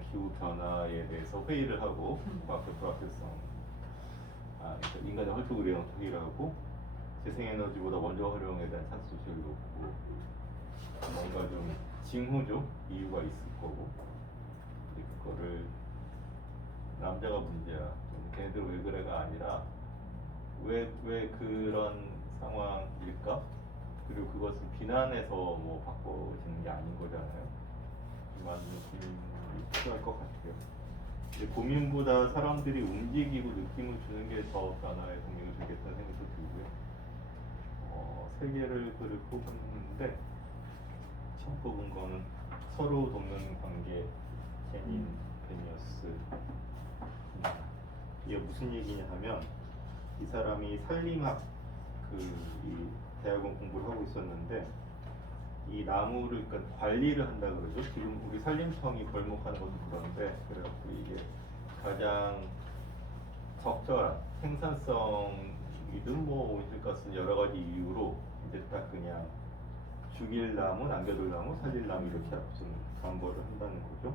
대한 기후 변화에 대해서 회의를 하고 과학적 불확실성, 그러니까 인간의 활동을 위한 회의를 하고 재생에너지보다 원자 활용에 대한 찬스 소식을 놓고 뭔가 좀 징후죠. 이유가 있을 거고 그거를 남자가 문제야. 걔네들 왜 그래가 아니라 왜 그런 상황일까? 그리고 그것을 비난해서 뭐 바꿔지는 게 아닌 거잖아요. 많은 고민이 필요할 것 같아요. 이제 고민보다 사람들이 움직이고 느낌을 주는 게 더 변화에 동력을 주겠다는 생각도 들고요. 세 개를 글을 뽑았는데 처음 뽑은 거는 서로 돕는 관계, 제닌 베니어스. 이게 무슨 얘기냐 하면 이 사람이 산림학 이 대학원 공부를 하고 있었는데 이 나무를 그러니까 관리를 한다 그러죠. 지금 우리 산림청이 벌목하는 것도 그런데 그래갖고 이게 가장 적절한 생산성이든 뭐 온실가스 여러 가지 이유로 이제 딱 그냥 죽일 나무, 남겨둘 나무, 살릴 나무 이렇게 무슨 감벌을 한다는 거죠.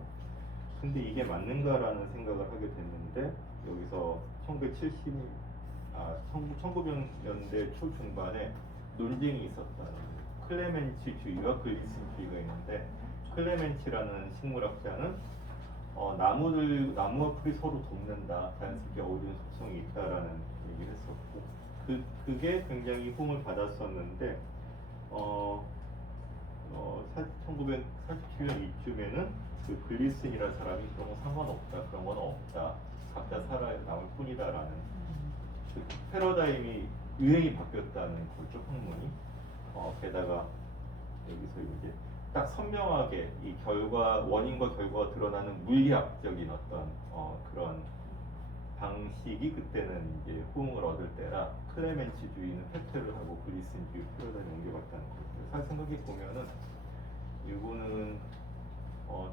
근데 이게 맞는가라는 생각을 하게 됐는데 여기서 1900년대 초중반에 논쟁이 있었다는 클레멘치주의와 글리슨주의가 있는데 클레멘치라는 식물학자는 나무와 풀이 서로 돕는다, 자연스럽게 어우러지는 속성이 있다라는 얘기를 했었고 그게 굉장히 호응을 받았었는데 1947년 이쯤에는 그 글리슨이라는 사람이 그런 거 상관없다, 그런 건 없다, 각자 살아남을 뿐이다라는 그 패러다임이 유행이 바뀌었다는 거죠, 학문이. 게다가 여기서 이제 딱 선명하게 이 원인과 결과가 드러나는 물리학적인 어떤 그런 방식이 그때는 이제 호응을 얻을 때라 클레멘치주의는 폐퇴를 하고 글리슨주의 패러다임을 옮겨갔다는 거예요. 사실 생각해 보면은 이거는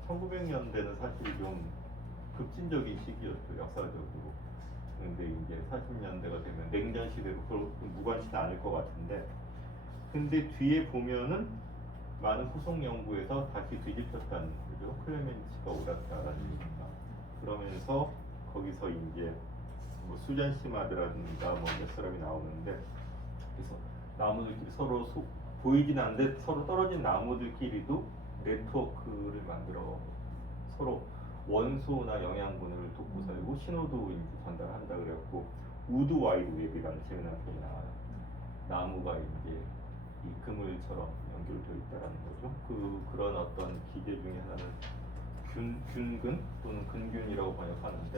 1900년대는 사실 좀 급진적인 시기였죠, 역사적으로. 근데 이제 40년대가 되면 냉전 시대로 무관치는 않을 것 같은데, 근데 뒤에 보면은 많은 후속 연구에서 다시 뒤집혔다는 거죠. 클레멘치가 옳았다라는 얘기가. 그러면서 거기서 이제 뭐 수잔 시마드라든가 뭐 몇 사람이 나오는데, 그래서 나무들끼리 서로 보이진 않는데 서로 떨어진 나무들끼리도 네트워크를 만들어 서로 원소나 영양분을 돕고 살고 신호도 이제 전달한다 그래갖고 우드 와이드 웹이라는 재미난 표현이 나와요. 나무가 이제 이 그물처럼 연결되어 있다라는 거죠. 그런 어떤 기제 중에 하나는 균근 또는 근균이라고 번역하는데,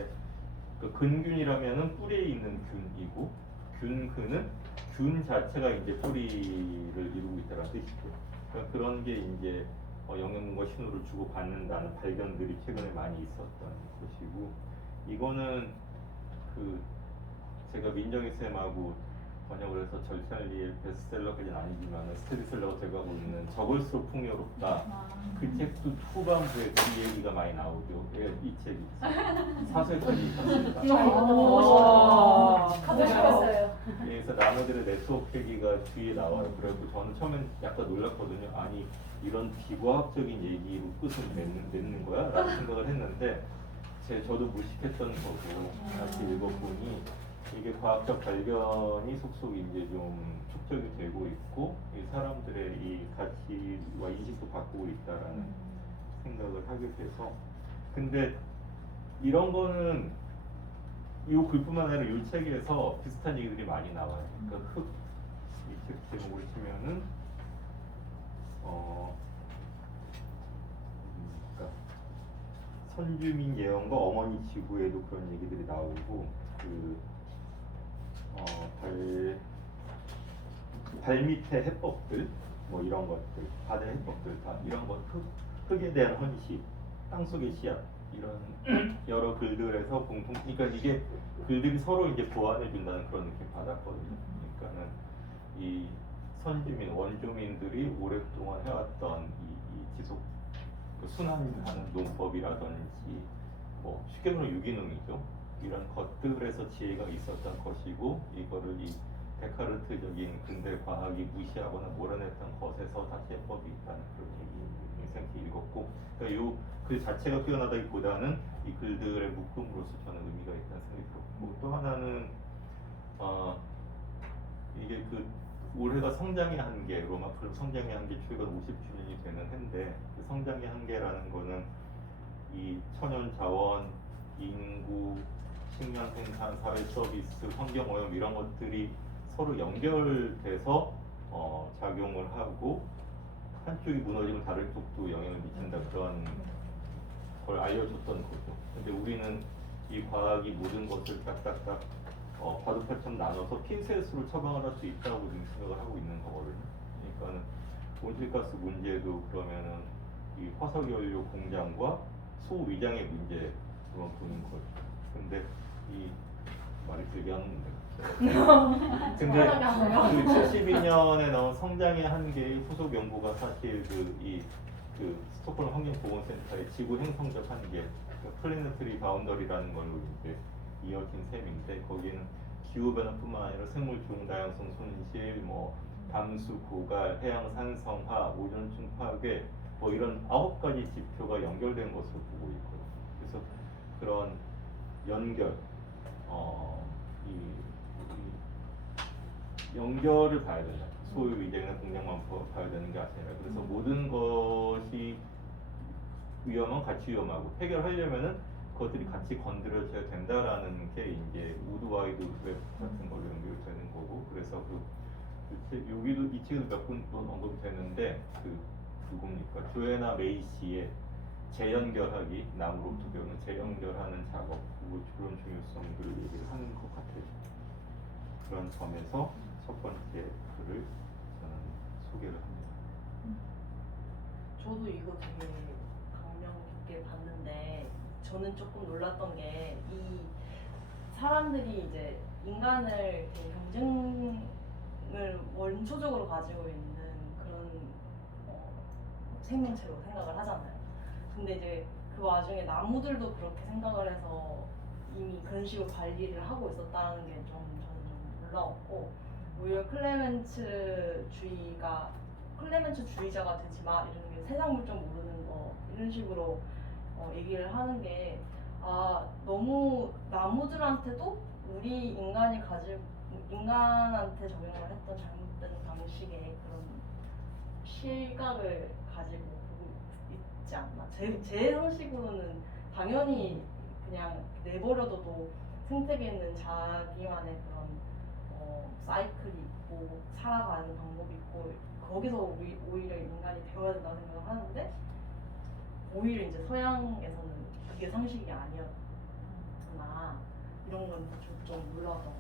그 근균이라면은 뿌리에 있는 균이고 균근은 균 자체가 이제 뿌리를 이루고 있다는 뜻이죠. 그러니까 그런 게 이제 영양분과 신호를 주고 받는다는 발견들이 최근에 많이 있었던 것이고, 이거는 제가 민정희 쌤하고 번역을 해서 절찬리의 베스트셀러까지는 아니지만 스테디셀러가 돼가고 있는 적을수록 풍요롭다. 그 책도 후반부에 그 얘기가 많이 나오죠. 이 책이 사설까지 있습니다. 가보셨어요. 그래서 나무들의 네트워크 얘기가 뒤에 나와요. 그래서 저는 처음엔 약간 놀랐거든요. 아니 이런 비과학적인 얘기로 끝을 맺는 거야? 라는 생각을 했는데 저도 무식했던 거고 다시 읽어보니 이게 과학적 발견이 속속 이제 좀 축적이 되고 있고 이 사람들의 이 가치와 인식도 바꾸고 있다라는 생각을 하게 돼서, 근데 이런 거는 이 글뿐만 아니라 이 책에서 비슷한 얘기들이 많이 나와요. 그러니까 이 책 제목을 치면은 그러니까 선주민 예언과 어머니 지구에도 그런 얘기들이 나오고 발 밑에 해법들 뭐 이런 것들, 바다 해법들 다 이런 것, 흙에 대한 헌신, 땅속의 씨앗 이런 여러 글들에서 그러니까 이게 글들이 서로 이제 보완해 준다는 그런 느낌 받았거든요. 그러니까는 이 선주민, 원주민들이 오랫동안 해왔던 이 지속 순환하는 농법이라든지 뭐 쉽게 말하면 유기농이죠. 이런 것들에서 지혜가 있었던 것이고 이거를 이 데카르트적인 근대 과학이 무시하거나 몰아냈던 것에서 다시 해법이 있다는 그런 얘기를 괜찮게 읽었고, 그러니까 요 글 자체가 뛰어나다기보다는 이 글들의 묶음으로서 저는 의미가 있다는 생각이 들었고, 또 하나는 이게 그 올해가 성장의 한계, 로마 클럽 성장의 한계 출간 50주년이 되는 해인데, 그 성장의 한계라는 거는 이 천연 자원, 인구, 식량 생산, 사회 서비스, 환경 오염 이런 것들이 서로 연결돼서 작용을 하고, 한쪽이 무너지면 다른 쪽도 영향을 미친다, 그런 걸 알려줬던 거죠. 근데 우리는 이 과학이 모든 것을 딱딱딱 바둑판처럼 나눠서 핀셋으로 처방을 할 수 있다고 지금 생각을 하고 있는 거거든요. 그러니까는 온실가스 문제도 그러면은 이 화석연료 공장과 소위장의 문제로 보는 거죠. 근데 이 말이 길게 하는 문제가. 근데 그 72년에 나온 성장의 한계의 후속 연구가 사실 그 스톡홀름 환경보건센터의 지구 행성적 한계, 플래너트리 바운더리라는 걸로 이제 이어진 셈인데, 거기는 기후 변화뿐만 아니라 생물 종 다양성 손실, 뭐 담수 고갈, 해양 산성화, 오존층 파괴, 뭐 이런 9가지 지표가 연결된 것으로 보고 있거든요. 그래서 그런 연결, 이 연결을 봐야 된다. 소유 위장이나 공장만 봐야 되는 게 아니라, 그래서 모든 것이 위험은 같이 위험하고, 해결하려면은 그것들이 같이 건드려져야 된다라는 게 이제 우드 와이드 웹 같은 걸로 연결되는 거고, 그래서 여기도 이 책에도 몇 분 또 언급이 되는데, 누굽니까? 조애나 메이시의 재연결하기, 나무로부터 배우는 재연결하는 작업, 그런 중요성들을 얘기를 하는 것 같아요. 그런 점에서 첫 번째 글을 저는 소개를 합니다. 저도 이거 되게 감명 깊게 봤는데, 저는 조금 놀랐던 게, 이 사람들이 이제 인간을 되게 경쟁을 원초적으로 가지고 있는 그런 생명체로 생각을 하잖아요. 근데 이제 그 와중에 나무들도 그렇게 생각을 해서 이미 그런 식으로 관리를 하고 있었다는 게 저는 좀 놀라웠고, 오히려 클레멘츠주의자가 되지 마, 이런 게 세상 물정 모르는 거, 이런 식으로 얘기를 하는 게, 너무 나무들한테도 우리 인간한테 적용을 했던 잘못된 방식의 그런 시각을 가지고 보고 있지 않나. 제 상식으로는 당연히 그냥 내버려둬도 생태계는 자기만의 그런 사이클이 있고 살아가는 방법이 있고, 거기서 오히려 인간이 배워야 된다고 생각을 하는데, 오히려 이제 서양에서는 그게 상식이 아니었구나, 이런 건 좀 놀라웠던 것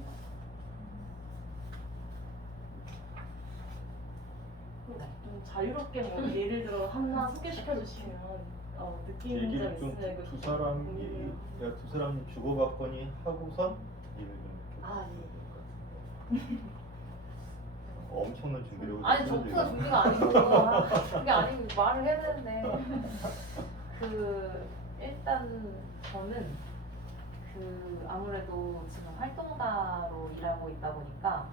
같아요. 좀 자유롭게 뭐 예를 들어 하나 소개시켜 주시면 느끼는 점 얘기를 좀 있으면 두 사람이 주고받거니 하고선 얘기를 좀 예. 엄청난 준비력을 아니 전투가 준비가 아니고 그게 아니고 말을 해야 되는데, 일단 저는 아무래도 지금 활동가로 일하고 있다 보니까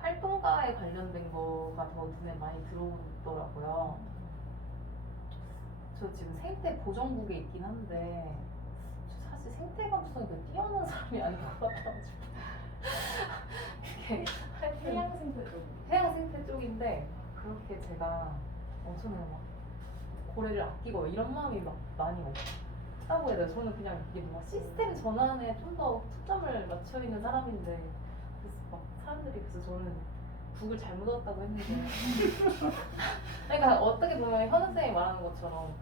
활동가에 관련된 거가 더 눈에 많이 들어오더라고요. 저 지금 생태 보정국에 있긴 한데, 사실 생태 감수성이 그 뛰어난 사람이 아닌 것 같아가지고 이게 해양 생태 쪽. 해양 생태 쪽인데, 그렇게 제가 엄청나게 막 고래를 아끼고 이런 마음이 막 많이 없다고 해야 돼요. 저는 그냥 이게 뭔가 시스템 전환에 좀 더 초점을 맞춰 있는 사람인데, 그래서 막 사람들이 그래서 저는 국을 잘못 얻었다고 했는데 그러니까 어떻게 보면 현우 쌤이 말하는 것처럼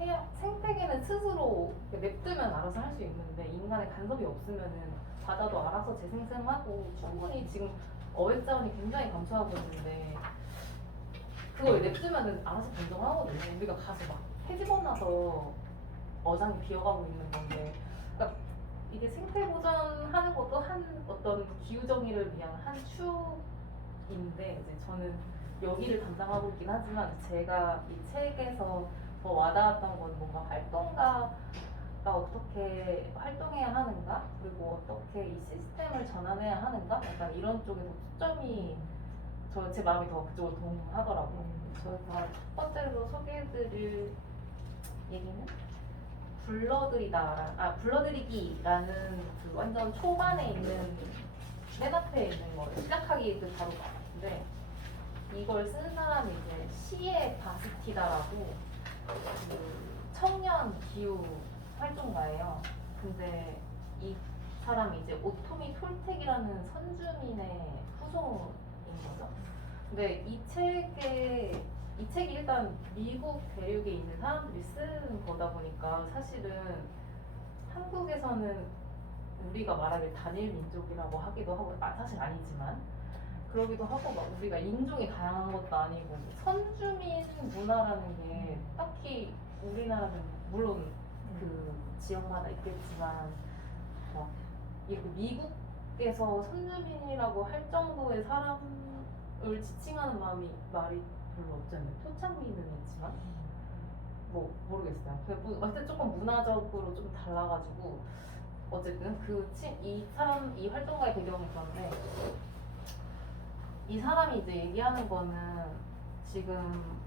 해양 생태계는 스스로 냅두면 알아서 할 수 있는데, 인간의 간섭이 없으면은 바다도 알아서 재생성하고 충분히 지금 어획 자원이 굉장히 감소하고 있는데, 그걸 냅두면은 알아서 변동하거든요. 우리가 가서 막 헤집어놔서 어장이 비어가고 있는 건데, 그러니까 이게 생태 보전하는 것도 어떤 기후 정의를 위한 한 축인데, 이제 저는 여기를 담당하고 있긴 하지만, 제가 이 책에서 더 와닿았던 건 뭔가 활동가가 어떻게 활동해야 하는가, 그리고 어떻게 이 시스템을 전환해야 하는가, 약간 이런 쪽에 더 초점이 제 마음이 더 그쪽으로 동하더라고요. 저희가 첫 번째로 소개해드릴 얘기는 불러들이기라는 그 완전 초반에 있는 맨 앞에 있는 거 시작하기 그 바로 같은데 이걸 쓴 사람이 이제 시의 바스티다라고 그 청년 기후 활동가예요. 근데 이 사람이 이제 오토미 톨텍이라는 선주민의 후손인 거죠. 근데 이 책이 일단 미국 대륙에 있는 사람들이 쓴 거다 보니까 사실은 한국에서는 우리가 말하길 단일 민족이라고 하기도 하고 사실 아니지만 그러기도 하고 막 우리가 인종이 다양한 것도 아니고 선주민 문화라는 게 딱히 우리나라는 물론 그 지역마다 있겠지만 막 이게 미국에서 선주민이라고 할 정도의 사람을 지칭하는 말이 별로 없잖아요. 토착민은 있지만 뭐 모르겠어요. 어쨌든 조금 문화적으로 좀 달라가지고 어쨌든 이 활동가의 배경이 그런데 이 사람이 이제 얘기하는 거는 지금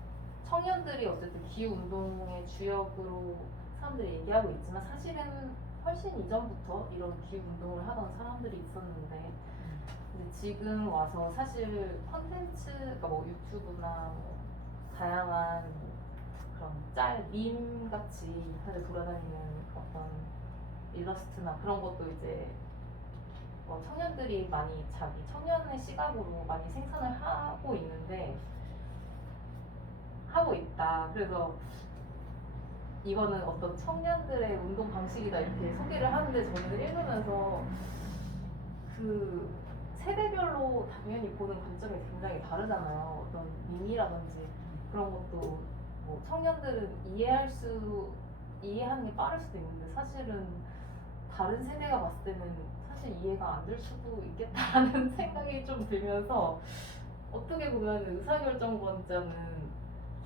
청년들이 어쨌든 기후 운동의 주역으로 사람들이 얘기하고 있지만 사실은 훨씬 이전부터 이런 기후 운동을 하던 사람들이 있었는데 근데 지금 와서 사실 컨텐츠, 그러니까 뭐 유튜브나 뭐 다양한 그런 밈 같이 인터넷에 돌아다니는 어떤 일러스트나 그런 것도 이제 청년들이 많이 자기 청년의 시각으로 많이 생산을 하고 있다. 그래서 이거는 어떤 청년들의 운동 방식이다 이렇게 소개를 하는데 저는 읽으면서 그 세대별로 당연히 보는 관점이 굉장히 다르잖아요. 어떤 밈이라든지 그런 것도 뭐 청년들은 이해하는 게 빠를 수도 있는데 사실은 다른 세대가 봤을 때는 사실 이해가 안 될 수도 있겠다는 생각이 좀 들면서 어떻게 보면 의사결정권자는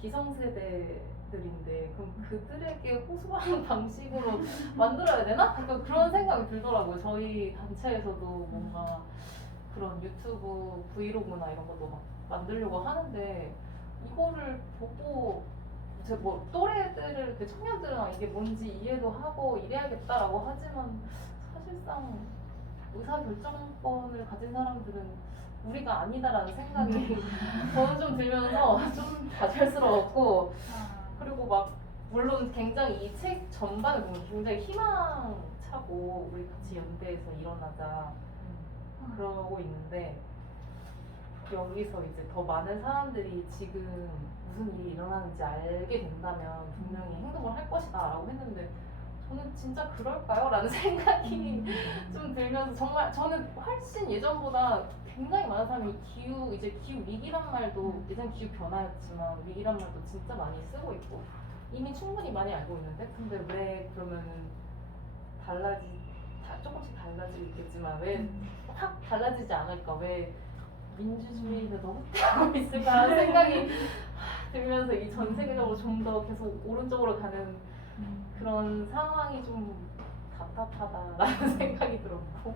기성세대들인데 그럼 그들에게 호소하는 방식으로 만들어야 되나? 약간 그런 생각이 들더라고요. 저희 단체에서도 뭔가 그런 유튜브 브이로그나 이런 것도 막 만들려고 하는데 이거를 보고 제 뭐 또래들을 청년들은 이게 뭔지 이해도 하고 이래야겠다라고 하지만 사실상 의사결정권을 가진 사람들은 우리가 아니다라는 생각이 저는 좀 들면서 좀 좌절스러웠고 그리고 막 물론 굉장히 이 책 전반을 보면 굉장히 희망차고 우리 같이 연대해서 일어나자 그러고 있는데 여기서 이제 더 많은 사람들이 지금 무슨 일이 일어나는지 알게 된다면 분명히 행동을 할 것이다 라고 했는데 저는 진짜 그럴까요? 라는 생각이 좀 들면서 정말 저는 훨씬 예전보다 굉장히 많은 사람이 기후 위기란 말도 예전 기후 변화였지만 위기란 말도 진짜 많이 쓰고 있고 이미 충분히 많이 알고 있는데 근데 왜 그러면은 조금씩 달라지고 있겠지만 왜 확 달라지지 않을까? 왜 민주주의를 너무 후퇴하고 있을까 하는 생각이 들면서 이 전 세계적으로 좀 더 계속 오른쪽으로 가는 그런 상황이 좀 답답하다라는 생각이 들었고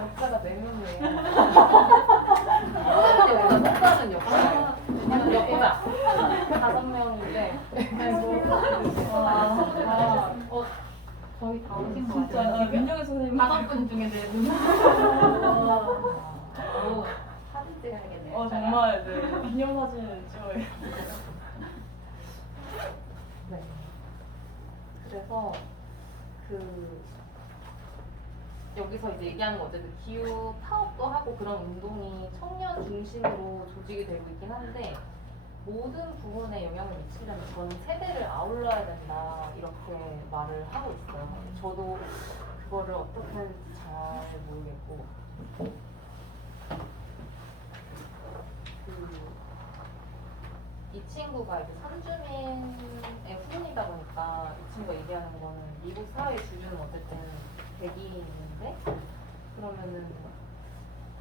역사가 4명이에요. 속사는 역사. 역보다 5명인데 거의 다 오신 거 진짜 같아요. 민정희 선생님 5분 중에 내 눈. 사진 찍어야겠네요. 정말 네 기념사진을 찍어요. 네. 그래서 여기서 이제 얘기하는 거 어쨌든 기후 파업도 하고 그런 운동이 청년 중심으로 조직이 되고 있긴 한데 모든 부분에 영향을 미치려면 저는 세대를 아울러야 된다 이렇게 말을 하고 있어요. 저도 그거를 어떻게 할지 잘 모르겠고 이 친구가 이제 선주민의 후손이다 보니까 이 친구가 얘기하는 거는 미국 사회 주류는 어쨌든 백인인데 그러면은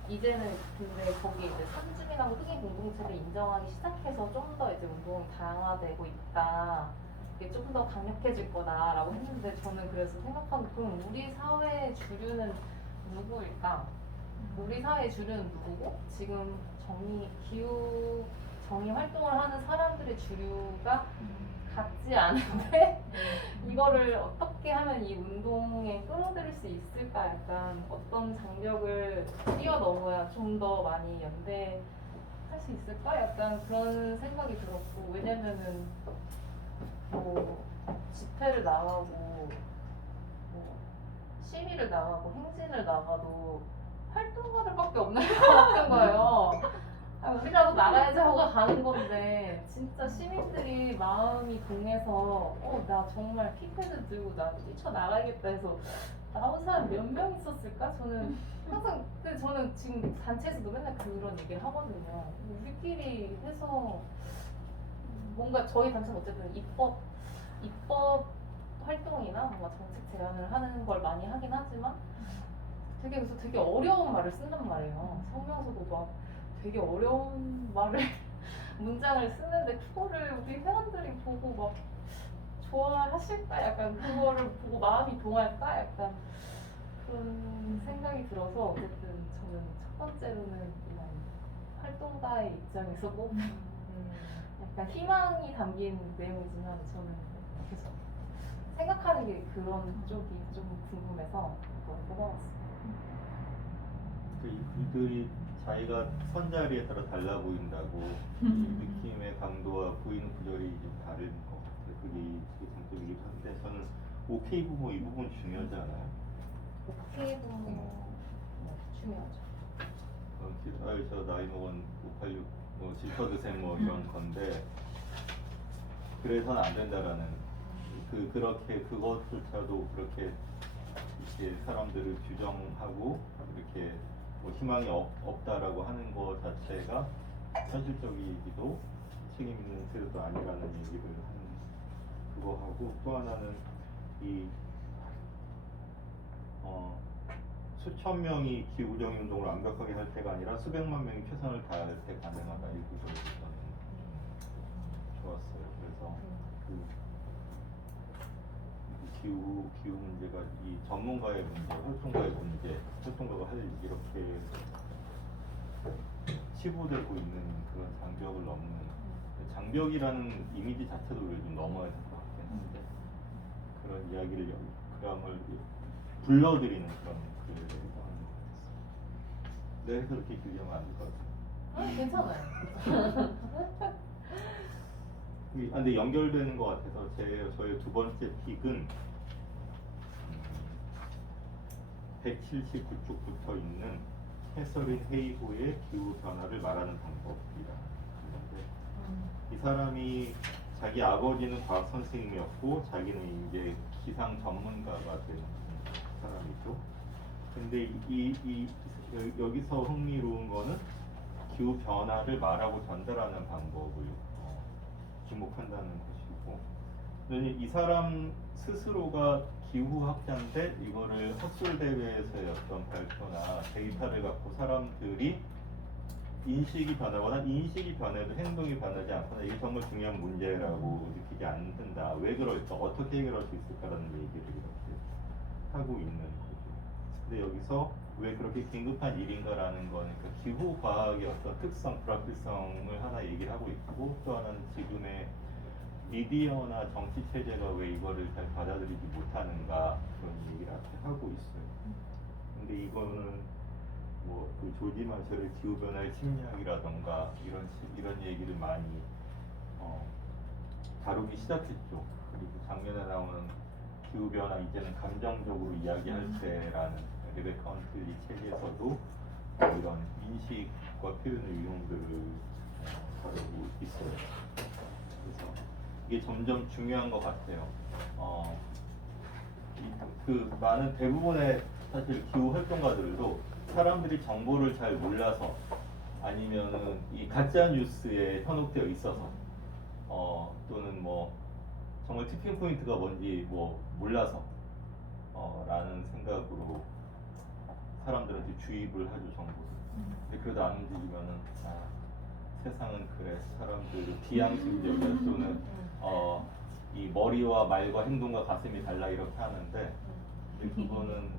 이제는 근데 거기 이제 선주민하고 흑인 공동체를 인정하기 시작해서 좀 더 이제 운동이 다양화되고 있다. 이게 좀 더 강력해질 거다라고 했는데 저는 그래서 생각하면 그럼 우리 사회의 주류는 누구일까? 우리 사회 주류는 누구고 지금 기후 정의 활동을 하는 사람들의 주류가 같지 않은데 이거를 어떻게 하면 이 운동에 끌어들일 수 있을까? 약간 어떤 장벽을 뛰어넘어야 좀 더 많이 연대할 수 있을까? 약간 그런 생각이 들었고, 왜냐면은 뭐 집회를 나가고 뭐 시위를 나가고 행진을 나가도 활동가들밖에 없는 것 같은 거예요. 아, 우리라도 나가야지 하고 가는 건데 진짜 시민들이 마음이 동해서 나 정말 킥패드 들고 나 뛰쳐나가야겠다 해서 나온 사람 몇 명 있었을까? 저는 항상 근데 저는 지금 단체에서도 맨날 그런 얘기를 하거든요. 우리끼리 해서 뭔가 저희 단체는 어쨌든 입법 활동이나 뭔가 정책 제안을 하는 걸 많이 하긴 하지만 그래서 되게 어려운 말을 쓴단 말이에요. 성명서도 막 되게 어려운 말을 문장을 쓰는데 그거를 우리 회원들이 보고 막 좋아하실까? 약간 그거를 보고 마음이 동할까? 약간 그런 생각이 들어서 어쨌든 저는 첫 번째로는 이런 활동가의 입장에서 뽑는 약간 희망이 담긴 내용이지만 저는 계속 생각하는 게 그런 쪽이 좀 궁금해서 이걸 뽑아봤어요. 이 글들이 자기가 선 자리에 따라 달라 보인다고 이 느낌의 강도와 보이는 구절이 좀 다른 것 같아요. 그게 장점이기도 한데 저는 OK 부분 이 부분 중요하지 않아요? 오케이 부분 중요하죠. 저 나이 먹은 586 뭐 질터 드셈 뭐 이런 건데 그래서는 안 된다라는 그렇게 그것조차도 그렇게 이렇게 사람들을 규정하고 이렇게 뭐 희망이 없다라고 하는 것 자체가 현실적이기도 책임 있는 태도도 아니라는 얘기를 하는 그거 하고 또 하나는 이 수천 명이 기후정의 운동을 완벽하게 할 때가 아니라 수백만 명이 최선을 다할 때 가능하다 이 부분이 저는 좋았어요. 그래서 기후 문제가 이 전문가의 문제, 활동가의 문제, 활동가가 할 이렇게 치부되고 있는 그런 장벽을 넘는 장벽이라는 이미지 자체도 우리 좀 넘어야 될 것 같긴 한데 그런 이야기를 그람을 불러들이는 그런 글을 하는 것 같았어요. 내 해서 이렇게 길려면 안 될 것 같아요. 괜찮아요. 근데 연결되는 것 같아서 저의 두 번째 픽은 179쪽부터 있는 캐서린 헤이고의 기후 변화를 말하는 방법이라는 건데 이 사람이 자기 아버지는 과학 선생님이었고 자기는 이제 기상 전문가가 된 사람이죠. 근데 여기서 흥미로운 거는 기후 변화를 말하고 전달하는 방법을 주목한다는 것이고, 이 사람 스스로가 기후학자인데 이거를 학술 대회에서의 어떤 발표나 데이터를 갖고 사람들이 인식이 변하거나 인식이 변해도 행동이 변하지 않거나 이게 정말 중요한 문제라고 느끼지 않는다. 왜 그럴까? 어떻게 해결할 수 있을까라는 얘기를 이렇게 하고 있는 거죠. 근데 여기서 왜 그렇게 긴급한 일인가라는 거는 그 기후 과학의 어떤 특성, 불확실성을 하나 얘기를 하고 있고 또 하나는 지금의 미디어나 정치 체제가 왜 이거를 잘 받아들이지 못하는가 그런 얘기를 하고 있어요. 근데 이거는 그 조지 마셜의 기후 변화의 침략이라던가 이런 얘기를 많이 다루기 시작했죠. 그리고 작년에 나오는 기후 변화 이제는 감정적으로 이야기할 때라는 레베카 헌틀리 책에서도 이런 인식과 표현의 유형들을 다루고 있어요. 그래서 이게 점점 중요한 것 같아요. 그 많은 대부분의 사실 기후 활동가들도 사람들이 정보를 잘 몰라서 아니면은 이 가짜 뉴스에 현혹되어 있어서 또는 뭐 정말 티핑 포인트가 뭔지 몰라서 라는 생각으로 사람들한테 주입을 하죠 정보를. 근데 그러다 안 움직이면은 세상은 그래 사람들 비양심적이야 또는 이 머리와 말과 행동과 가슴이 달라 이렇게 하는데 근데 그거는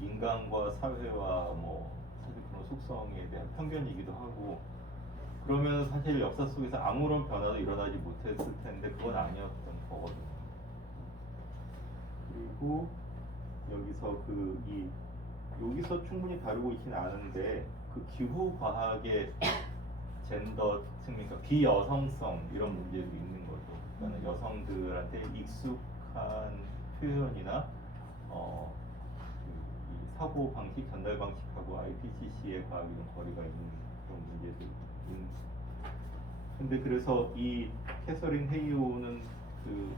인간과 사회와 뭐 사실 그런 속성에 대한 편견이기도 하고 그러면 사실 역사 속에서 아무런 변화도 일어나지 못했을 텐데 그건 아니었던 거거든요. 그리고 여기서 여기서 충분히 다루고 있지는 않은데 그 기후 과학의 젠더 특징이니까 비여성성 이런 문제도 있는 거죠. 그러니까 여성들한테 익숙한 표현이나 이 사고 방식, 전달 방식하고 IPCC의 과학이 좀 거리가 있는 그런 문제도 있는. 근데 그래서 이 캐서린 헤이오는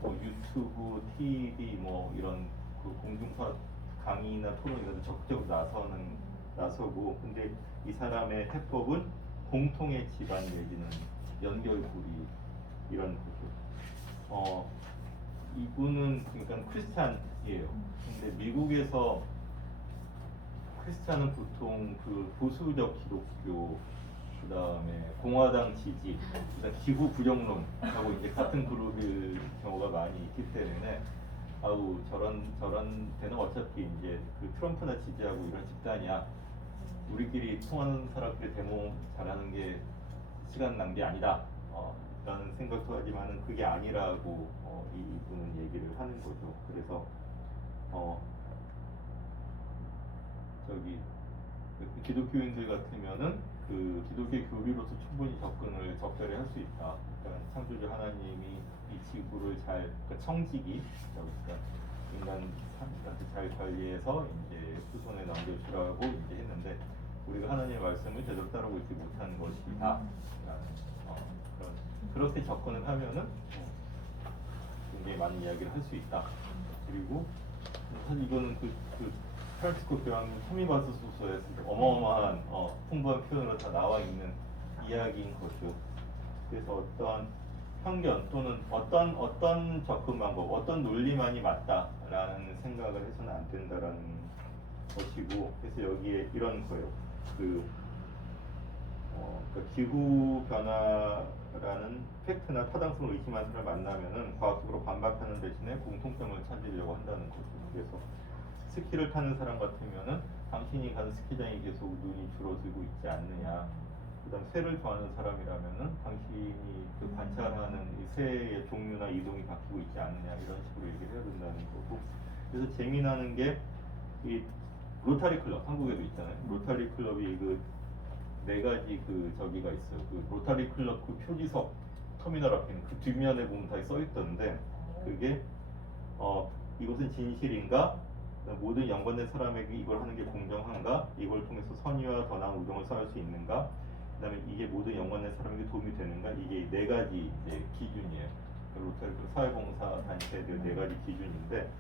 뭐 유튜브, TV 뭐 이런 그 공중파 강의나 토론 이런 데 적극적으로 나서고 근데 이 사람의 해법은 공통의 집안 내지는 연결고리 이런 거죠. 이분은 그러니까 크리스찬이에요. 근데 미국에서 크리스찬은 보통 그 보수적 기독교 그다음에 공화당 지지, 그다음 기후 부정론하고 이제 같은 그룹일 경우가 많이 있기 때문에 아우 저런 데는 어차피 이제 그 트럼프나 지지하고 이런 집단이야. 우리끼리 통하는 사람끼리 데모 잘하는 게 시간 낭비 아니다. 라는 생각도 하지만은 그게 아니라고 이분은 얘기를 하는 거죠. 그래서 저기 그 기독교인들 같으면은 그 기독교의 교리로서 충분히 접근을 적절히 할 수 있다. 그러니까 창조주 하나님이 이 지구를 그러니까 청지기, 그러니까 인간한테 잘 관리해서 이제 후손에 남겨주라고 이제 했는데 우리가 하나님의 말씀을 제대로 따르고 있지 못한 것이다. 그렇게 접근을 하면은 굉장히 많은 이야기를 할 수 있다. 그리고 사실 이거는 그 프란치스코 교황님 토미바스 소서에서 어마어마한 풍부한 표현으로 다 나와 있는 이야기인 거죠. 그래서 어떤 편견 또는 어떤 접근 방법, 어떤 논리만이 맞다라는 생각을 해서는 안 된다라는 것이고, 그래서 여기에 이런 거예요. 그러니까 기후 변화라는 팩트나 타당성을 의심하는 사람을 만나면은 과학적으로 반박하는 대신에 공통점을 찾으려고 한다는 거죠. 그래서 스키를 타는 사람 같으면은 당신이 가는 스키장이 계속 눈이 줄어들고 있지 않느냐. 그다음 새를 좋아하는 사람이라면은 당신이 그 관찰하는 이 새의 종류나 이동이 바뀌고 있지 않느냐 이런 식으로 얘기를 해야 된다는 거고. 그래서 재미나는 게 이 로타리 클럽 한국에도 있잖아요. 로타리 클럽이 그 네 가지 그 저기가 있어요. 그 로타리 클럽 그 표지석 터미널 앞에 있는 그 뒷면에 보면 다 써 있던데 그게 이것은 진실인가? 모든 연관된 사람에게 이걸 하는 게 공정한가? 이걸 통해서 선의와 더 나은 우정을 쌓을 수 있는가? 그다음에 이게 모든 연관된 사람에게 도움이 되는가? 이게 네 가지 이제 기준이에요. 그 로타리 클럽 사회봉사 단체들 네 가지 기준인데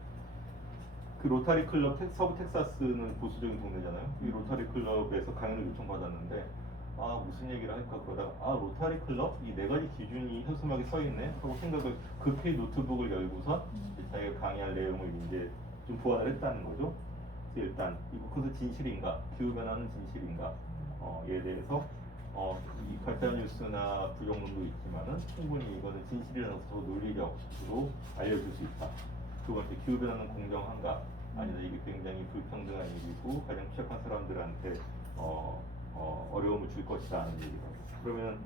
그 로타리 클럽 서부 텍사스는 보수적인 동네잖아요. 이 로타리 클럽에서 강연을 요청받았는데 무슨 얘기를 할까 그러다가 로타리 클럽 이 네 가지 기준이 현수막에 써 있네 하고 생각을 급히 노트북을 열고서 자기가 강의할 내용을 이제 좀 보완을 했다는 거죠. 그래서 일단 그것은 진실인가, 기후 변화는 진실인가, 에 대해서 이 가짜 뉴스나 부정론도 있지만은 충분히 이거는 진실이라서 논리적으로 알려줄 수 있다. 두 번째, 기후 변화는 공정한가? 아니다. 이게 굉장히 불평등한 일이고 가장 취약한 사람들한테 어려움을 줄 것이다 하는 얘기가. 그러면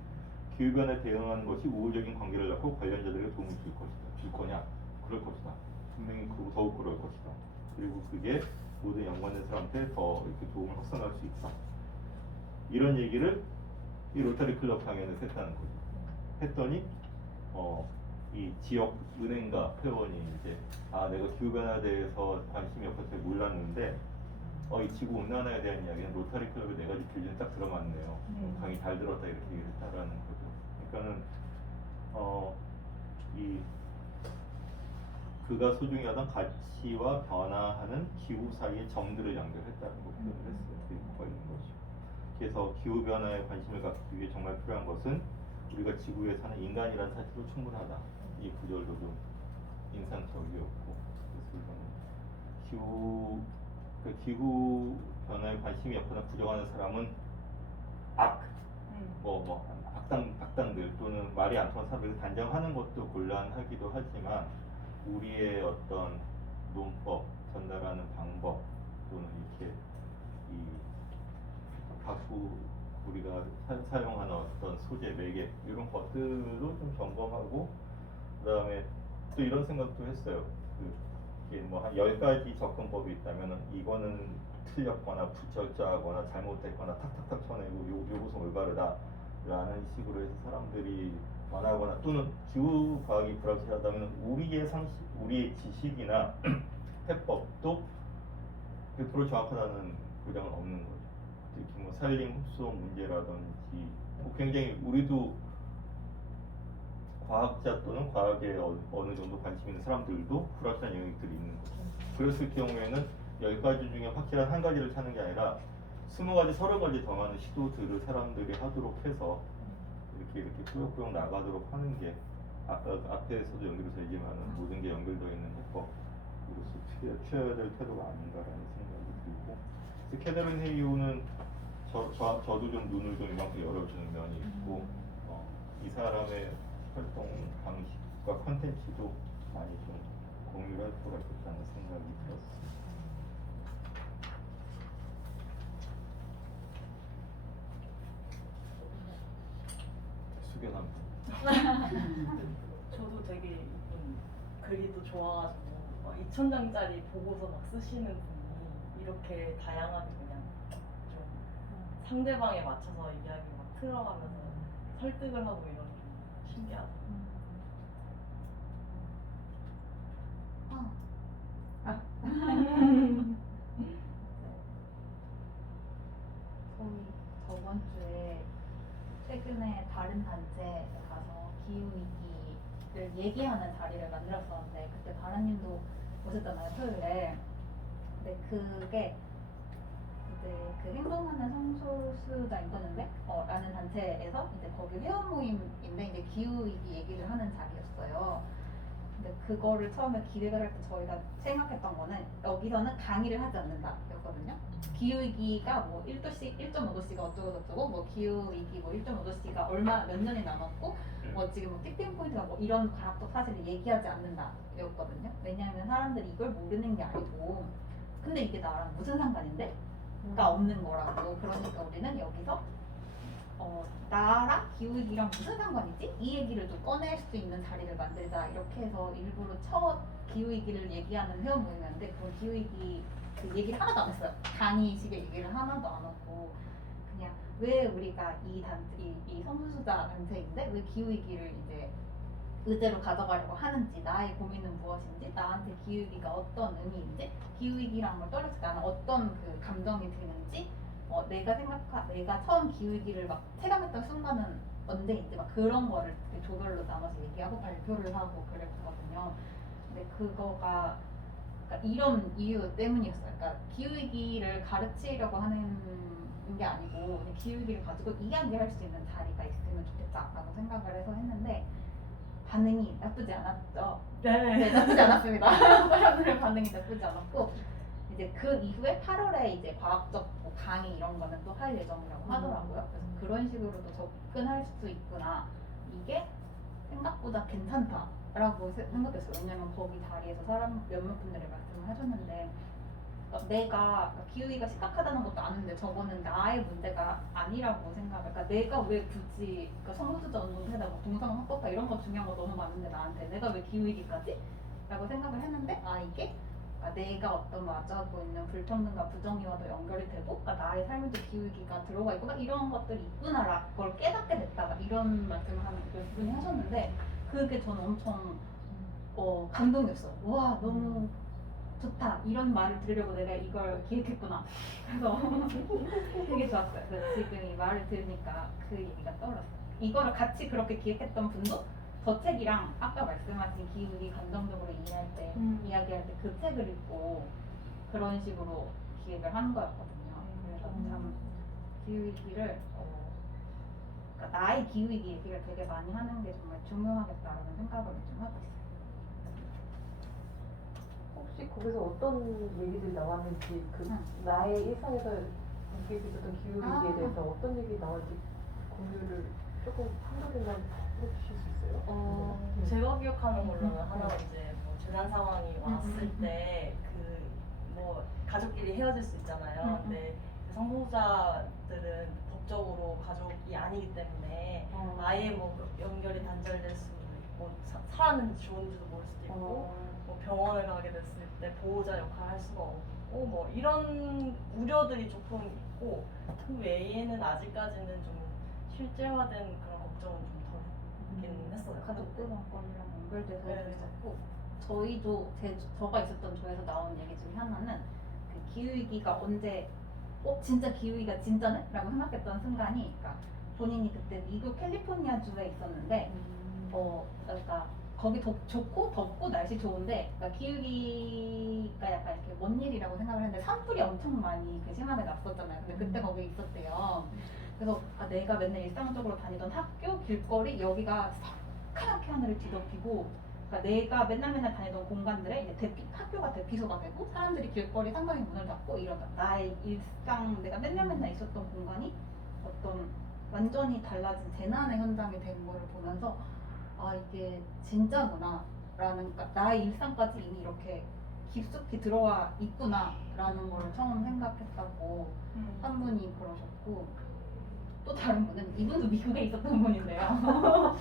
기후 변화에 대응하는 것이 우호적인 관계를 낳고 관련자들에게 도움을 줄 거냐? 그럴 것이다. 분명히 더욱 그럴 것이다. 그리고 그게 모든 연관된 사람한테 더 이렇게 도움을 확산할 수 있다. 이런 얘기를 이 로타리 클럽 강연에서 했다는 거죠. 했더니 이 지역 은행가 회원이 이제 내가 기후 변화에 대해서 관심이 없어서 잘 몰랐는데 이 지구 온난화에 대한 이야기는 로타리 클럽의 네 가지 기준이 딱 들어맞네요. 강의 잘 들었다 이렇게 얘기를 했다라는 거죠. 그러니까는 이 그가 소중히 하던 가치와 변화하는 기후 사이의 점들을 연결했다는 걸 표현을 했어요. 그 뭐가 있는 것이죠. 그래서 기후 변화에 관심을 갖기 위해 정말 필요한 것은 우리가 지구에 사는 인간이라는 사실로 충분하다. 이 구절도 좀 인상적이었고, 그래서 이거는 기후 변화에 관심이 없거나 부정하는 사람은 악당들 또는 말이 안 통하는 사람들을 단정하는 것도 곤란하기도 하지만 우리의 어떤 논법, 전달하는 방법, 또는 이렇게 이 갖고 우리가 사용하는 어떤 소재, 매개 이런 것들도 좀 점검하고 그다음에 또 이런 생각도 했어요. 이게 뭐 한 10가지 접근법이 있다면 이거는 틀렸거나 부철자하거나 잘못됐거나 탁탁탁 쳐내고 요것은 올바르다 라는 식으로 해서 사람들이 원하거나 또는 기후 과학이 불확실하다면 우리의 상식, 우리의 지식이나 해법도 100% 정확하다는 보장은 없는 거죠. 특히 뭐 산림 흡수원 문제라든지 뭐 굉장히 우리도 과학자 또는 과학에 어느 정도 관심 있는 사람들도 불확실한 영역들이 있는 거죠. 그랬을 경우에는 10가지 중에 확실한 한 가지를 찾는 게 아니라 20가지, 30가지 더 많은 시도들을 사람들이 하도록 해서 이렇게 꾸역꾸역 나가도록 하는 게 앞에서도 연결돼서 얘기하는 모든 게 연결되어 있는 해법으로서 취해야 될 태도가 아닌가라는 생각이 들고 그래서 캐더린 헤이오는 저도 좀 눈을 좀 이만큼 열어주는 면이 있고 이 사람의 활동 방식과 컨텐츠도 많이 좀 공유할 필요가 있다는 생각이 들었습니다. 수견합니다. 저도 되게 이분 글도 좋아가지고 막 2,000장짜리 보고서 막 쓰시는 분이 이렇게 다양하게 그냥 좀 상대방에 맞춰서 이야기 막 틀어가면서 설득을 하고 이런 게 신기하더라고요. 저희 저번 주에 최근에 다른 단체에 가서 기후위기를 얘기하는 자리를 만들었었는데 그때 바라님도 오셨잖아요, 토요일에. 근데 그게 그때 그 행동하는 성소수자 인권연대 라는 단체에서 이제 거기 회원 모임인데 이제 기후위기 얘기를 하는 자리였어요. 근데 그거를 처음에 기획을 할 때 저희가 생각했던 거는 여기서는 강의를 하지 않는다 였거든요. 기후위기가 뭐 1도씩 1.5도씨가 어쩌고저쩌고 뭐 기후위기 뭐 1.5도씨가 얼마 몇 년이 남았고 뭐 지금 뭐 티핑 포인트가 뭐 이런 과학적 사실을 얘기하지 않는다 였거든요. 왜냐하면 사람들이 이걸 모르는 게 아니고 근데 이게 나랑 무슨 상관인데? 가 없는 거라고. 그러니까 우리는 여기서 나랑 기후위기랑 무슨 상관이지? 이 얘기를 좀 꺼낼 수 있는 자리를 만들자 이렇게 해서 일부러 첫 기후위기를 얘기하는 회원 모임이었는데 그 기후위기 그 얘기를 하나도 안 했어요. 강의식의 얘기를 하나도 안 하고 그냥 왜 우리가 이 성소수자 단체인데 왜 기후위기를 이제 의제로 가져가려고 하는지, 나의 고민은 무엇인지, 나한테 기후위기가 어떤 의미인지, 기후위기랑 걸 떨어질 때 나는 어떤 그 감정이 드는지, 내가 처음 기후위기를 막 체감했던 순간은 언제인지 막 그런 거를 조별로 나눠서 얘기하고 발표를 하고 그랬거든요. 근데 그거가 그러니까 이런 이유 때문이었어요. 그러니까 기후위기를 가르치려고 하는 게 아니고 그냥 기후위기를 가지고 이야기할 수 있는 자리가 있으면 좋겠다라고 생각을 해서 했는데 반응이 나쁘지 않았죠. 네, 나쁘지 않았습니다. 사람들의 반응이 나쁘지 않았고 이제 그 이후에 8월에 이제 과학적 뭐 강의 이런 거는 또 할 예정이라고 하더라고요. 그래서 그런 식으로도 접근할 수 있구나. 이게 생각보다 괜찮다라고 생각했어요. 왜냐면 거기 자리에서 몇몇 분들이 말씀을 하셨는데 내가 기후위기가 심각하다는 것도 아는데 저거는 나의 문제가 아니라고 생각을. 그러니까 내가 왜 굳이 성소수자 운동에다 동성 합법화 이런 거 중요한 거 너무 많은데 나한테 내가 왜 기후위기까지? 라고 생각을 했는데 이게 내가 어떤 맞이하고 있는 불평등과 부정의와도 연결이 되고 나의 삶에도 기후위기가 들어가 있고 이런 것들이 있구나 걸 깨닫게 됐다 이런 말씀을 몇 분이 하셨는데 그게 저는 엄청 감동이었어요. 와 너무 좋다. 이런 말을 들으려고 내가 이걸 기획했구나. 그래서 되게 좋았어요. 그래서 지금 이 말을 들으니까 그 얘기가 떠올랐어요. 이거를 같이 그렇게 기획했던 분도 저 책이랑 아까 말씀하신 기후위기 감정적으로 이야기할 때 그 책을 읽고 그런 식으로 기획을 한 거였거든요. 그래서 참 기후위기를 그러니까 나의 기후위기 얘기를 되게 많이 하는 게 정말 중요하겠다라는 생각을 좀 하고 있어요. 혹시 거기서 어떤 얘기들이 나왔는지 나의 일상에서 느낄 수 있었던 기후위기에 대해서 어떤 얘기 나왔는지 공유를 조금 한두 개만 해주실 수 있어요? 제가 기억하는 걸로는 하나 이제 뭐 재난 상황이 왔을 때 그 뭐 가족끼리 헤어질 수 있잖아요. 근데 성소수자들은 법적으로 가족이 아니기 때문에 아예 뭐 연결이 단절될 수 있고 살았는지 죽었는지도 모를 수도 있고 뭐 병원을 가게 됐을 때 보호자 역할을 할 수가 없고 뭐 이런 우려들이 조금 있고 그 외에는 아직까지는 좀 실제화된 그런 걱정은 좀 덜 있긴 했어요. 가족구성권이랑 연결돼서 네. 있었고 저희도 저가 있었던 조에서 나온 얘기 중에 하나는 그 기후위기가 언제 진짜 기후위기가 진짜네? 라고 생각했던 순간이 그러니까 본인이 그때 미국 캘리포니아 주에 있었는데 그러니까 거기 좋고 덥고 날씨 좋은데 그러니까 기후위기가 약간 이렇게 뭔 일이라고 생각을 했는데 산불이 엄청 많이 그 심하게 났었잖아요. 근데 그때 거기 있었대요. 그래서 내가 맨날 일상적으로 다니던 학교 길거리 여기가 새카맣게 하늘을 뒤덮이고 그러니까 내가 맨날 다니던 공간들에 이제 학교가 대피소가 되고 사람들이 길거리 상상의 문을 닫고 이러다 나의 일상 내가 맨날 있었던 공간이 어떤 완전히 달라진 재난의 현장이 된 거를 보면서 이게 진짜구나 라는 그러니까 나의 일상까지 이미 이렇게 깊숙이 들어와 있구나 라는 걸 처음 생각했다고 한 분이 그러셨고 또 다른 분은 이분도 미국에 있었던 분인데요.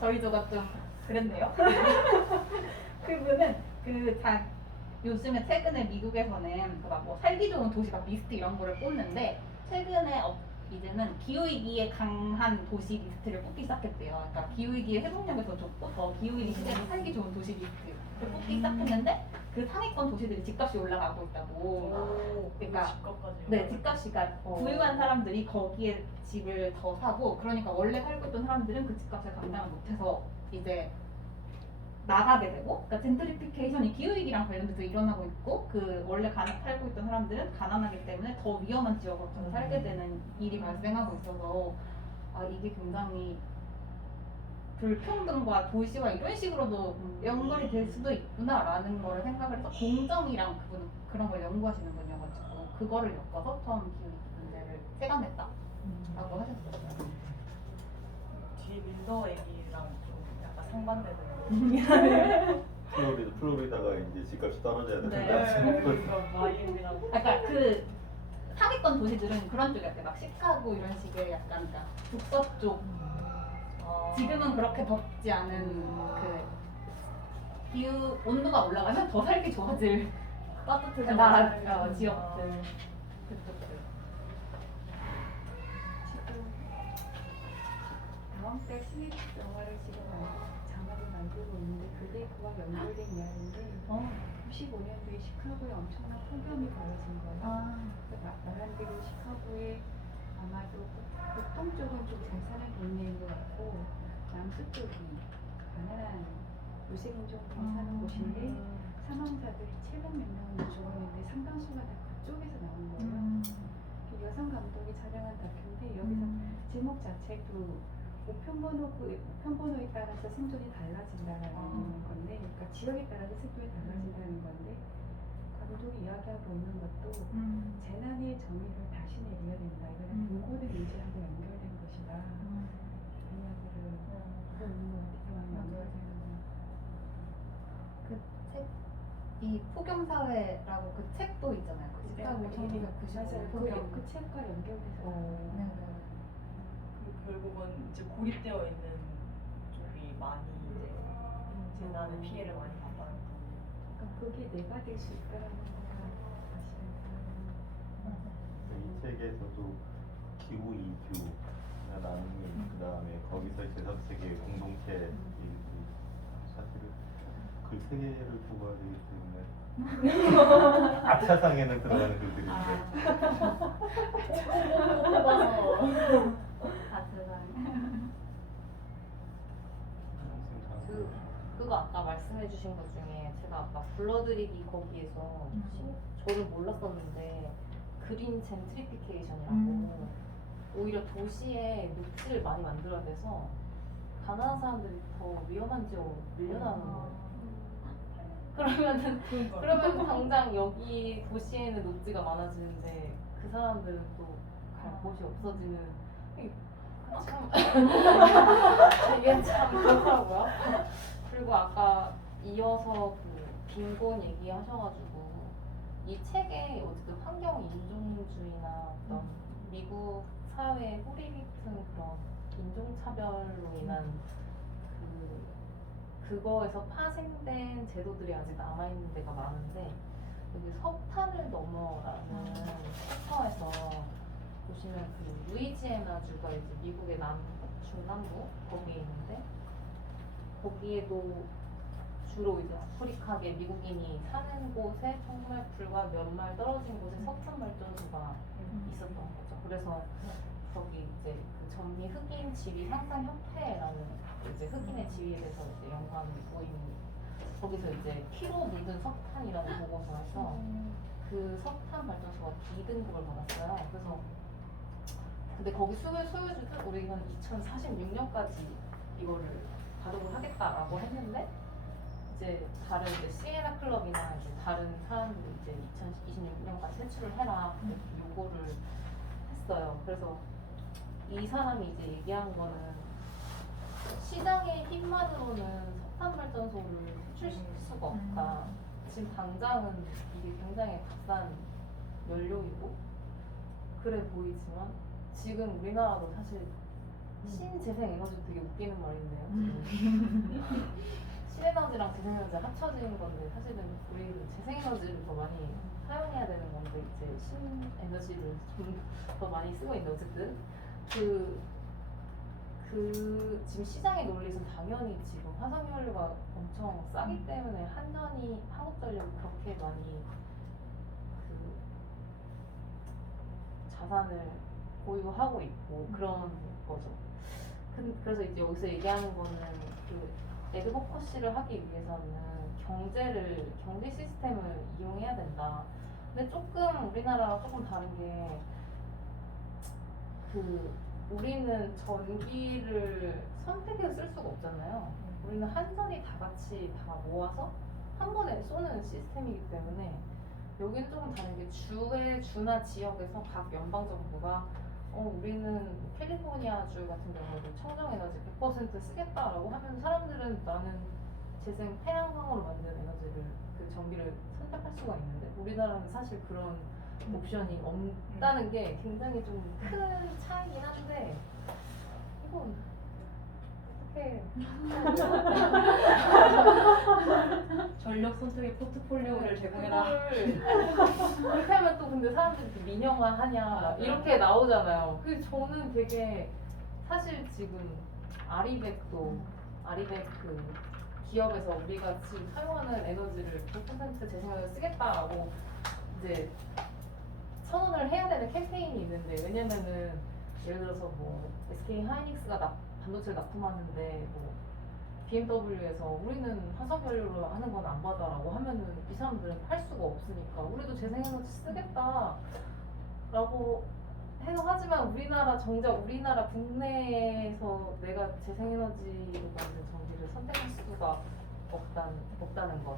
저희 조가 좀 그랬네요. 그분은 요즘에 최근에 미국에서는 뭐 살기 좋은 도시 막 리스트 이런 거를 뽑는데 최근에 이제는 기후위기에 강한 도시 리스트를 뽑기 시작했대요. 그러니까 기후위기의 회복력이 더 좋고 더 기후위기 시대로 살기 좋은 도시 리스트를 뽑기 시작했는데 그 상위권 도시들이 집값이 올라가고 있다고. 그러니까 집값까지. 네, 집값이 그러니까 부유한 사람들이 거기에 집을 더 사고 그러니까 원래 살고 있던 사람들은 그 집값을 감당을 못해서 이제 나가게 되고 그러니까 젠트리피케이션이 기후위기랑 관련돼서 일어나고 있고 그 원래 살고 있던 사람들은 가난하기 때문에 더 위험한 지역으로 가서 살게 되는 일이 발생하고 있어서 이게 굉장히 불평등과 도시와 이런 식으로도 연결이 될 수도 있구나라는 걸 생각을 해서 공정이랑 그분은 그런 걸 연구하시는 분이어가지고 그거를 엮어서 처음 기후위기 문제를 체감했다라고 하셨어요. 뒤에 밀더 얘기랑 좀 약간 상반되는. 플로리다가 이제 집값이 떨어져야 네. 되는데 그러니까 마이애미랑. 그러니까 그 상위권 도시들은 그런 쪽이었대. 막 시카고 이런 식의 약간 그러니까 북서쪽. 지금은 그렇게 덥지 않은 그 기후 온도가 올라가면 더 살기 좋아질 따뜻해져. 나라 지역들 그쪽들. 다음 달 시립 영화를 지금 자막을 만들고 있는데 그게 그와 연결된 이야기인데 95년도에 시카고에 엄청난 폭염이 벌어진 거예요. 말한 대로 시카고에 아마도 북동쪽은 좀 잘 사는 동네인 것 같고 남서쪽이 가난한 무색인종들이 사는 곳인데 사망자들이 700몇 명이 죽었는데 상당수가 다 그쪽에서 나온 거예요. 여성 감독이 촬영한 다큐인데 여기서 제목 자체도 우편번호에 따라서 생존이 달라진다라는 건데, 그러니까 지역에 따라서 생존이 달라진다는 건데, 감독이 이야기하고 있는 것도 재난의 정의를 다시 내려야 된다. 이거는 공고된 의지하고 연결된 것이다. 그 이야기를 하고 있는 것 같아요. 연결되는 이 폭염사회라고 그 책도 있잖아요. 그 시카고 1995 폭염. 그 책과 연결돼서 네. 결국은 이제 고립되어 있는 쪽이 많이 이제 재난의 피해를 많이 받아요. 그러니까 그게 내가 될 수 있다라는 거가 사실은 이 책에서도 기후 이주나 나눔 그다음에 거기서 제3세계 공동체 사실은 글 3개를 뽑아야 되기 때문에 앞차상에는 들어가는 글들인데 그거 아까 말씀해주신 것 중에 제가 아까 불러드리기 거기에서 저를 몰랐었는데 그린 젠트리피케이션이라고 오히려 도시에 녹지를 많이 만들어야 돼서 가난한 사람들이 더 위험한 지역으로 밀려나는 거예요. 그러면 당장 여기 도시에는 녹지가 많아지는데 그 사람들은 또 갈 곳이 없어지는 참 이게 참 그렇더라고요. 그리고 아까 이어서 그 빈곤 얘기하셔가지고 이 책에 어쨌든 환경 인종주의나 어떤 미국 사회의 뿌리 깊은 그런 인종차별로 인한 그거에서 파생된 제도들이 아직 남아있는 데가 많은데 여기 석탄을 넘어라는 챕터에서 보시면 그 루이지애나주가 이제 미국의 중남부 거기에 있는데 거기에도 주로 이제 아프리카계 미국인이 사는 곳에 정말 불과 몇 마일 떨어진 곳에 석탄 발전소가 있었던 거죠. 그래서 거기 이제 그 전미 흑인 지위 상상 협회라는 이제 흑인의 지위에 대해서 이제 연구하는 모임이 거기서 이제 피로 묻은 석탄이라는 보고서에서 그 석탄 발전소가 D등급을 받았어요. 그래서 근데 거기 소유주는 우리는 2046년까지 이거를 가동을 하겠다라고 했는데 이제 다른 이제 시에나 클럽이나 이제 다른 사람들이 이제 2026년까지 퇴출을 해라 이렇게 요구를 했어요. 그래서 이 사람이 이제 얘기한 거는 시장의 힘만으로는 석탄 발전소를 퇴출시킬 수가 없다. 지금 당장은 이게 굉장히 값싼 연료이고 그래 보이지만 지금 우리나라도 사실 신재생에너지 되게 웃기는 말인데요. 신에너지랑 재생에너지 합쳐진 건데 사실은 우리는 재생에너지를 더 많이 사용해야 되는 건데 이제 신에너지를 좀 더 많이 쓰고 있는데 어쨌든 지금 시장의 논리에서 당연히 지금 화석연료가 엄청 싸기 때문에 한국전력이 그렇게 많이 그 자산을 보유하고 있고 그런 거죠. 그래서 이제 여기서 얘기하는 거는 그 애드보커시를 하기 위해서는 경제 시스템을 이용해야 된다. 근데 조금 우리나라랑 조금 다른 게 우리는 전기를 선택해서 쓸 수가 없잖아요. 우리는 한전이 다 같이 다 모아서 한 번에 쏘는 시스템이기 때문에 여기는 조금 다른 게 주나 지역에서 각 연방정부가 우리는 캘리포니아주 같은 경우도 청정에너지 100% 쓰겠다라고 하면 사람들은 나는 재생 태양광으로 만든 에너지를 그 전기를 선택할 수가 있는데 우리나라는 사실 그런 옵션이 없다는 게 굉장히 좀 큰 차이긴 한데 이건 어떻게 전력 선택의 포트폴리오를 제공해라. 그렇게 하면 또 근데 사람들이 또 민영화하냐 이렇게 나오잖아요. 그 저는 되게 사실 지금 아리백 그 기업에서 우리가 지금 사용하는 에너지를 100% 재생에너지 쓰겠다라고 이제 선언을 해야 되는 캠페인이 있는데 왜냐면은 예를 들어서 뭐 SK 하이닉스가 반도체를 납품하는데 뭐 BMW에서 우리는 화석연료로 하는 건 안 받아라고 하면은 이 사람들은 할 수가 없으니까 우리도 재생에너지 쓰겠다라고 해서 하지만 정작 우리나라 국내에서 내가 재생에너지로 만든 전기를 선택할 수가 없다는 것.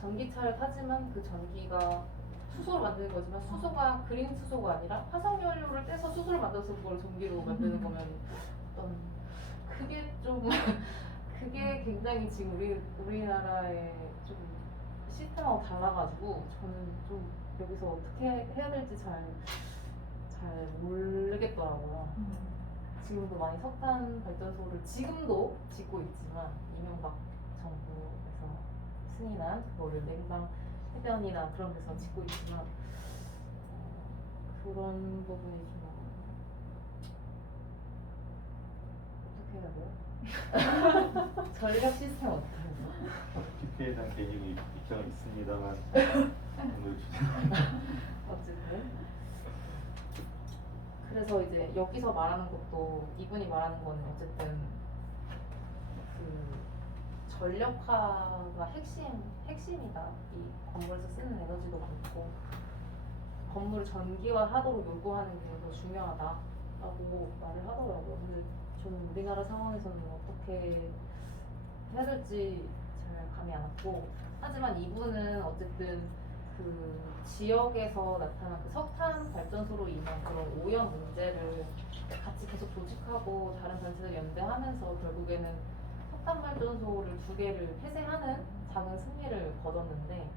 전기차를 타지만 그 전기가 수소로 만드는 거지만 수소가 그린 수소가 아니라 화석연료를 떼서 수소를 만들어서 그걸 전기로 만드는 거면 어떤 그게 굉장히 지금 우리나라의 좀 시스템하고 달라가지고 저는 좀 여기서 어떻게 해야 될지 잘 모르겠더라고요. 지금도 많이 석탄 발전소를 지금도 짓고 있지만 이명박 정부에서 승인한 그거를 냉방 해변이나 그런 데서 짓고 있지만 그런 부분이 좀 어떻게 해야 돼요? 전력 시스템 어떻게 해야 돼요? TP에 대한 개인적인 입장은 있습니다만 오늘 어쨌든 그래서 이제 여기서 말하는 것도 이분이 말하는 거는 어쨌든 그 전력화가 핵심이다. 이 건물에서 쓰는 에너지도 그렇고 건물을 전기화하도록 요구하는 게 더 중요하다라고 말을 하더라고요. 근데 저는 우리나라 상황에서는 어떻게 해야 될지 잘 감이 안 왔고 하지만 이분은 어쨌든 그 지역에서 나타난 그 석탄 발전소로 인한 그런 오염 문제를 같이 계속 조직하고 다른 단체들 연대하면서 결국에는 석탄 발전소를 2개를 폐쇄하는 작은 승리를 거뒀는데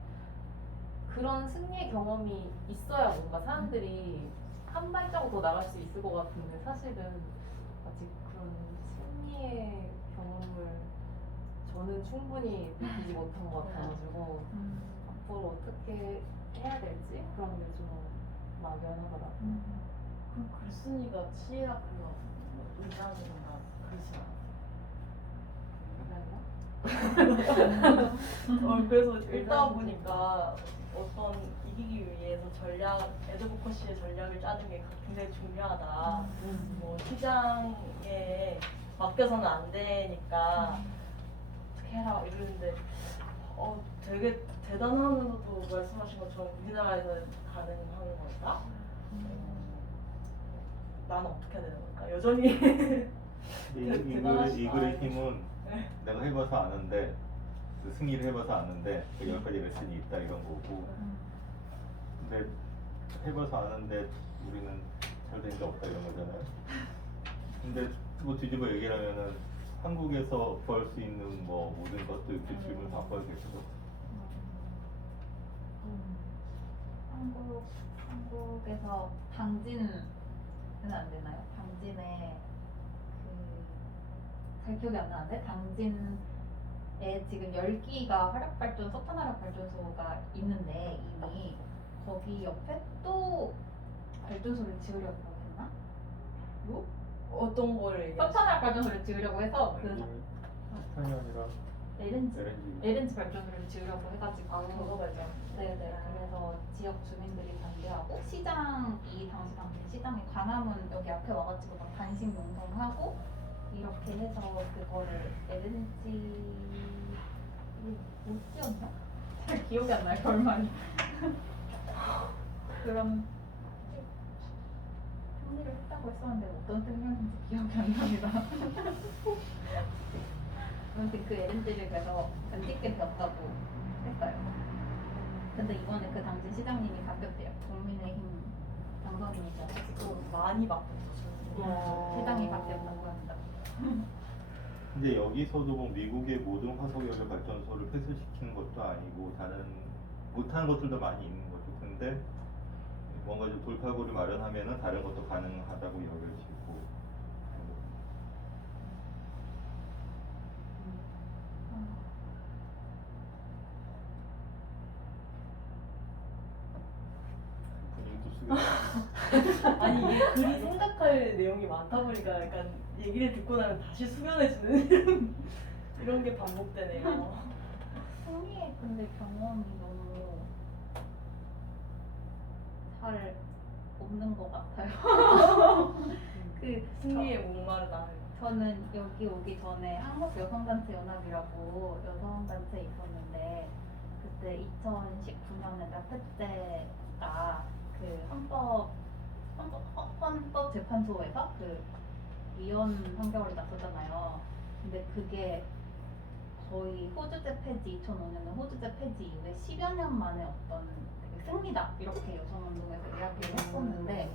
그런 승리의 경험이 있어야 뭔가 사람들이 한 발자국 더 나갈 수 있을 것 같은데 사실은 아직 그런 승리의 경험을 저는 충분히 느끼지 못한 것 같아가지고 앞으로 어떻게 해야 될지 그런 게 좀 막연하더라고요. 그럼 글쓴이가 치이라 그거 의사한테가 글씨 그래서 읽다 보니까 어떤 이기기 위해서 전략, 애드보커시의 전략을 짜는 게 굉장히 중요하다. 뭐 시장에 맡겨서는 안 되니까 어떻게 해라 이러는데 되게 대단하면서도 말씀하신 것처럼 우리나라에서 가능한 걸까? 나는 어떻게 해야 되는 걸까? 여전히 이 글의 힘은 내가 해봐서 아는데 그 승리를 해봐서 아는데 그 10가지 레슨이 있다 이런 거고 근데 해봐서 아는데 우리는 잘 된 게 없다 이런 거잖아요. 근데 뭐 뒤집어 얘기하면은 한국에서 구할 수 있는 뭐 모든 것도 이렇게 질문 바꿔야겠죠. 한국에서 당진은 안 되나요? 당진에 잘 기억이 안 나는데 당진에 지금 열기가 화력발전, 석탄 화력발전소가 있는데 이미 거기 옆에 또 발전소를 지으려고 했나? 어떤 걸 얘기하시나요? 석탄 화력발전소를 지으려고 해서 그 석탄이 아니라 LNG LNG 발전소를 지으려고 해가지고 저거 발전. 네네. 그래서 지역 주민들이 반대하고 시장이 당시 시장이 광화문 여기 앞에 와가지고 막 단식 농성하고 이렇게 해서 그거를 LNG 뭐였나? 잘 기억이 안 나요. 결말이. 그런 승리를 했다고 했었는데 어떤 승리였는지 기억이 안 납니다. 아무튼 그 LNG를 그래서 던지게 되었다고 했어요. 근데 이번에 그 당시 시장님이 바뀌었대요. 국민의힘 당선인이셔가지고 많이 바뀌었죠. 시장이 바뀌었다고 합니다. 근데 여기서도 뭐 미국의 모든 화석연료 발전소를 폐쇄시키는 것도 아니고 다른 못하는 것들도 많이 있는 거죠. 근데 뭔가 좀 돌파구를 마련하면은 다른 것도 가능하다고 여겨지고 분위기도 쓰게 아니 이게 글이 생각할 내용이 많다 보니까 약간 얘기를 듣고 나면 다시 수면해지는 이런 게 반복되네요. 승리의 근데 경험이 너무 잘 없는 것 같아요. 승리에 목마르다. 저는 여기 오기 전에 한국여성단체 연합이라고 여성단체에 있었는데 그때 2019년에 몇 회째가 그 헌법재판소에서 그 위헌 판결이 났었잖아요. 근데 그게 거의 호주제 폐지 2005년에 호주제 폐지 이후에 10여 년 만에 어떤 되게 승리다 이렇게 여성운동에서 이야기를 했었는데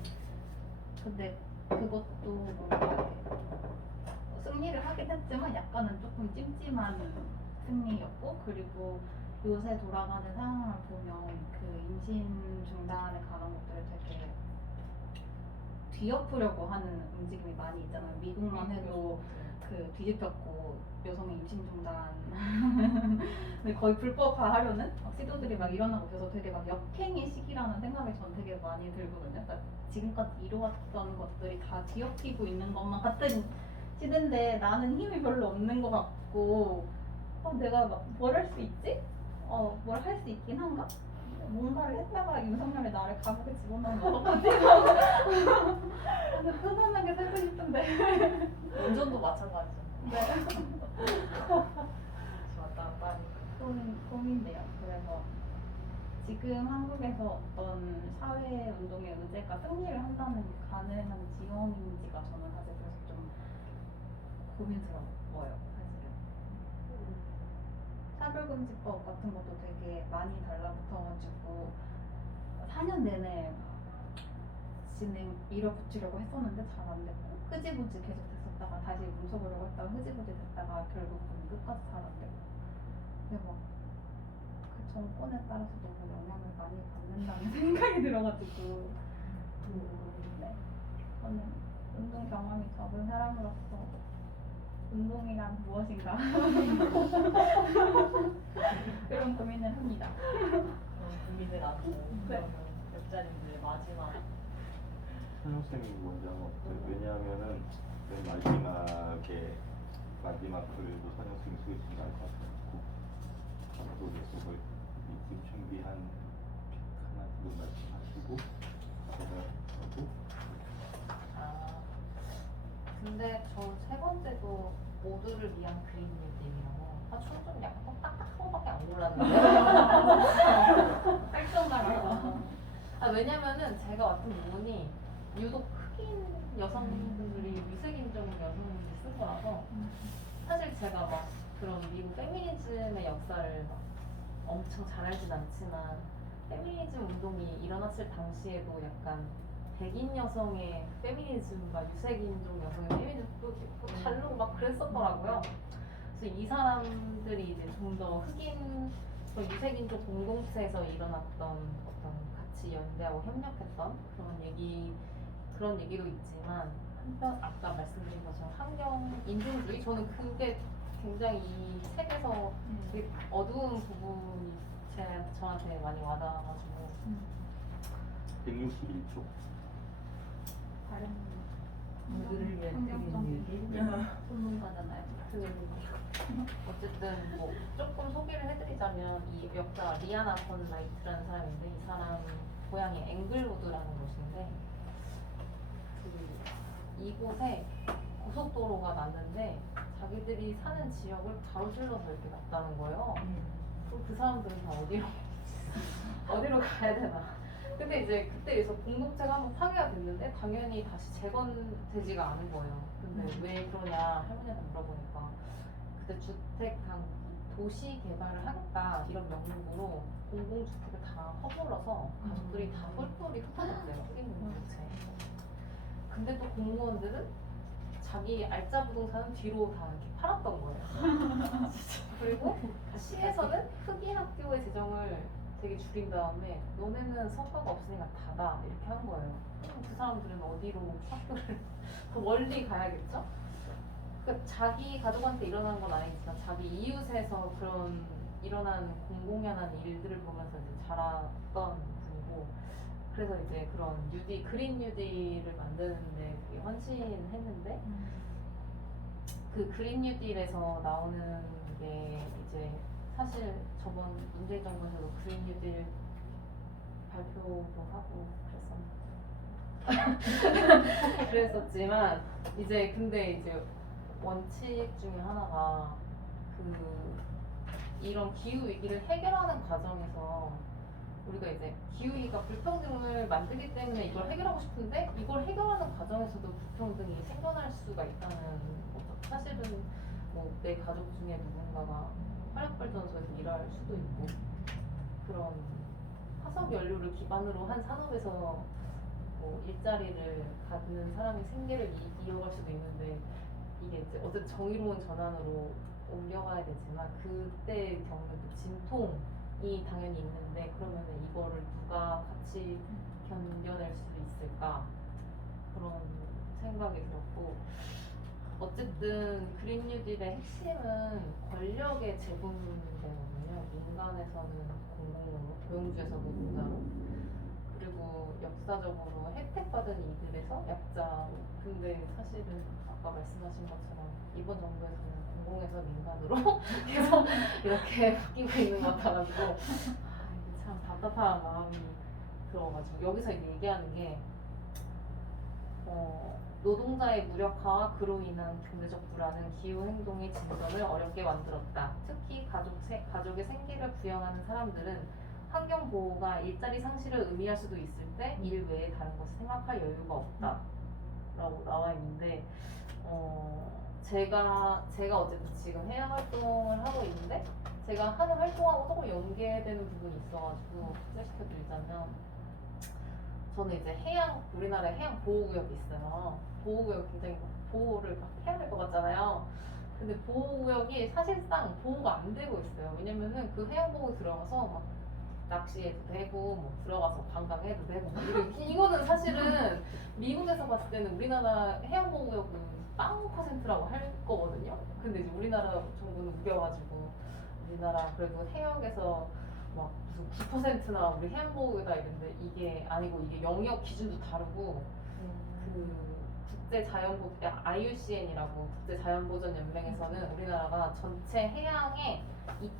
근데 그것도 뭔가 승리를 하긴 했지만 약간은 조금 찜찜한 승리였고 그리고 요새 돌아가는 상황을 보면 그 임신 중단에 관한 것들을 되게 뒤엎으려고 하는 움직임이 많이 있잖아요. 미국만 해도 그 뒤집혔고 여성의 임신 중단 근데 거의 불법화하려는 막 시도들이 막 일어나고 있어서 되게 막 역행의 시기라는 생각이 전 되게 많이 들거든요. 그러니까 지금까지 이루었던 것들이 다 뒤엎이고 있는 것만 같은 시대인데 나는 힘이 별로 없는 것 같고 내가 막 뭘 할 수 있지? 뭘 할 수 있긴 한가? 뭔가를 했다가 윤석열이 나를 감옥에 집어넣으면 어떡하지? 그냥 편안하게 살고 싶은데 운전도 마찬가지죠. 네. 왔다 갔다 하니까. 고민돼요. 그래서 지금 한국에서 어떤 사회 운동의 의제가 승리를 한다는 게 가능한 지형인지가 저는 사실 그래서 좀 고민스러워요. 사실은. 차별금지법 같은 것도 되게 많이 달라붙어가지고 4년 내내 밀어붙이려고 했었는데 잘 안 됐고 흐지부지 계속 됐었다가 다시 뭉쳐보려고 했다가 흐지부지 됐다가 결국 끝까지 잘 안 됐고 근데 막 정권에 따라서 너무 영향을 많이 받는다는 생각이 들어가지고 네. 저는 운동 경험이 적은 사람으로서 운동이란 무엇인가 그런 고민을 합니다. 고민을 하고 네. 그러면 옆자리분들 마지막 선생님이 먼저 한번 어때요? 왜냐하면은 맨 마지막 글도 선생님이 쓰시는 거 알 것 같고 저도 그래서 뭐 미팅 준비한 하나 지금 말씀하시고 제가 하고 아, 근데 저 세 번째도 모두를 위한 그린 뉴딜이라고. 좀 약간 좀 딱딱한 거밖에 안 골랐는데. 깔끔하게. 왜냐면은 제가 맡은 부분이 유독 흑인 여성분들이 미색인종 여성분들이 쓴 거라서 사실 제가 막 그런 미국 페미니즘의 역사를 막 엄청 잘 알진 않지만 페미니즘 운동이 일어났을 당시에도 약간 백인 여성의 페미니즘과 유색인종 여성의 페미니즘도 있고 다르고 막 그랬었더라고요. 그래서 이 사람들이 이제 좀 더 흑인 또 유색인종 공동체에서 일어났던 어떤 같이 연대하고 협력했던 그런 얘기도 있지만 한편 아까 말씀드린 것처럼 환경 인종주의 저는 그게 굉장히 이 책에서 되게 어두운 부분이 저한테 많이 와닿아가지고 161쪽 다른 모두를 위한 환경적인 그린 뉴딜. 전문가잖아요. 어쨌든 뭐 조금 소개를 해드리자면 이 역자 리아나 건 라이트라는 사람인데 이 사람 고향이 앵글우드라는 곳인데 이곳에 고속도로가 났는데 자기들이 사는 지역을 가로질러서 이렇게 났다는 거예요. 그럼 그 사람들은 다 어디로 가야 되나? 근데 이제 그때에서 공동체가 한번 파괴가 됐는데 당연히 다시 재건되지가 않은 거예요. 근데 왜 그러냐 할머니한테 물어보니까 그때 도시 개발을 하겠다 이런 명목으로 공공주택을 다 허물어서 가족들이 다 뿔뿔이 흩어졌대요. 흑인 공동체. 근데 또 공무원들은 자기 알짜 부동산은 뒤로 다 이렇게 팔았던 거예요. 그리고 시에서는 흑인 학교의 재정을 되게 줄인 다음에 너네는 성과가 없으니까 닫아 이렇게 한 거예요. 그럼 그 사람들은 어디로 학교를 더 멀리 가야겠죠? 그러니까 자기 가족한테 일어난 건 아니지만 자기 이웃에서 그런 일어난 공공연한 일들을 보면서 이제 자랐던 분이고 그래서 이제 그런 그린 뉴딜을 만드는데 되게 헌신했는데 그 그린 뉴딜에서 나오는 게 이제 사실 저번 문재인 정부에서도 그린 뉴딜 발표도 하고 그랬었지만 이제 근데 이제 원칙 중에 하나가 이런 기후 위기를 해결하는 과정에서 우리가 이제 기후 위기가 불평등을 만들기 때문에 이걸 해결하고 싶은데 이걸 해결하는 과정에서도 불평등이 생겨날 수가 있다는 거죠. 사실은 뭐 내 가족 중에 누군가가 화력발전소에서 일할 수도 있고 그런 화석 연료를 기반으로 한 산업에서 뭐 일자리를 갖는 사람이 생계를 이어갈 수도 있는데 이게 이제 어쨌든 정의로운 전환으로 옮겨가야 되지만 그때 겪는 그 진통이 당연히 있는데 그러면 이거를 누가 같이 견뎌낼 수 있을까 그런 생각이 들었고 어쨌든 그린 뉴딜의 핵심은 권력의 재분배거든요. 민간에서는 공공으로, 고용주에서는 노동자로 그리고 역사적으로 혜택받은 이들에서 약자로 근데 사실은 아까 말씀하신 것처럼 이번 정부에서는 공공에서 민간으로 계속 이렇게 바뀌고 있는 것 같아가지고 이게 참 답답한 마음이 들어가지고 여기서 이제 얘기하는 게 노동자의 무력화와 그로 인한 경제적 불안은 기후 행동의 진전을 어렵게 만들었다. 특히 가족의 생계를 부양하는 사람들은 환경 보호가 일자리 상실을 의미할 수도 있을 때 일 외에 다른 것을 생각할 여유가 없다라고 나와 있는데 제가 어쨌든 지금 해양 활동을 하고 있는데 제가 하는 활동하고 조금 연계되는 부분이 있어가지고 소개시켜드리자면 저는 이제 우리나라에 해양 보호구역이 있어요. 보호구역 굉장히 보호를 막 해야 될 것 같잖아요. 근데 보호구역이 사실상 보호가 안 되고 있어요. 왜냐면은 그 해양보호에 들어가서 막 낚시해도 되고 뭐 들어가서 관광해도 되고 뭐 이거는 사실은 미국에서 봤을 때는 우리나라 해양보호구역은 빵 퍼센트라고 할 거거든요. 근데 이제 우리나라 정부는 우겨가지고 우리나라 그래도 해역에서 막 무슨 9%나 우리 해양보호구역이다 이랬는데 이게 아니고 이게 영역 기준도 다르고 그 국제자연보 IUCN이라고 국제자연보전연맹에서는 우리나라가 전체 해양의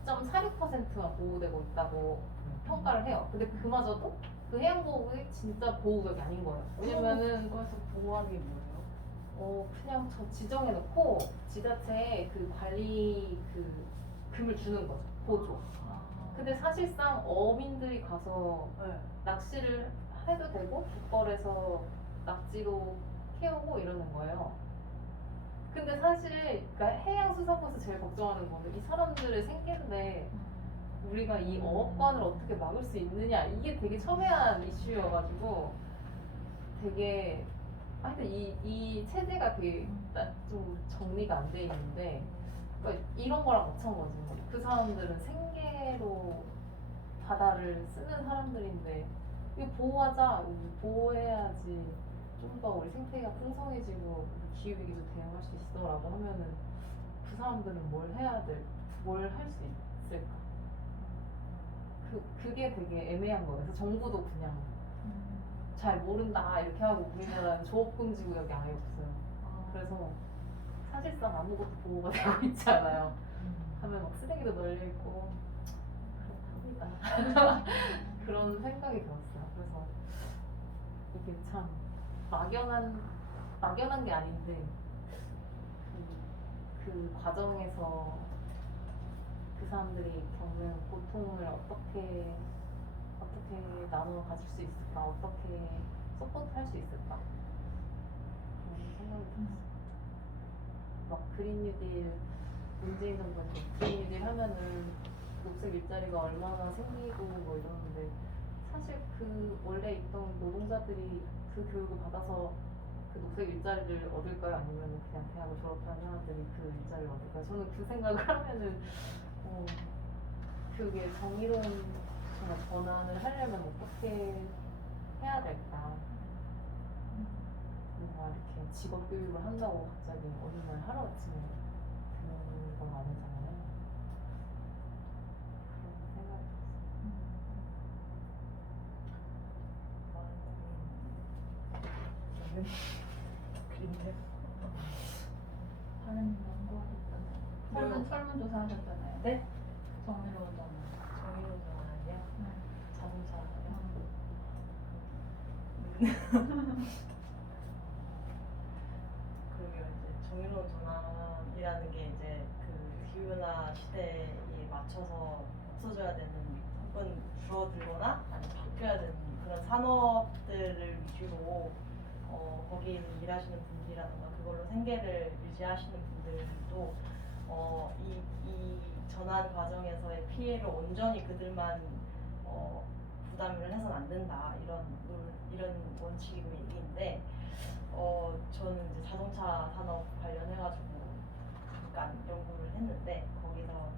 2.46%만 보호되고 있다고 평가를 해요. 근데 그마저도 그 해양보호구역이 진짜 보호구역이 아닌 거예요. 왜냐면은 그래서 보호하는 게 뭐예요? 그냥 저 지정해놓고 지자체에 그 관리 그 금을 주는 거죠. 보조. 근데 사실상 어민들이 가서 네. 낚시를 해도 되고 갯벌에서 낙지로 캐오고 이러는 거예요. 근데 사실 그러니까 해양수산부에서 제일 걱정하는 거는 이 사람들의 생계인데 우리가 이 어업관을 어떻게 막을 수 있느냐 이게 되게 첨예한 이슈여가지고 되게 하여튼 이 체제가 되게 좀 정리가 안 돼 있는데 그러니까 이런 거랑 마찬가지인 거죠. 그 사람들은 생계로 바다를 쓰는 사람들인데 이거 보호하자, 보호해야지 좀 더 우리 생태계가 풍성해지고 기후위기도 대응할 수 있어라고 하면은 그 사람들은 뭘 할 수 있을까? 그게 되게 애매한 거예요. 그래서 정부도 그냥 잘 모른다 이렇게 하고 우리나라는 조업금지 구역이 아예 없어요. 그래서 사실상 아무것도 보호가 되고 있지 않아요. 하면 막 쓰레기도 널려 있고 그렇답니다. 그런 생각이 들었어요. 그래서 이게 참 막연한 게 아닌데 그 과정에서 그 사람들이 겪는 고통을 어떻게 나눠 가질 수 있을까? 어떻게 서포트 할 수 있을까? 그런 생각이 들었어요. 막 그린 뉴딜 문재인 정부에서 그린 뉴딜 하면은 녹색 일자리가 얼마나 생기고 뭐 이러는데 사실 그 원래 있던 노동자들이 그 교육을 받아서 그 녹색 일자리를 얻을까요? 아니면 그냥 대학을 졸업한 사람들이 그 일자리를 얻을까요? 저는 그 생각을 하면은 그게 정의로운 정말 전환을 하려면 어떻게 해야 될까? 뭔가 이렇게 직업 교육을 한다고 갑자기 어느 날 하루아침에 되는 건 아니잖아요. 그런 생각이 들었어요. 그린데 다른 연구하셨잖아요. 설문조사 하셨잖아요. 네? 정의로운 전환. 정의로운 전환이요? 자동차요? 그러게요. 이제 정의로운 전환이라는 게 이제 그 기후변화 시대에 맞춰서 없어져야 되는 혹은 줄어들거나 아니면 바뀌어야 되는 그런 산업들을 위주로 거기 일하시는 분들이라든가 그걸로 생계를 유지하시는 분들도 이 전환 과정에서의 피해를 온전히 그들만 부담을 해서는 안 된다 이런 원칙이고 얘기인데 저는 이제 자동차 산업 관련해가지고 잠깐 연구를 했는데 거기서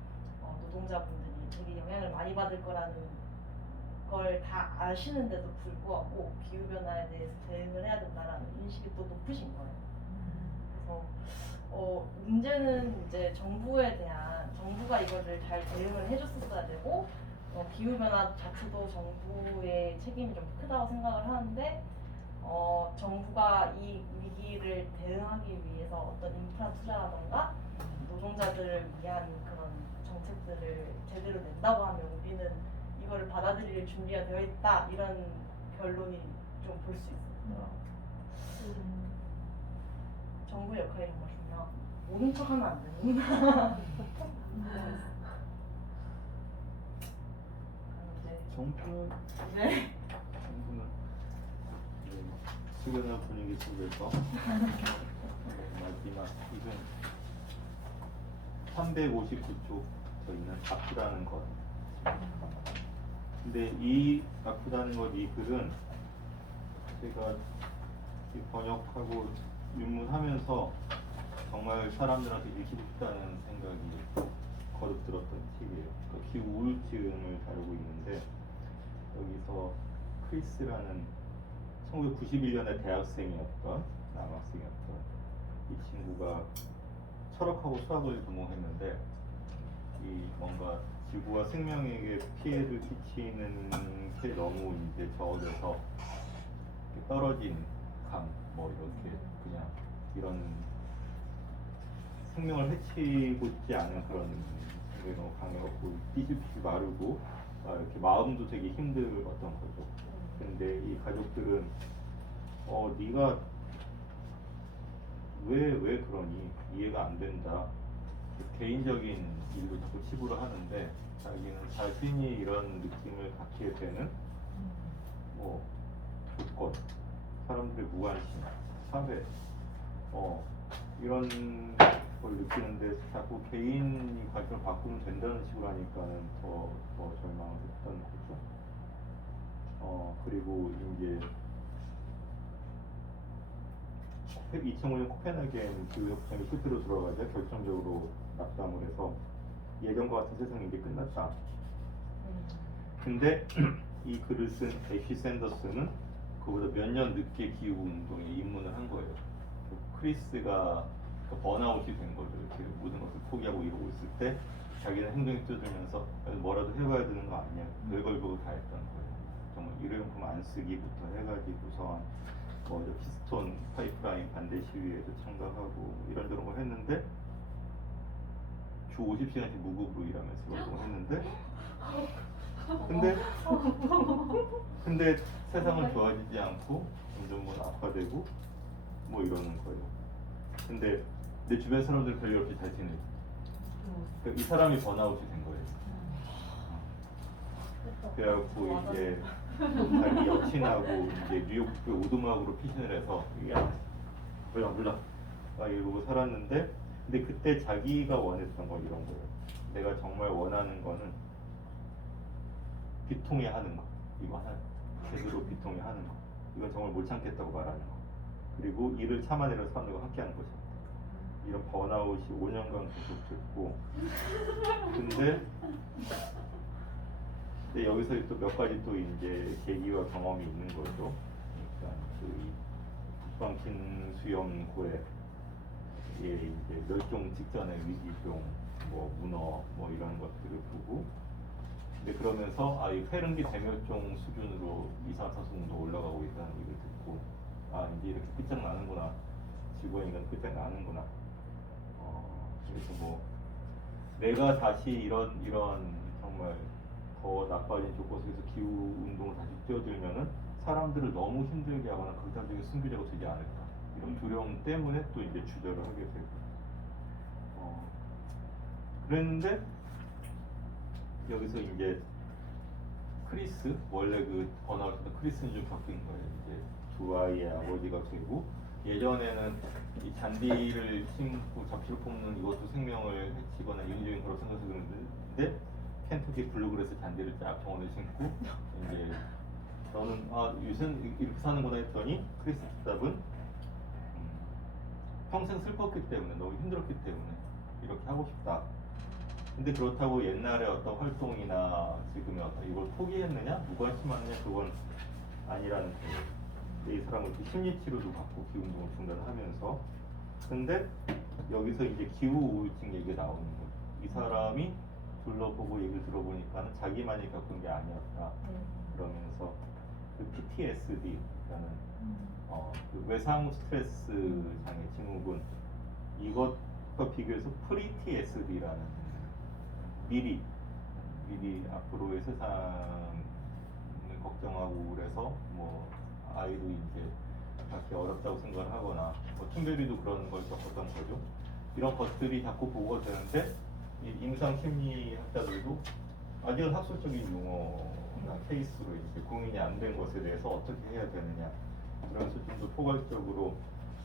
노동자분들이 되게 영향을 많이 받을 거라는 걸 다 아시는데도 불구하고 기후변화에 대해서 대응을 해야 된다라는 인식이 또 높으신 거예요. 그래서 문제는 이제 정부가 이거를 잘 대응을 해줬었어야 되고 기후변화 자체도 정부의 책임이 좀 크다고 생각을 하는데 정부가 이 위기를 대응하기 위해서 어떤 인프라 투자라던가 노동자들을 위한 그런 정책들을 제대로 낸다고 하면 우리는 이거를 받아들일 준비가 되어 있다 이런 결론이 좀 볼 수 있어요. 정부의 역할이 정말 중요하고 모른 척하면 안 되는구나. 정부는 네. 수련회 분위기 속에서 마지막 이건 359쪽 저희는 아프다는 것. 근데 이 아프다는 것 이 글은 제가 번역하고 입문하면서 정말 사람들한테 읽히고 싶다는 생각이 거듭 들었던 책이에요. 그러니까 기후 우울증을 다루고 있는데 여기서 크리스라는 1991년에 대학생이었던 남학생이었던 이 친구가 철학하고 수학을 전공했는데 이 뭔가 지구와 생명에게 피해를 끼치는 게 너무 이제 저어져서 이렇게 떨어진 강 뭐 이렇게 그냥 이런 생명을 해치고 있지 않은 그런 생각이 너무 강해갖고 삐질삐질 마르고 이렇게 마음도 되게 힘들었던 거죠. 근데 이 가족들은 네가 왜 그러니 이해가 안 된다. 개인적인 일도 자꾸 치부를 하는데 자기는 자신이 이런 느낌을 갖게 되는 뭐 조건, 사람들의 무관심, 사회 이런 걸 느끼는데 자꾸 개인이 관점을 바꾸면 된다는 식으로 하니까는 더 절망을 했던 거죠. 그리고 이제 2005년 코펜하겐 교육협정이 끝으로 들어가자 결정적으로 낙담을 해서 예전과 같은 세상이 이제 끝났다. 근데 이 글을 쓴 애쉬 샌더스는 그보다 몇 년 늦게 기후운동에 입문을 한 거예요. 크리스가 번아웃이 된 거죠. 이렇게 모든 것을 포기하고 이러고 있을 때 자기는 행동에 뛰어들면서 뭐라도 해봐야 되는 거 아니냐 별걸 보고 다 했던 거예요. 정말 일회용품 안 쓰기부터 해가지고서 피스톤 파이프라인 반대 시위에도 참가하고 이런저런 걸 했는데 주 50시간씩 무급으로 일하면서 활동을 했는데 근데 세상은 좋아지지 않고 점점 악화되고 뭐 이러는 거예요. 근데 내 주변 사람들 별일 없이 잘 지내고 그러니까 이 사람이 번아웃이 된 거예요. 그래갖고 이제 자기 여친하고 이제 뉴욕 오두막으로 피신을 해서 야 몰라 이러고 살았는데 근데 그때 자기가 원했던 건 이런 거예요. 내가 정말 원하는 거는 비통해 하는 거 이거 하나 제대로 비통해 하는 거 이건 정말 못 참겠다고 말하는 거 그리고 일을 참아내는 사람들과 함께하는 거죠. 이런 번아웃이 5년간 계속됐고 근데 여기서 또 몇 가지 또 이제 계기와 경험이 있는 거죠. 그러니까 그 북방친 수염고에 이제 멸종 직전의 위기종, 뭐 문어, 뭐 이런 것들을 보고, 근데 그러면서 이 회릉기 대멸종 수준으로 이산화탄소도 올라가고 있다는 얘기를 듣고, 이제 이렇게 끝장나는구나, 지구의 인간 끝장나는구나. 그래서 뭐 내가 다시 이런 정말 더 나빠진 조건 속에서 기후 운동을 다시 뛰어들면은 사람들을 너무 힘들게 하거나 극단적인 순교자가 되지 않을까 이런 두려움 때문에 또 이제 주저를 하게 되고 그랬는데 여기서 이제 크리스 원래 그 번아웃했던 크리스는 좀 바뀐 거예요. 이제 두 아이의 아버지가 되고 예전에는 이 잔디를 심고 잡초를 뽑는 이것도 생명을 해치거나 인위적인 거라고 생각해서 그랬는데 켄터키 블루그래스 잔디를 쫙 정원에 심고 이제 너는 요새는 이렇게 사는구나 했더니 크리스 대답은 평생 슬펐기 때문에 너무 힘들었기 때문에 이렇게 하고 싶다. 근데 그렇다고 옛날에 어떤 활동이나 지금의 어떤 이걸 포기했느냐 무관심하느냐 그건 아니라는 거예요. 이 사람은 심리치료도 받고 기후운동을 중단하면서 근데 여기서 이제 기후 우울증 얘기가 나오는 거죠. 이 사람이 둘러보고 얘기를 들어보니까 자기만이 겪은 게 아니었다. 그러면서 그 PTSD라는 그 외상 스트레스 장애 증후군 이것과 비교해서 프리TSD라는 미리 앞으로의 세상을 걱정하고 그래서 뭐 아이도 이제 갖기 어렵다고 생각을 하거나 뭐 툰베리도 그런 걸 겪었던 거죠. 이런 것들이 자꾸 보고가 되는데 이 임상 심리학자들도 아직은 학술적인 용어나 케이스로 이제 공인이 안 된 것에 대해서 어떻게 해야 되느냐 그러면서 좀 더 포괄적으로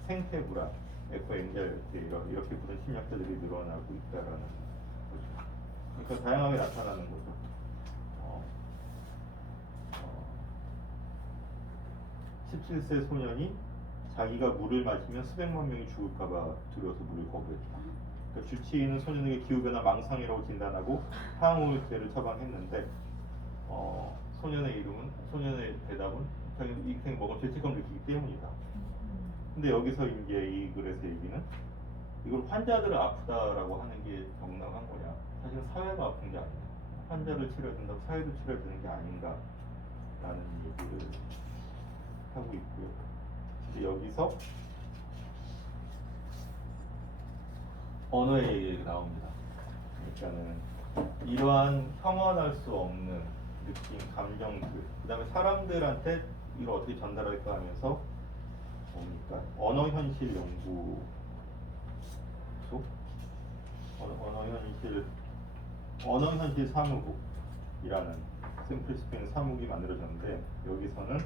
생태 불안, 에코 엔자이티 이렇게 부른 심리학자들이 늘어나고 있다라는 거죠. 그러니까 다양하게 나타나는 거죠. 17세 소년이 자기가 물을 마시면 수백만 명이 죽을까봐 두려워서 물을 거부했다. 그러니까 주치의는 소년에게 기후변화 망상이라고 진단하고 항우울제를 처방했는데 소년의 대답은 자기 인생 먹은 죄책감을 느끼기 때문이다. 근데 여기서 이제 이 글에서 얘기는 이걸 환자들을 아프다라고 하는 게 정당한 거냐? 사실은 사회가 아픈 게 아니야. 환자를 치료해야 된다고 사회도 치료해야 되는 게 아닌가라는 얘기를 하고 있고요. 이제 여기서 언어의 얘기가 나옵니다. 그러니까는 이러한 형언할 수 없는 느낌, 감정들, 그 다음에 사람들한테 이걸 어떻게 전달할까 하면서 뭡니까? 언어현실 연구소? 언어현실 사무국이라는 샘플스페인 사무국이 만들어졌는데 여기서는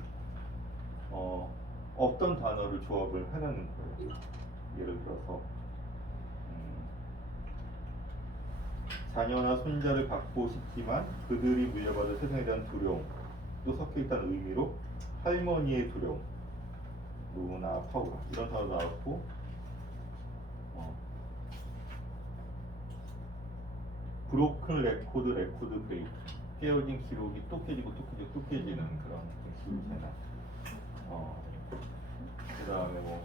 어떤 단어를 조합을 해내는 거예요. 예를 들어서 자녀나 손자를 갖고 싶지만 그들이 물려받을 세상에 대한 두려움도 섞여 있다는 의미로 할머니의 두려움, 루나 파우라 이런 단어도 나왔고 브로큰 레코드 브레이크 깨어진 기록이 또 깨지고 또 깨지는 그런 기록이잖아. 그 다음에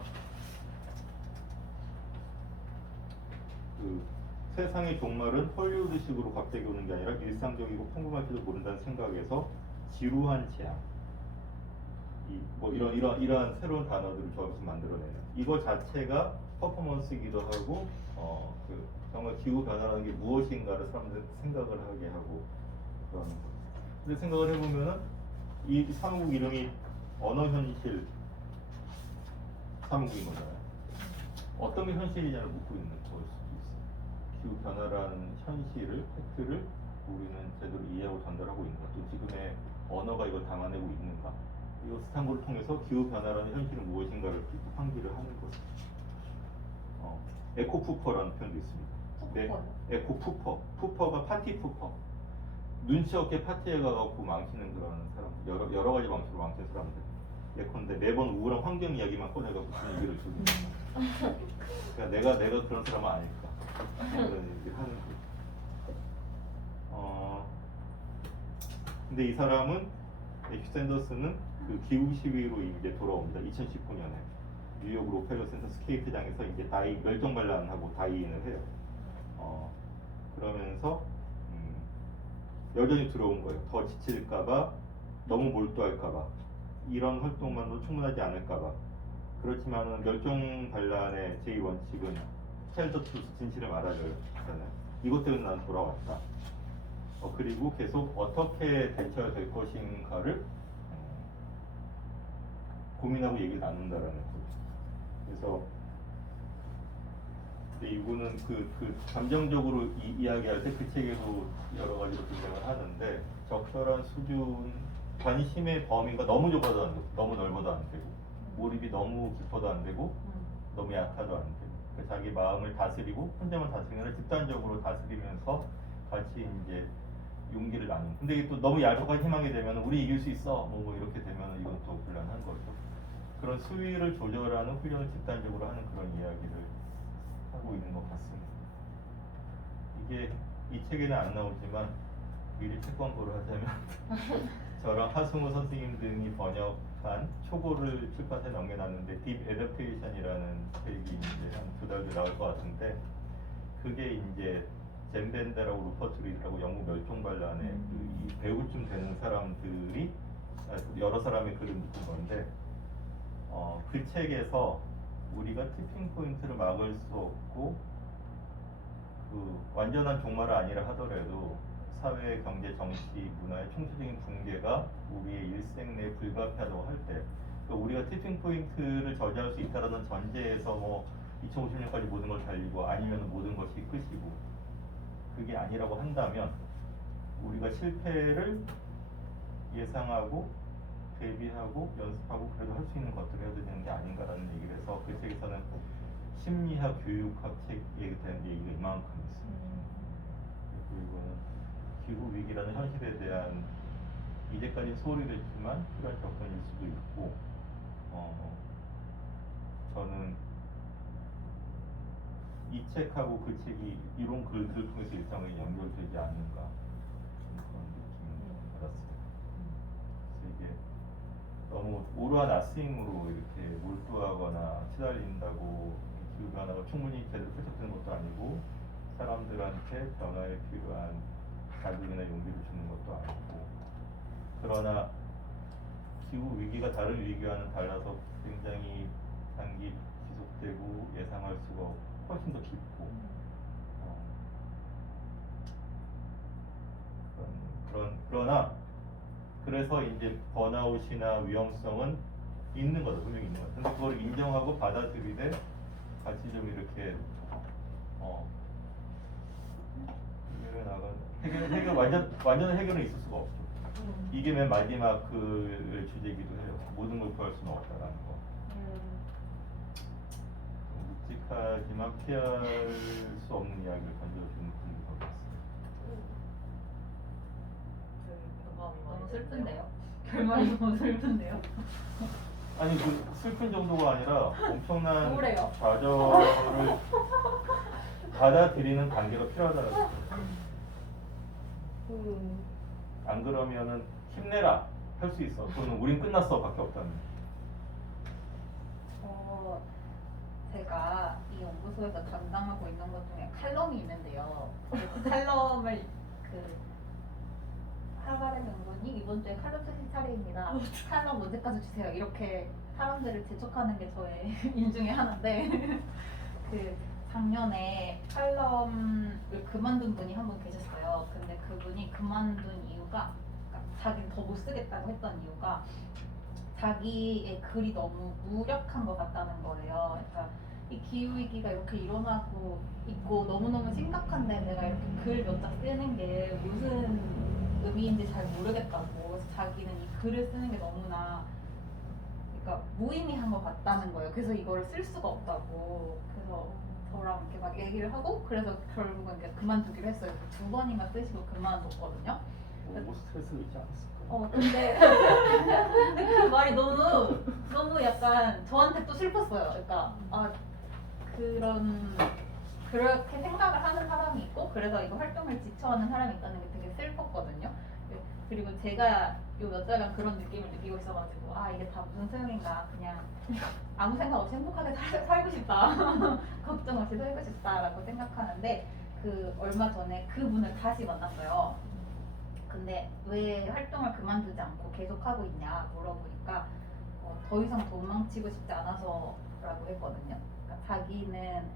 그 세상의 종말은 헐리우드식으로 갑자기 오는 게 아니라 일상적이고 평범할지도 모른다는 생각에서 지루한 재앙. 이러한 새로운 단어들을 조합해서 만들어내는 이거 자체가 퍼포먼스이기도 하고 정말 기후 변화라는 게 무엇인가를 사람들 생각을 하게 하고 그러는 거죠. 근데 생각을 해보면은 이 사무국 이름이 언어현실 사무국인 거잖아요. 어떤 게 현실이냐를 묻고 있는 거일 수도 있어요. 기후 변화라는 현실을, 팩트를 우리는 제대로 이해하고 전달하고 있는가? 또 지금의 언어가 이걸 담아내고 있는가? 이 스탄고를 통해서 기후 변화라는 현실은 무엇인가를 환기를 하는 거죠. 에코푸퍼라는 표현도 있습니다. 네, 에코푸퍼. 푸퍼가 파티 푸퍼. 눈치 없게 파티에 가갖고 망치는 그런 사람, 여러 가지 망치로 망치는 사람들. 예컨대 매번 우울한 환경 이야기만 꺼내갖고 분위기를 주는 그러니까 내가 그런 사람은 아닐까 그런 얘기를 하는 거죠. 근데 이 사람은 휴 샌더스는 그 기후 시위로 이제 돌아옵니다. 2019년에 뉴욕 로펠러 센터 스케이트장에서 이제 멸종 반란하고 다이인을 해요. 그러면서 여전히 들어온 거예요. 더 지칠까봐, 너무 몰두할까봐, 이런 활동만으로 충분하지 않을까봐. 그렇지만은 멸종 반란의 제2 원칙은 텔더 트루스, 진실을 말하려요. 이것 때문에 난 돌아왔다. 그리고 계속 어떻게 대처해야 될 것인가를 고민하고 얘기를 나눈다라는 거죠. 그래서 근데 이분은 그 감정적으로 이야기할 때 그 책에도 여러 가지로 등장을 하는데 적절한 수준, 관심의 범위가 너무 좁아도 안 되고 너무 넓어도 안 되고 몰입이 너무 깊어도 안 되고 너무 얕아도 안 되고 그러니까 자기 마음을 다스리고 혼자만 다스리는 걸 집단적으로 다스리면서 같이 이제 용기를 나누는. 근데 이게 또 너무 얄팍하게 희망이 되면 우리 이길 수 있어 뭐 이렇게 되면 이건 또 곤란한 거죠. 그런 수위를 조절하는 훈련을 집단적으로 하는 그런 이야기를 하고 있는 것 같습니다. 이게 이 책에는 안 나오지만 미리 책 광고를 하자면 저랑 하승우 선생님 등이 번역한 초고를 출판사에 넘겨놨는데 딥 애더페이션이라는 책이 이제 한 2달 뒤에 나올 것 같은데 그게 이제 젠 벤데라고 루퍼트 리드라고 영국 멸종 반란의 이 배우쯤 되는 사람들이 여러 사람의 글을 묶은 건데 그 책에서 우리가 티핑 포인트를 막을 수 없고 그 완전한 종말은 아니라 하더라도 사회, 경제, 정치, 문화의 총체적인 붕괴가 우리의 일생 내에 불가피하다고 할 때 우리가 티핑 포인트를 저지할 수 있다는 전제에서 2050년까지 모든 걸 달리고 아니면 모든 것이 끝이고 그게 아니라고 한다면 우리가 실패를 예상하고 대비하고 연습하고 그래도 할 수 있는 것들을 해야 되는 게 아닌가라는 얘기를 해서 그 책에서는 심리학, 교육학 책에 대한 얘기가 이만큼 있습니다. 그리고 기후 위기라는 현실에 대한 이제까지 소홀히 됐지만 필요한 접근일 수도 있고 저는 이 책하고 그 책이 이런 글들을 통해서 일상에 연결되지 않는가 그런 느낌을 받았어요. 그래서 이게 너무 오르와 나스잉으로 이렇게 몰두하거나 시달린다고 기후 변화가 충분히 제대로 펼쳐지는 것도 아니고 사람들한테 변화에 필요한 자극이나 용기를 주는 것도 아니고 그러나 기후 위기가 다른 위기와는 달라서 굉장히 장기 지속되고 예상할 수가 훨씬 더 깊고 그러나 그래서 이제 번아웃이나 위험성은 있는 거다 분명히 있는 거다. 근데 그걸 인정하고 받아들이되 같이 좀 이렇게 해결 완전 해결은 있을 수가 없죠. 이게 맨 마지막 그 주제이기도 해요. 모든 걸 구할 수는 없다라는 거. 묵직하지만 피할 수 없는 이야기를 던져주는 분이 더 있어요. 너무 슬픈데요? 결말이 너무 슬픈데요? 아니 그 슬픈 정도가 아니라 엄청난 우울해요. 좌절을 받아들이는 단계가 필요하다는 거죠. 안 그러면은 힘내라 할 수 있어. 그러면 우린 끝났어 밖에 없다는. 제가 이 연구소에서 담당하고 있는 것 중에 칼럼이 있는데요. 그 칼럼을 하바르 명분이 이번 주에 칼럼 쓰실 차례입니다. 칼럼 언제까지 주세요. 이렇게 사람들을 재촉하는 게 저의 일 중에 하나인데 그 작년에 칼럼을 그만둔 분이 한 분 계셨어요. 근데 그분이 그만둔 이유가 자기는 더 못 쓰겠다고 했던 이유가 자기의 글이 너무 무력한 것 같다는 거예요. 그러니까 이 기후위기가 이렇게 일어나고 있고 너무너무 심각한데 내가 이렇게 글 몇 장 쓰는 게 무슨 의미인지 잘 모르겠다고. 그래서 자기는 이 글을 쓰는 게 너무나 그러니까 무의미한 것 같다는 거예요. 그래서 이거를 쓸 수가 없다고. 그래서 저랑 이렇게 막 얘기를 하고 그래서 결국은 이렇게 그만두기로 했어요. 2번인가 쓰시고 그만뒀거든요. 뭐 스트레스가 있지 않았을까? 근데 그 말이 너무 약간 저한테 또 슬펐어요. 그러니까 그렇게 생각을 하는 사람이 있고 그래서 이거 활동을 지쳐하는 사람이 있다는 게 되게 슬펐거든요. 그리고 제가 요 몇 달간 그런 느낌을 느끼고 있어가지고 이게 다 무슨 소용인가 그냥 아무 생각 없이 행복하게 살고 싶다 걱정 없이 살고 싶다라고 생각하는데 그 얼마 전에 그분을 다시 만났어요. 근데 왜 활동을 그만두지 않고 계속 하고 있냐 물어보니까 더 이상 도망치고 싶지 않아서라고 했거든요. 그러니까 자기는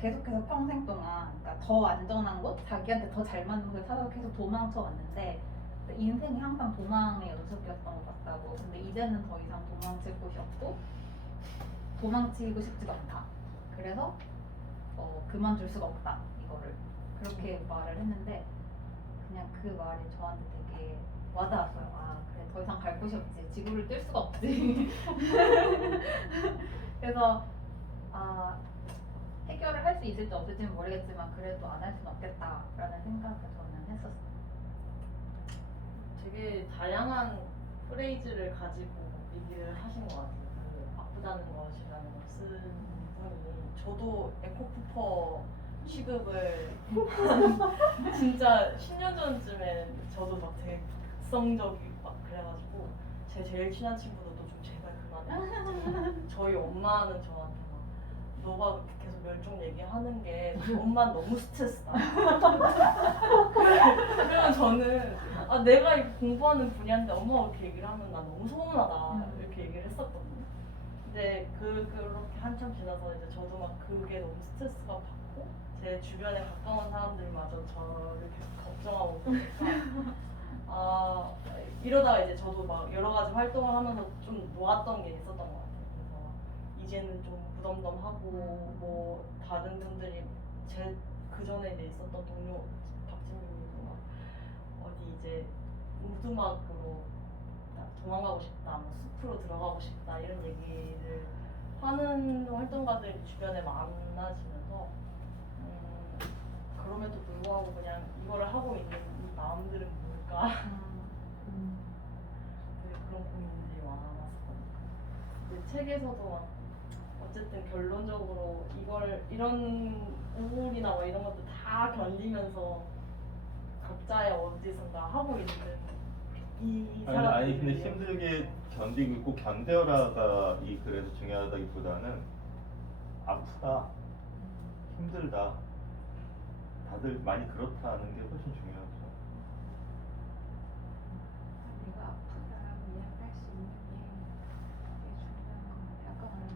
계속해서 평생 동안 그러니까 더 안전한 곳, 자기한테 더 잘 맞는 곳을 찾아서 계속 도망쳐 왔는데 인생이 항상 도망의 연속이었던 것 같다고. 근데 이제는 더 이상 도망칠 곳이 없고 도망치고 싶지도 않다. 그래서 그만둘 수가 없다. 이거를 그렇게 말을 했는데 그냥 그 말이 저한테 되게 와닿았어요. 그래 더 이상 갈 곳이 없지. 지구를 뛸 수가 없지. 그래서 해결을 할 수 있을지 없을지는 모르겠지만 그래도 안 할 수는 없겠다라는 생각을 저는 했었어요. 되게 다양한 프레이즈를 가지고 얘기를 하신 것 같아요. 그 아프다는 것이라는 걸 쓴 분이 저도 에코푸퍼 취급을 진짜 10년 전쯤에 저도 막 되게 극성적이고 막 그래가지고 제 제일 친한 친구도 좀 제발 그만해. 저희 엄마는 저한테 막 너가 계속 멸종 얘기하는 게 엄마는 너무 스트레스다. 그러면 저는 내가 이거 공부하는 분야인데 엄마가 그렇게 얘기를 하면 나 너무 서운하다 이렇게 얘기를 했었거든요. 근데 그렇게 한참 지나서 이제 저도 막 그게 너무 스트레스가 받고 제 주변에 가까운 사람들마저 저를 계속 걱정하고 그러니까 이러다가 이제 저도 막 여러 가지 활동을 하면서 좀 놓았던 게 있었던 것 같아요. 그래서 이제는 좀 무덤덤하고 뭐 다른 분들이 그 전에 이제 있었던 동료 박진민님도 막 어디 이제 우두막으로 도망가고 싶다, 뭐 숲으로 들어가고 싶다 이런 얘기를 하는 활동가들이 주변에 많아지면서 그럼에도 불구하고 그냥 이거를 하고 있는 이 마음들은 뭘까? 되게 그런 고민들이 많았었거든요. 근데 책에서도 막 어쨌든 결론적으로 이런 우울이나 뭐 이런 것도 다 견디면서 각자의 어디선가 하고 있는 이 사람들. 아니 근데 힘들게 견디고 꼭 견뎌라가 이 글에서 중요하다기보다는 아프다, 힘들다, 다들 많이 그렇다는 게 훨씬 중요하죠. 내가 아프다 이야기할 수 있는 게 되게 중요한 것 같아. 아까 말한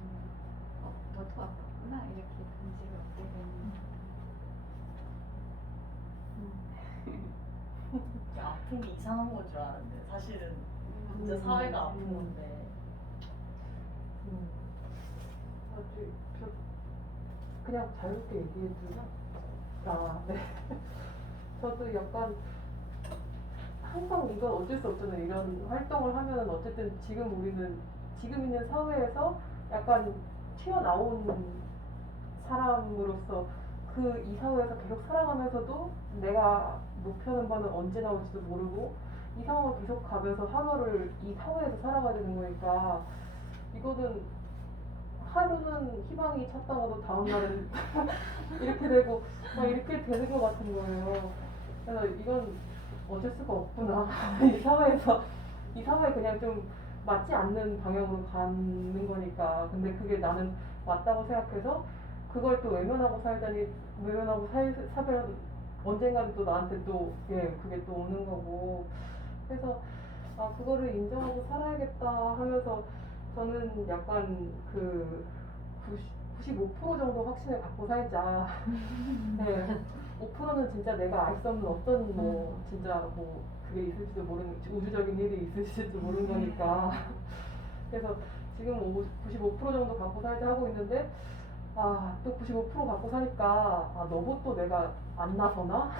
너도 아팠구나 이렇게 감지를 얻게 되는. 아픈 게 이상한 건 줄 알았는데 사실은 진짜 사회가 아픈 건데. 아주 저 그냥 자유롭게 얘기해주나? 네. 저도 약간 항상 이건 어쩔 수 없잖아요. 이런 활동을 하면은 어쨌든 지금 우리는 지금 있는 사회에서 약간 튀어나온 사람으로서 그 이 사회에서 계속 살아가면서도 내가 목표는 바는 언제 나올지도 모르고 이 상황을 계속 가면서 하루를 이 사회에서 살아가야 되는 거니까 이거는 하루는 희망이 찼다가도 다음 날은 이렇게 되고 막 이렇게 되는 것 같은 거예요. 그래서 이건 어쩔 수가 없구나. 이 사회에 그냥 좀 맞지 않는 방향으로 가는 거니까. 근데 그게 나는 맞다고 생각해서 그걸 또 외면하고 살면 언젠가는 또 나한테 또 그게 또 오는 거고. 그래서 그거를 인정하고 살아야겠다 하면서 저는 약간 그 95% 정도 확신을 갖고 살자. 네. 5%는 진짜 내가 알 수 없는 어떤 뭐 진짜 뭐 그게 있을지도 모르는 우주적인 일이 있을지도 모르는 거니까. 그래서 지금 95% 정도 갖고 살자 하고 있는데 또 95% 갖고 사니까 너무 내가 안 나서나?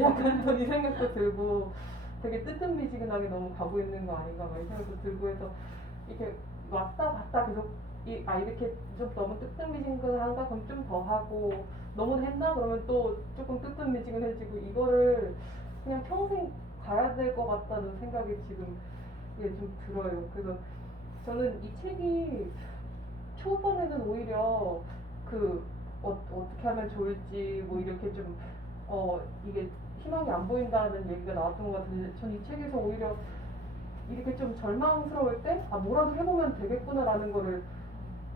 약간 또 이 생각도 들고 되게 뜨뜻미지근하게 너무 가고 있는 거 아닌가 막 이 생각도 들고 해서 이렇게 왔다 갔다 계속 이렇게 좀 너무 뜨뜻미지근한가? 그럼 좀 더 하고 너무 했나? 그러면 또 조금 뜨뜻미지근해지고 이거를 그냥 평생 가야 될 것 같다는 생각이 지금 좀 들어요. 그래서 저는 이 책이 초반에는 오히려 어떻게 하면 좋을지 뭐 이렇게 좀 이게 희망이 안 보인다는 얘기가 나왔던 것 같은데 전 이 책에서 오히려 이렇게 좀 절망스러울 때 뭐라도 해보면 되겠구나라는 거를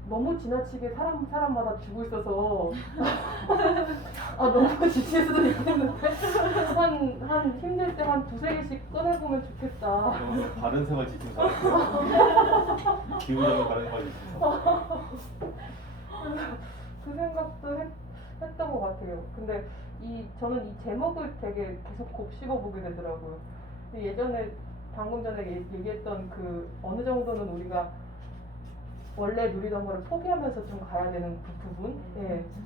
너무 지나치게 사람마다 주고 있어서 너무 지칠 수도 있겠는데 한 힘들 때 한 두세 개씩 꺼내보면 좋겠다. 바른 생활 지킴 사람. 기후적인 바른 생활 지킴 사람. 그 생각도 했던 것 같아요. 근데 저는 이 제목을 되게 계속 곱씹어 보게 되더라고요. 예전에 방금 전에 얘기했던 그 어느 정도는 우리가 원래 누리던 거를 포기하면서 좀 가야 되는 그 부분,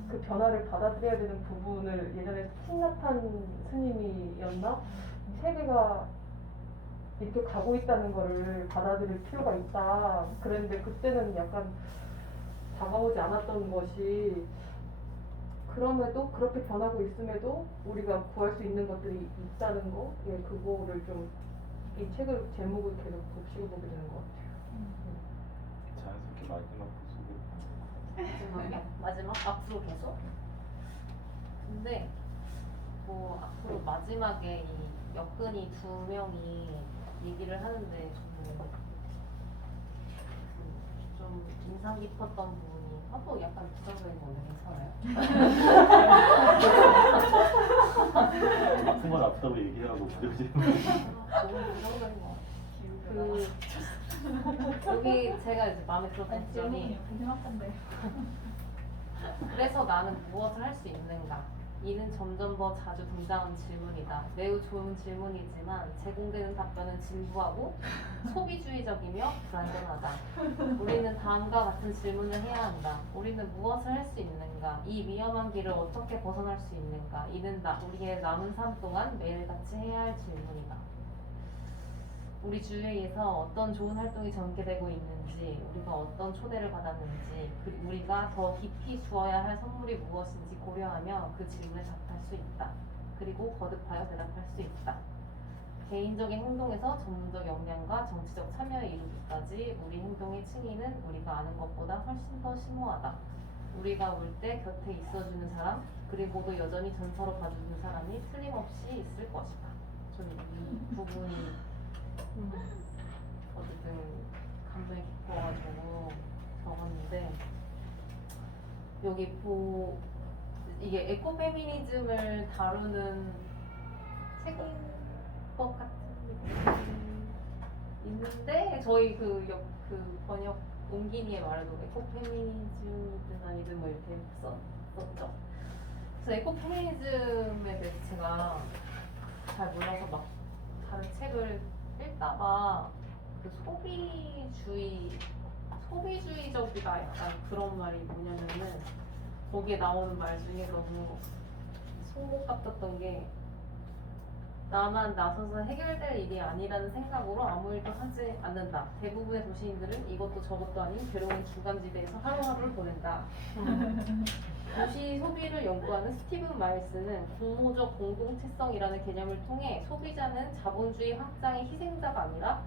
그 변화를 받아들여야 되는 부분을 예전에 틴나탄 스님이었나? 이 세계가 이렇게 가고 있다는 거를 받아들일 필요가 있다. 그랬는데 그때는 약간 다가오지 않았던 것이 그럼에도 그렇게 변하고 있음에도 우리가 구할 수 있는 것들이 있다는 거, 그거를 좀 이 책을 제목을 계속 곱씹어보게 되는 것 같아요. 자연스럽게 마지막 구속을. 마지막 앞으로 계속. 근데 뭐 앞으로 마지막에 이 역근이 두 명이 얘기를 하는데 저는 좀 인상 깊었던 부분이 또 약간 부정적인 건데 괜찮아요? 아픈 건 아프다고 얘기하고 부정적인 건 너무 부정적인 것 같아요. 여기 제가 이제 마음에 들었던 지점이 궁금한데. 그래서 나는 무엇을 할 수 있는가? 이는 점점 더 자주 등장하는 질문이다. 매우 좋은 질문이지만 제공되는 답변은 진부하고 소비주의적이며 불안전하다. 우리는 다음과 같은 질문을 해야 한다. 우리는 무엇을 할 수 있는가? 이 위험한 길을 어떻게 벗어날 수 있는가? 이는 우리의 남은 삶 동안 매일같이 해야 할 질문이다. 우리 주위에서 어떤 좋은 활동이 전개되고 있는지, 우리가 어떤 초대를 받았는지, 우리가 더 깊이 주어야 할 선물이 무엇인지 고려하며 그 질문에 답할 수 있다. 그리고 거듭하여 대답할 수 있다. 개인적인 행동에서 전문적 역량과 정치적 참여에 이르기까지 우리 행동의 층위는 우리가 아는 것보다 훨씬 더 심오하다. 우리가 울 때 곁에 있어주는 사람, 그리고도 여전히 전서로 봐주는 사람이 틀림없이 있을 것이다. 저는 이 부분이 어쨌든 감정이 깊어가지고 적었는데, 여기 이게 에코페미니즘을 다루는 책인 것 같은 느낌이 있는데, 저희 그 번역 옹기니의 말에도 에코페미니즘은 아니든 뭐 이렇게 썼죠. 그래서 에코페미니즘에 대해서 제가 잘 몰라서 막 다른 책을 읽다가 그 소비주의적이다 약간 그런 말이 뭐냐면은, 거기에 나오는 말 중에 너무 송곳 같았던 게, 나만 나서서 해결될 일이 아니라는 생각으로 아무 일도 하지 않는다. 대부분의 도시인들은 이것도 저것도 아닌 괴로운 중간지대에서 하루하루를 보낸다. 도시 소비를 연구하는 스티븐 마일스는 공모적 공동체성이라는 개념을 통해 소비자는 자본주의 확장의 희생자가 아니라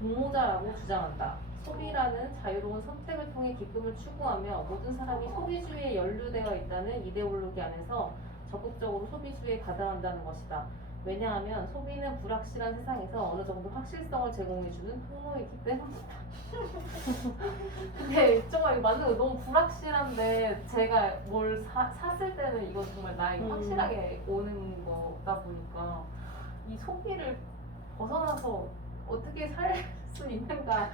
공모자라고 주장한다. 소비라는 자유로운 선택을 통해 기쁨을 추구하며 모든 사람이 소비주의에 연루되어 있다는 이데올로기 안에서 적극적으로 소비주의에 가담한다는 것이다. 왜냐하면 소비는 불확실한 세상에서 어느 정도 확실성을 제공해주는 통로이기 때문이다. 근데 정말 이거 맞는 거, 너무 불확실한데 제가 뭘 샀을 때는 이거 정말 나에게 확실하게 오는 거다 보니까 이 소비를 벗어나서 어떻게 살 수 있는가,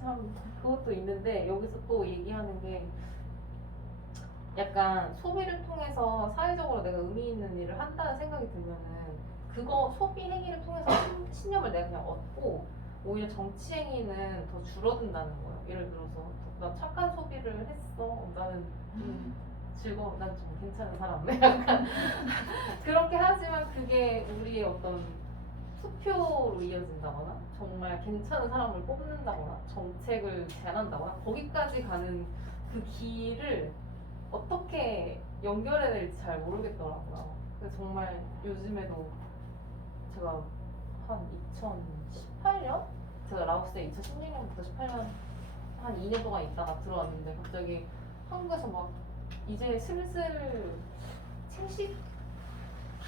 참 그것도 있는데, 여기서 또 얘기하는 게 약간 소비를 통해서 사회적으로 내가 의미 있는 일을 한다는 생각이 들면은, 그거 소비 행위를 통해서 신념을 내가 그냥 얻고 오히려 정치 행위는 더 줄어든다는 거예요. 예를 들어서 나 착한 소비를 했어, 나는 즐거워, 난 좀 괜찮은 사람, 약간 그렇게 하지만 그게 우리의 어떤 투표로 이어진다거나 정말 괜찮은 사람을 뽑는다거나 정책을 제안한다거나 거기까지 가는 그 길을 어떻게 연결해야 될지 잘 모르겠더라고요. 그래서 정말 요즘에도 제가 한 2018년? 제가 라오스에 2016년부터 18년 한 2년 동안 있다가 들어왔는데, 갑자기 한국에서 막 이제 슬슬 채식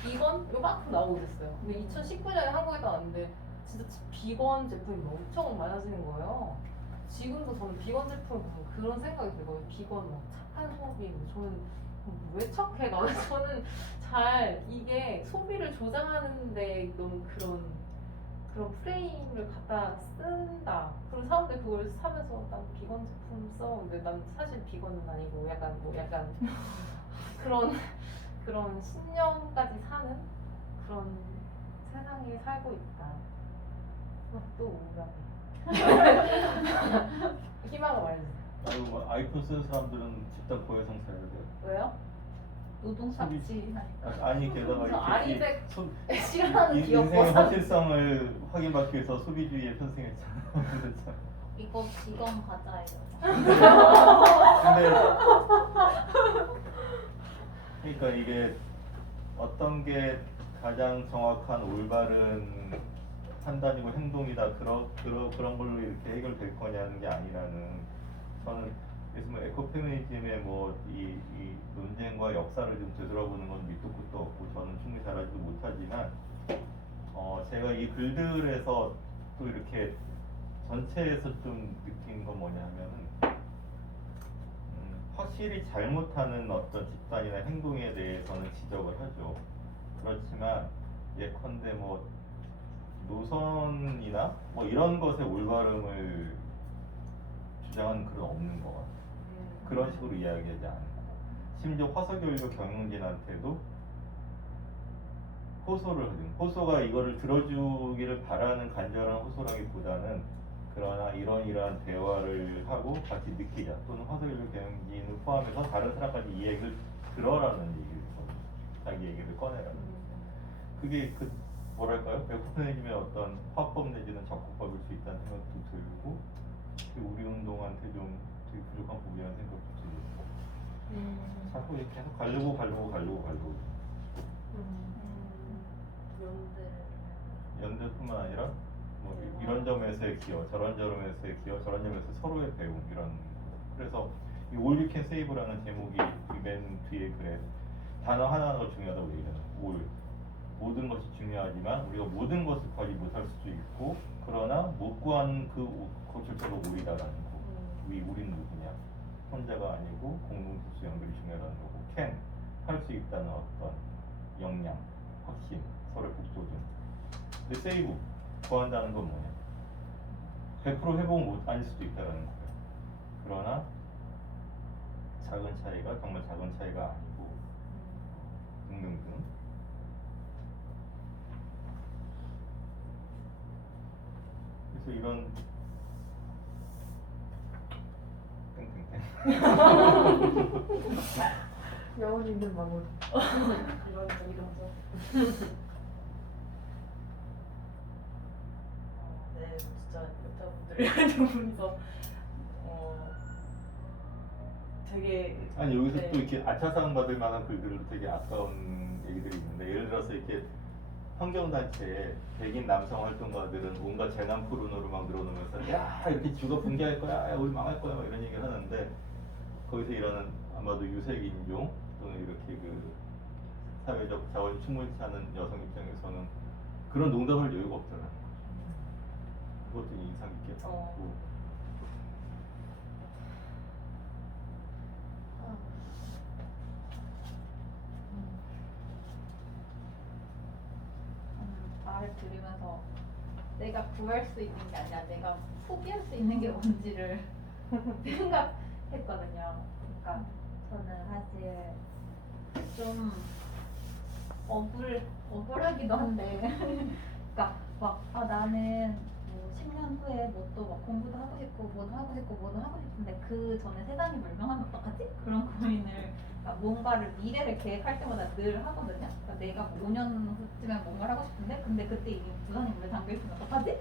비건 요만큼 나오고 있어요. 근데 2019년에 한국에 왔는데 진짜 비건 제품이 엄청 많아지는 거예요. 지금도 저는 비건 제품을 보면 그런 생각이 들어요. 비건 막 착한 소비. 저는 왜 착해? 저는 잘 이게 소비를 조장하는데 너무 그런 프레임을 갖다 쓴다. 그리고 사람들이 그걸 사면서 난 비건 제품 써. 근데 난 사실 비건은 아니고 약간 그런 신념까지 사는 그런 세상에 살고 있다. 또 우울하네. 희망을 말해주세요. 아이고, 뭐 아이폰 쓰는 사람들은 집단 고해상 사야 돼요. 왜요? 노동 삭지. 아니 게다가 저 아리백 소- 싫어하는 기업 인생의 버사. 확실성을 확인받기 위해서 소비주의에 편승했잖아. 그렇죠. 이거 비건 과자예요. 근데 그러니까 이게 어떤 게 가장 정확한 올바른 판단이고 행동이다 그런 걸로 이렇게 해결될 거냐는 게 아니라는, 저는 그래서 뭐 에코페미니즘의 이 논쟁과 역사를 좀 되돌아보는 건 밑도 끝도 없고 저는 충분히 잘하지도 못하지만, 제가 이 글들에서 또 이렇게 전체에서 좀 느낀 건 뭐냐면은, 확실히 잘못하는 어떤 집단이나 행동에 대해서는 지적을 하죠. 그렇지만 예컨대 뭐 노선이나 뭐 이런 것의 올바름을 주장하는 글은 없는 것 같아요. 그런 식으로 이야기하지 않아요. 심지어 화석연료 경영진한테도 호소를 하죠. 호소가 이거를 들어주기를 바라는 간절한 호소라기보다는, 그러나 이러한 대화를 하고 같이 느끼자, 또는 화석연료 경영진을 포함해서 다른 사람까지 이 얘기를 들어라는 얘기를 거든요. 자기 얘기를 꺼내라는. 그게 뭐랄까요? 에코페미니즘의 어떤 화법 내지는 적극법일 수 있다는 생각도 들고, 우리 운동한테 좀 되게 부족한 부분이라는 생각도 들고, 자꾸 이렇게 계속 가려고 연대. 연대를 뿐만 아니라 뭐 이런 점에서의 기여, 저런 점에서의 기여, 저런 점에서 서로의 배움 이런 거. 그래서 이 All You Can Save라는 제목이 맨 뒤에 글에 단어 하나하나가 중요하다고 얘기하는 거예요. All. 모든 것이 중요하지만 우리가 모든 것을 구하지 못할 수도 있고 그러나 못 구한 그것조차도 올이다라는 거. 우리는 누구냐? 혼자가 아니고 공동체수 연결이 중요하다는 거고 can 할 수 있다는 어떤 역량, 확신, 서로의 북돋움. 근데 save 구한다는 건 뭐냐? 100% 회복 못 아닐 수도 있다는 거예요. 그러나 작은 차이가 정말 작은 차이가 아니고 등등등. 그래서 이런 영혼 있는 마무리. 이런 네, 진짜 여자분들 두 분이서 되게 아니 여기서 네. 또 이렇게 아차상 받을 만한 글들도 되게 아까운 얘기들이 있는데 예를 들어서 이렇게 환경단체에 백인 남성 활동가들은 온갖 재난 포르노를 막 늘어놓으면서 야 이렇게 죽어 붕괴할 거야, 야, 우리 망할 거야 막 이런 얘기를 하는데 거기서 일하는 아마도 유색인종 또는 이렇게 그 사회적 자원이 충분치 않은 여성 입장에서는 그런 농담할 여유가 없더라고요. 그것도 인상 깊게 봤고 말을 들으면서 내가 구할 수 있는 게 아니라 내가 포기할 수 있는 게 뭔지를 생각했거든요. 그러니까 저는 사실 좀 억울하기도 한데 그러니까 막 나는 뭐 10년 후에 뭐 또 막 공부도 하고 싶고 뭐도 하고 싶고 뭐도 하고 싶은데 그 전에 세상이 멸망하면 어떡하지? 그런 고민을 그러니까 뭔가를 미래를 계획할 때마다 늘 하거든요. 그러니까 내가 5년 후쯤에 뭔가를 하고 싶은데 근데 그때 이미 부산이 물에 잠겨 있으면 어떡하지?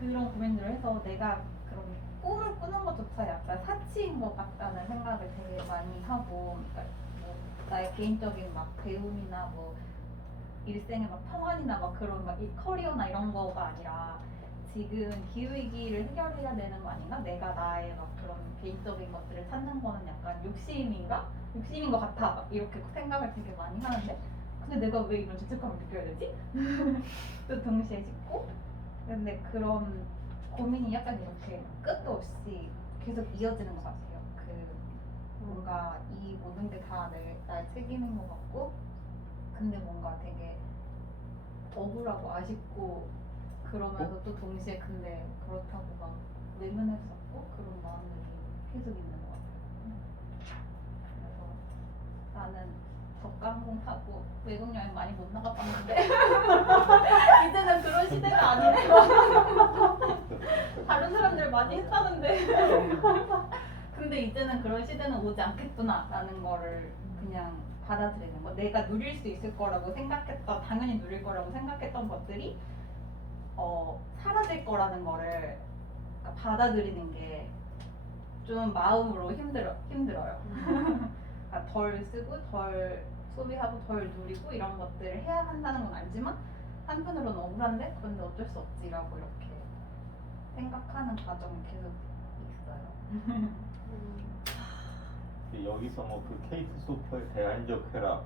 그런 고민들을 해서 내가 그런 꿈을 꾸는 것조차 약간 사치인 것 같다는 생각을 되게 많이 하고 그러니까 뭐 나의 개인적인 막 배움이나 뭐 일생의 막 평안이나 막 그런 막 이 커리어나 이런 거가 아니라 지금 기후위기를 해결해야 되는 거 아닌가? 내가 나의 막 그런 개인적인 것들을 찾는 거는 약간 욕심인 것 같아. 막 이렇게 생각을 되게 많이 하는데 근데 내가 왜 이런 죄책감을 느껴야 되지? 또 동시에 싶고 근데 그런 고민이 약간 이렇게 끝도 없이 계속 이어지는 것 같아요. 그 뭔가 이 모든 게 다 나의 책임인 것 같고 근데 뭔가 되게 억울하고 아쉽고 그러면서 또 동시에 근데 그렇다고 막 외면할 수 없고 그런 마음들이 계속 있는 것 같아요. 그래서 나는 저가 항공 타고 외국 여행 많이 못 나가봤는데 이제는 그런 시대가 아니네. 다른 사람들 많이 했다는데 근데 이제는 그런 시대는 오지 않겠구나라는 거를 그냥 받아들이는 거. 내가 누릴 수 있을 거라고 생각했던 당연히 누릴 거라고 생각했던 것들이 사라질 거라는 거를 받아들이는 게 좀 마음으로 힘들어요. 그러니까 덜 쓰고 덜 소비하고 덜 누리고 이런 것들을 해야 한다는 건 알지만 한편으로는 억울한데 그런데 어쩔 수 없지라고 이렇게 생각하는 과정이 계속 있어요. 여기서 뭐 그 케이트 소퍼의 대안적 쾌락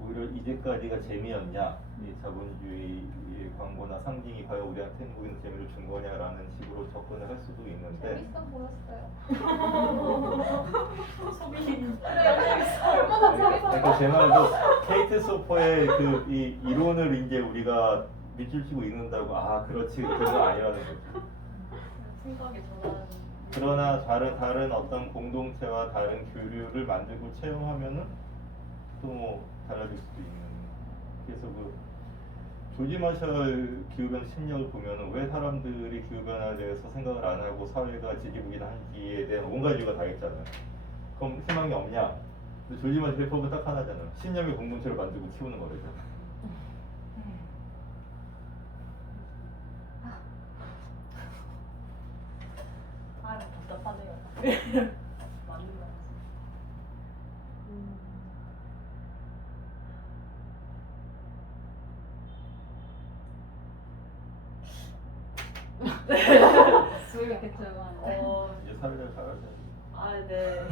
오히려 이제까지가 재미였냐 이 자본주의의 광고나 상징이 과연 우리한테 행복이나 재미를 준 거냐라는 식으로 접근을 할 수도 있는데 재밌어 보였어요. 소비 얼마나 재밌어. 그러니까 제 말도 케이트 소퍼의 그 이 이론을 이제 우리가 밑줄 치고 읽는다고 아 그렇지 그거 아니라는 거죠. 생각이 전환 그러나 다른 어떤 공동체와 다른 교류를 만들고 체험하면은 또 뭐 달라질 수도 있는. 그래서 그 조지 마셜 기후변 심리학을 보면은 왜 사람들이 기후변화에 대해서 생각을 안 하고 사회가 지지부진한지에 대한 온갖 이유가 다 있잖아요. 그럼 희망이 없냐? 근데 조지 마셜의 법은 딱 하나잖아요. 신념의 공동체를 만들고 키우는 거래죠. 답답하네요. 맞는 거 같아. 모르겠지만 이제 사회를 잘하셔야지. 네.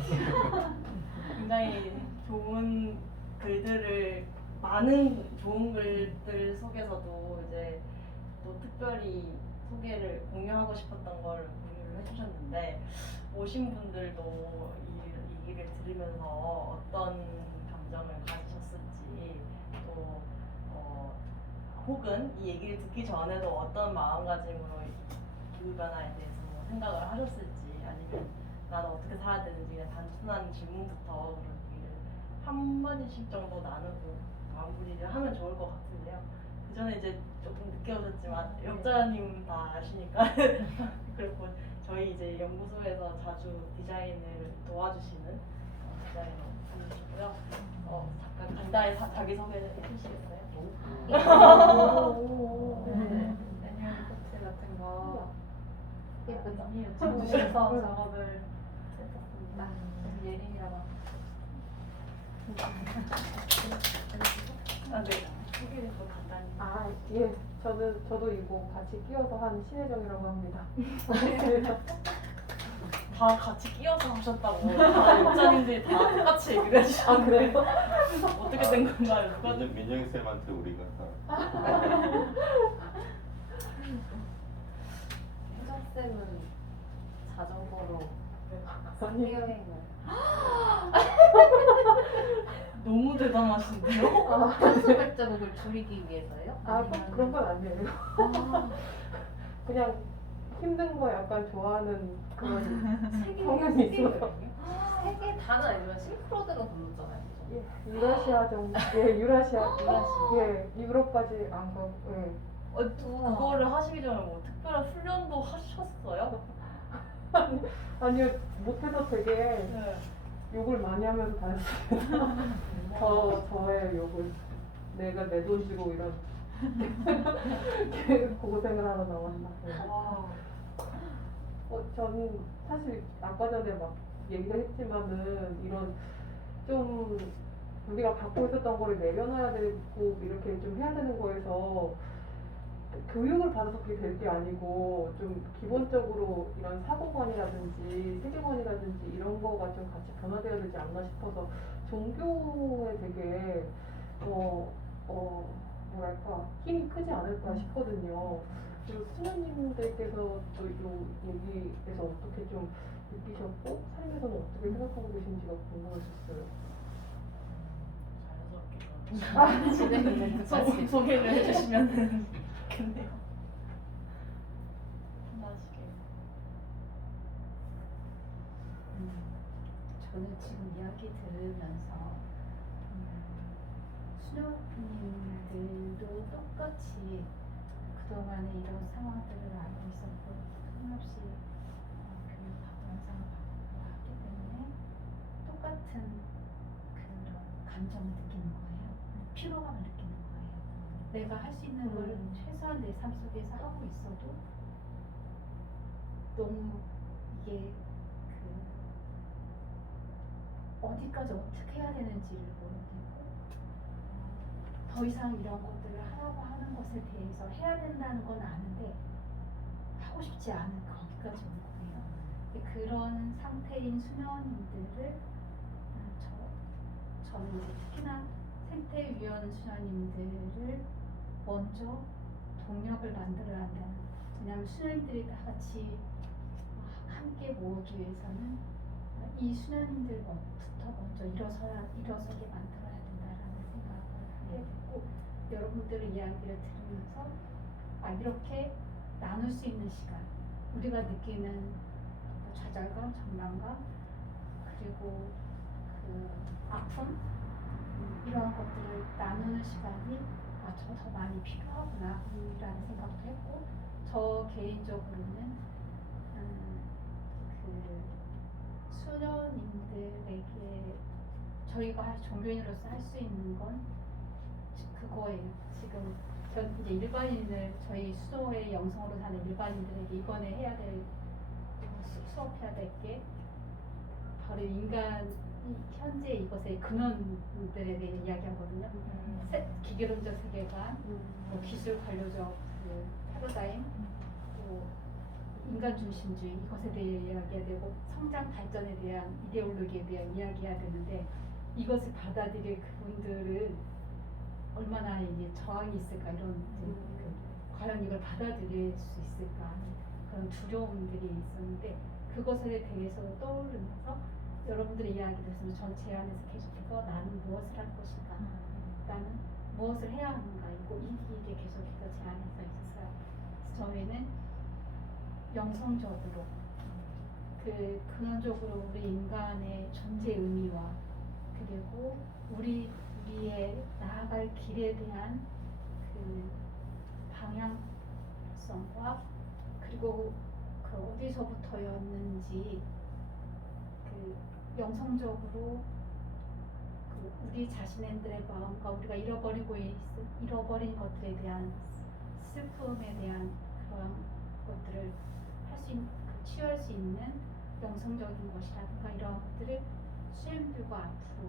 굉장히 좋은 글들을 많은 좋은 글들 속에서도 이제 또 특별히 소개를 공유하고 싶었던 걸 공유를 해주셨는데 오신 분들도 이 얘기를 들으면서 어떤 감정을 가지셨을지 또 혹은 이 얘기를 듣기 전에도 어떤 마음가짐으로 기후변화에 대해서 뭐 생각을 하셨을지 아니면 나는 어떻게 살아야 되는지 그냥 단순한 질문부터 그런 얘기를 한마디씩 정도 나누고 마무리를 하면 좋을 것 같은데요. 그 전에 이제 조금 늦게 오셨지만 역자님 다 아시니까 그리고 저희 이제 연구소에서 자주 디자인을 도와주시는 디자이너 분이시고요. 잠깐 간단히 자기 소개를 해주시겠어요? 매뉴얼 리포트 같은 거 예쁘죠? 찾으셔서 작업을 했었습니다. 예림이라고 네. 소개를 더 간단히. 아, 예. 저도 이거 같이 끼워서 한 신혜정이라고 합니다. 다 같이 끼어서 하셨다고 다 역자님들이 다 똑같이 얘기를 해주셨는데 아, 그래요? 어떻게 된 건가요? 누가 민영이 쌤한테 우리가 다 혜정쌤은 자전거로 세계 여행을 너무 대단하신데요? 탄소 발자국을 줄이기 위해서요? 아, 꼭 그런 건 아니에요. 그냥 힘든 거 약간 좋아하는 그런 성향이 있어서. 세계 다는 아니지만 실크로드는 건넜잖아요. 예, 유라시아 정도. 예, 유라시아. 예, 유럽까지 안 가고. 예. 그거를 하시기 전에 뭐 특별한 훈련도 하셨어요? 아니요, 못해서 되게 네. 욕을 많이 하면서 다녔습니다. 저의 욕을. 내가 내 돈 주고 이런 고생을 하러 나왔나. 예. 와. 저는 사실 아까 전에 막 얘기를 했지만은 이런 좀 우리가 갖고 있었던 거를 내려놔야 되고 이렇게 좀 해야 되는 거에서 교육을 받아서 그게 될 게 아니고 좀 기본적으로 이런 사고관이라든지 세계관이라든지 이런 거가 좀 같이 변화되어야 되지 않나 싶어서 종교에 되게 뭐랄까 힘이 크지 않을까 싶거든요. 그리고 수녀님들께서 또 이 얘기에서 어떻게 좀 느끼셨고 삶에서는 어떻게 생각하고 계신지가 궁금했었어요. 자연스럽게 소개를 해주시면 좋겠네요. 편하시게. 저는 지금 이야기 들으면서 수녀님들도 똑같이 그동안에 이런 상황들을 알고 있었고 끊임없이 교육받고 영상을 받고 하기 때문에 똑같은 그런 감정을 느끼는 거예요. 피로감을 느끼는 거예요. 내가 할 수 있는 걸 최소한 내 삶 속에서 하고 있어도 너무 이게 어디까지 어떻게 해야 되는지를 모르겠고 더 이상 이런 것들을 하라고 하는 것에 대해서 해야 된다는 건 아는데 하고 싶지 않은 거기까지 온 거예요. 그런 상태인 수녀님들을 저는 이제 특히나 생태위원 수녀님들을 먼저 동력을 만들어야 한다는, 왜냐하면 수녀님들이 다 같이 함께 모으기 위해서는 이 수녀님들부터 먼저 일어서게 만들어야 된다라는 생각을 하게 됐고, 여러분들의 이야기를 들으면서 이렇게 나눌 수 있는 시간, 우리가 느끼는 좌절감, 절망감, 그리고 그 아픔, 이런 것들을 나누는 시간이 저 더 많이 필요하구나 라는 생각도 했고, 저 개인적으로는 그 수녀님들에게 저희가 종교인으로서 할 수 있는 건 그거예요. 지금 전 이제 일반인을, 저희 수도의 영성으로 사는 일반인들에게 이번에 해야 될 수업해야 될 게 바로 인간 현재 이것의 근원들에 대해 이야기하거든요. 기계론적 세계관, 뭐 기술 관료적 그 패러다임, 또 또 인간 중심주의 이것에 대해 이야기해야 되고 성장 발전에 대한 이데올로기에 대한 이야기해야 되는데 이것을 받아들일 그분들은 얼마나 이게 저항이 있을까 이런 과연 이걸 받아들일 수 있을까 하는 그런 두려움들이 있었는데 그것에 대해서 떠오르면서 여러분들의 이야기 들으면 전 제 안에서 계속해서 나는 무엇을 할 것인가 나는 무엇을 해야 하는가 이게 계속해서 제 안에서 있었어요. 그래서 저희는 영성적으로 근원적으로 우리 인간의 존재 의미와 그리고 우리의 나아갈 길에 대한 그 방향성과 그리고 그 어디서부터였는지 그 영성적으로 그 우리 자신들의 마음과 우리가 잃어버린 것들에 대한 슬픔에 대한 그런 것들을 치유할 수 있는 영성적인 것이라든가 이런 것들을 수행들과 앞으로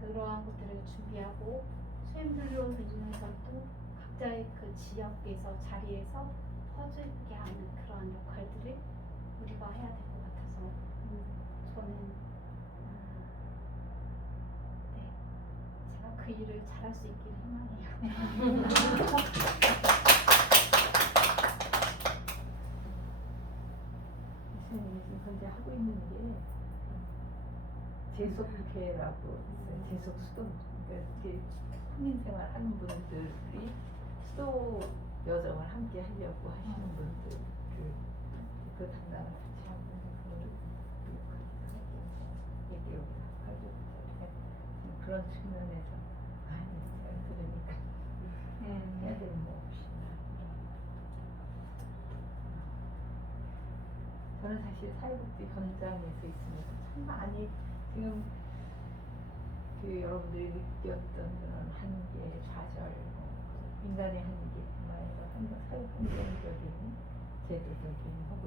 그러한 것들을 준비하고 수행들로 인해서 또 각자의 그 지역에서 자리에서 퍼지게 하는 그러한 역할들을 우리가 해야 될 것 같아서 저는 네 제가 그 일을 잘할 수 있기를 희망해요. 선생님이 지금 현재 하고 있는 게 재속회라고 있어요. 재속수도. 그러니까 이렇게 혼인생활 하는 분들이 수도 여정을 함께 하려고 하시는 분들을 그 담당을 같이 하고 그거를 얘기를 하고 그런 측면에서 제가 들으니까 해야 되는 거 없이나 저는 사실 사회복지 현장에서 있으면서 참 많이 지금 그 여러분들이 느꼈던 그런 한계, 좌절, 인간의 한계뿐만 아니라 사회 환경적인, 제도적인 혹은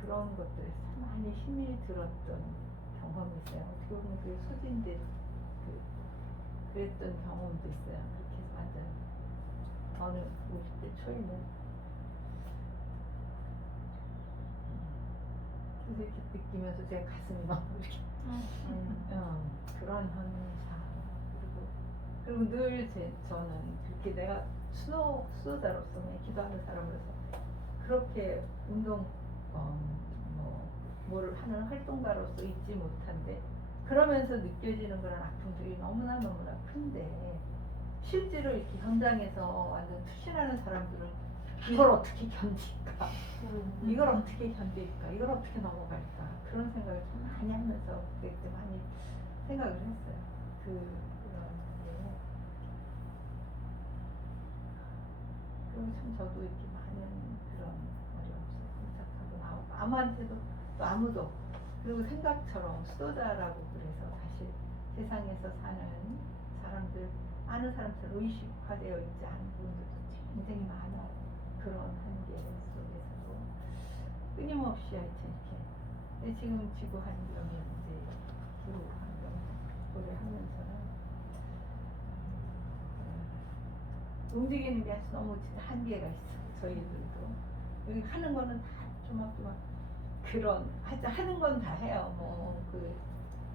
그런 것들에서 참 많이 힘이 들었던 경험이 있어요. 어떻게 보면 그게 소진된 그랬던 경험도 있어요. 그렇게 해서 완전 어느 50대 초에는 그래서 이렇게 느끼면서 제 가슴이 막 이렇게 그런 현상 그리고 늘 저는 그렇게 내가 수도자로서 기도하는 사람으로서 그렇게 운동 뭐를 하는 활동가로서 있지 못한데 그러면서 느껴지는 그런 아픔들이 너무나 큰데 실제로 이렇게 현장에서 완전 투신하는 사람들은 이걸 어떻게 견딜까? 이걸 어떻게 견딜까? 이걸 어떻게 넘어갈까? 그런 생각을 좀 많이 하면서 그때 많이 생각을 했어요. 그런 게. 그리고 참 저도 이렇게 많은 그런 어려움을 생각하고 나오고 아무한테도 또 아무도 그리고 생각처럼 수도자라고 그래서 사실 세상에서 사는 사람들 많은 사람처럼 의식화되어 있지 않은 분들도 굉장히 많아요. 그런 한계 속에서도 끊임없이 하여튼 이렇게 근데 지금 지구 환경의 문제, 기후 환경 고려하면서는 움직이는 게 너무 진짜 한계가 있어요. 저희들도 여기 하는 거는 다 조막조막 그런 하는 건 다 해요.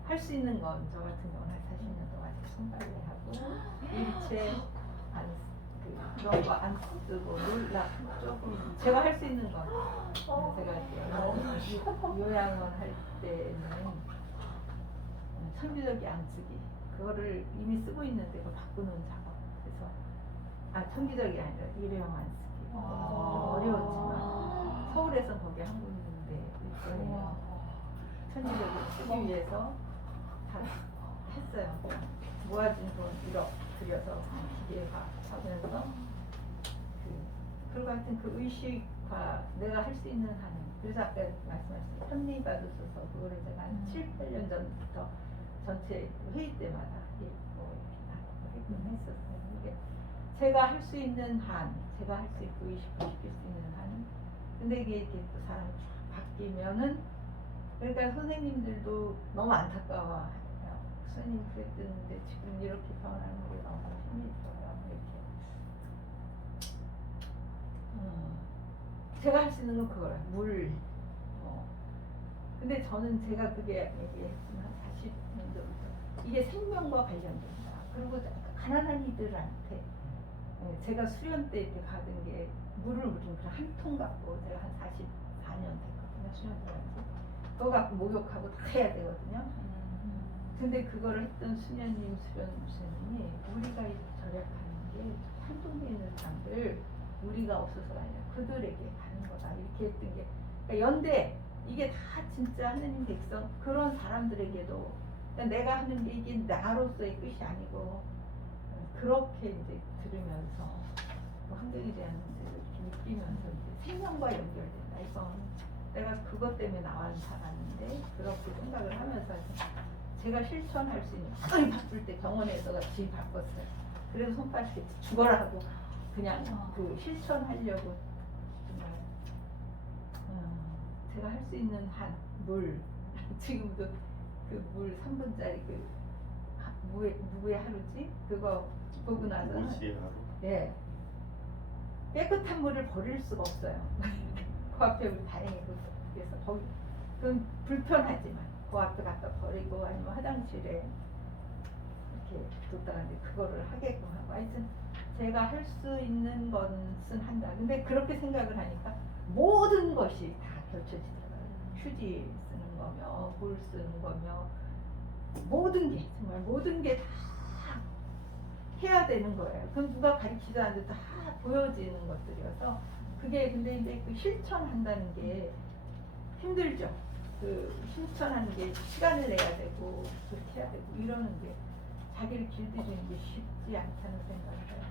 할 수 있는 건 저 같은 경우는 한 40년 동안 손빨래 하고 일체 그런 거 안 쓰고 조금 제가 할 수 있는 건 제가 요양원 할 때는 청기저귀 안 쓰기 그거를 이미 쓰고 있는데 그걸 바꾸는 작업 그래서 청기저귀 아니라 일회용 안 쓰기 좀 어려웠지만 서울에서 거기 한 군데 있어요. 청기저귀 쓰기 위해서 다 했어요. 모아진 돈 1억 들여서 기계화 하면서 그리고 하여튼 그 의식화 내가 할 수 있는 한은 그래서 아까 말씀하신 편리받으셔서 그거를 제가 한 7, 8년 전부터 전체 회의 때마다 했었어요. 이게 제가 할 수 있는 한 제가 할 수 있고 의식화시킬 수 있는 한은 근데 이게 이렇게 또 사람이 쫙 바뀌면은 그러니까 선생님들도 너무 안타까워해요. 선생님 그랬는데 지금 이렇게 변하는 게 너무 힘이 들어요. 이렇게 제가 할 수 있는 건 그거예요. 물. 근데 저는 제가 그게 얘기했지만 40년 전부터 이게 생명과 관련된다. 그리고 가난한 이들한테 제가 수련 때 이렇게 받은 게 물을 우린 한 통 갖고 제가 한 44년 됐거든요. 수련 들어가서 그거 갖고 목욕하고 다 해야 되거든요. 근데 그거를 했던 수녀님 수련 목사님이 우리가 절약하는 게 한동에 있는 사람들 우리가 없어서가 아니라 그들에게 가는 거다 이렇게 했던 게 그러니까 연대 이게 다 진짜 하느님 백성 그런 사람들에게도 그러니까 내가 하는 게 이게 나로서의 끝이 아니고 그렇게 이제 들으면서 환경에 대한 문제를 이렇게 느끼면서 이제 생명과 연결된다. 이건 내가 그것 때문에 나와 살았는데 그렇게 생각을 하면서 제가 실천할 수 있는 아무리 바쁠 때 병원에서가 지 바빴어요. 그래서 손바닥에 죽어라 하고 그냥 그 실천하려고 정말 제가 할 수 있는 한 물 지금도 그 물 3분짜리 그 누구의 하루지 그거 보고 나서 무시의 하루. 예 깨끗한 물을 버릴 수가 없어요. 그 앞에 우리 다행히 그래서 거기 그건 불편하지만 그 앞에 갖다 버리고 아니면 화장실에 이렇게 뒀다가는데 그거를 하게끔 하고 하여튼 제가 할 수 있는 것은 한다. 근데 그렇게 생각을 하니까 모든 것이 다 겹쳐지더라고요. 휴지 쓰는 거며 물 쓰는 거며 모든 게 정말 모든 게 다 해야 되는 거예요. 그럼 누가 가르치지 않는데 다 보여지는 것들이어서 그게 근데 이제 그 실천한다는 게 힘들죠. 그 실천하는 게 시간을 내야 되고 그렇게 해야 되고 이러는 게 자기를 길들이는 게 쉽지 않다는 생각을 해요.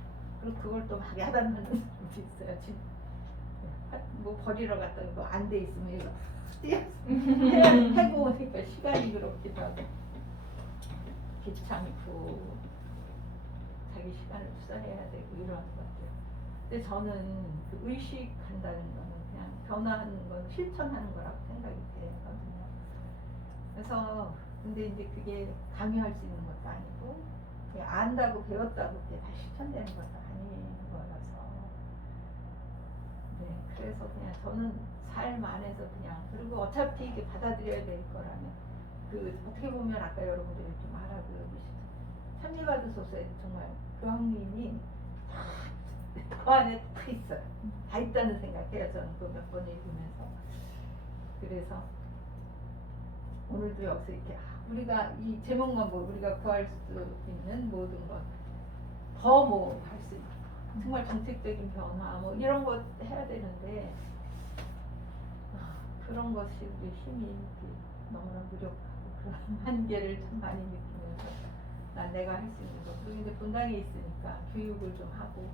그리고 그걸 또 막 야단하는 사람도 있어요. 지금 뭐 버리러 갔더니 뭐 안 돼 있으면 이거 해고 오니까 시간이 그렇기도 하고 귀찮고 자기 시간을 투자해야 되고 이런 것들. 근데 저는 그 의식한다는 거는 그냥 변화하는 건 실천하는 거라고 생각이 되거든요. 그래서 근데 이제 그게 강요할 수 있는 것도 아니고 그냥 안다고 배웠다고 그게 다 실천되는 것도 아닌 거라서 네 그래서 그냥 저는 삶 안에서 그냥 그리고 어차피 이게 받아들여야 될 거라면 그 어떻게 보면 아까 여러분들이 이렇게 말하고 참여받으소서에 정말 그 형님이 그 안에 다 있어요. 다 있다는 생각해요. 저는 그 몇 번 읽으면서. 그래서 오늘도 여기서 이렇게 우리가 이 제목만 보고 우리가 구할 수 있는 모든 것 더 뭐 할 수 있는 정말 정책적인 변화 뭐 이런 것 해야 되는데 그런 것이 우리 힘이 너무나 무력하고 그런 한계를 참 많이 느끼면서 난 내가 할 수 있는 거 그리고 이제 분당에 있으니까 교육을 좀 하고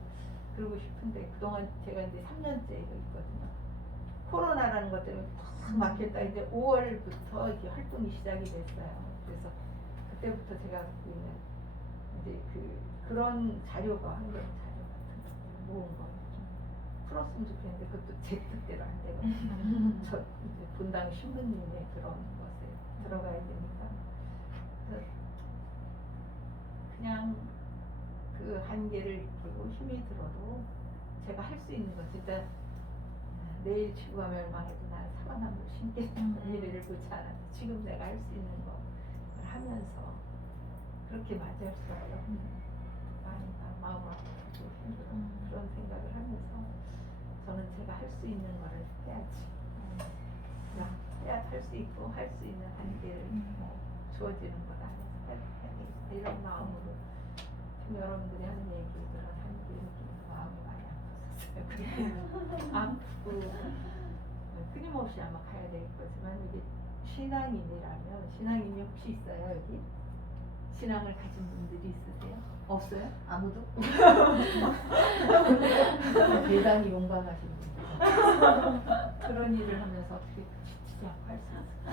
그러고 싶은데 그동안 제가 이제 3년째 이거 있거든요. 코로나라는 것 때문에 탁 막혔다. 이제 5월부터 이렇게 활동이 시작이 됐어요. 그래서 그때부터 제가 갖고 있는 이제 그런 자료가 환경 자료 같은 거 모은 거 좀 풀었으면 좋겠는데 그것도 제 뜻대로 안 되거든요. 저 이제 분당 신부님의 그런 것에 들어가야 되니까 그래서 그냥 그 한계를 그리고 힘이 들어도 제가 할 수 있는 것 진짜 내일 지구가 멸망해도 난 사과 나무 심겠다는 일을 보지 않아도 지금 내가 할 수 있는 걸 하면서 그렇게 맞이할 수 없어요. 마음 아프고 힘들어 그런 생각을 하면서 저는 제가 할 수 있는 거를 해야지 해야 할 수 있고 할 수 있는 한계를 주어지는 것 안에서 해야겠다 이런 마음으로 지금 여러분들이 하는 얘기들은 한계를 마음이 많이 아팠었어요. 아프고 끊임없이 아마 가야 될 거지만 이게 신앙인이라면 신앙인이 혹시 있어요 여기? 신앙을 가진 분들이 있으세요? 없어요? 아무도? 대단히 용감하신 분들 그런 일을 하면서 어떻게 지치지 않고 할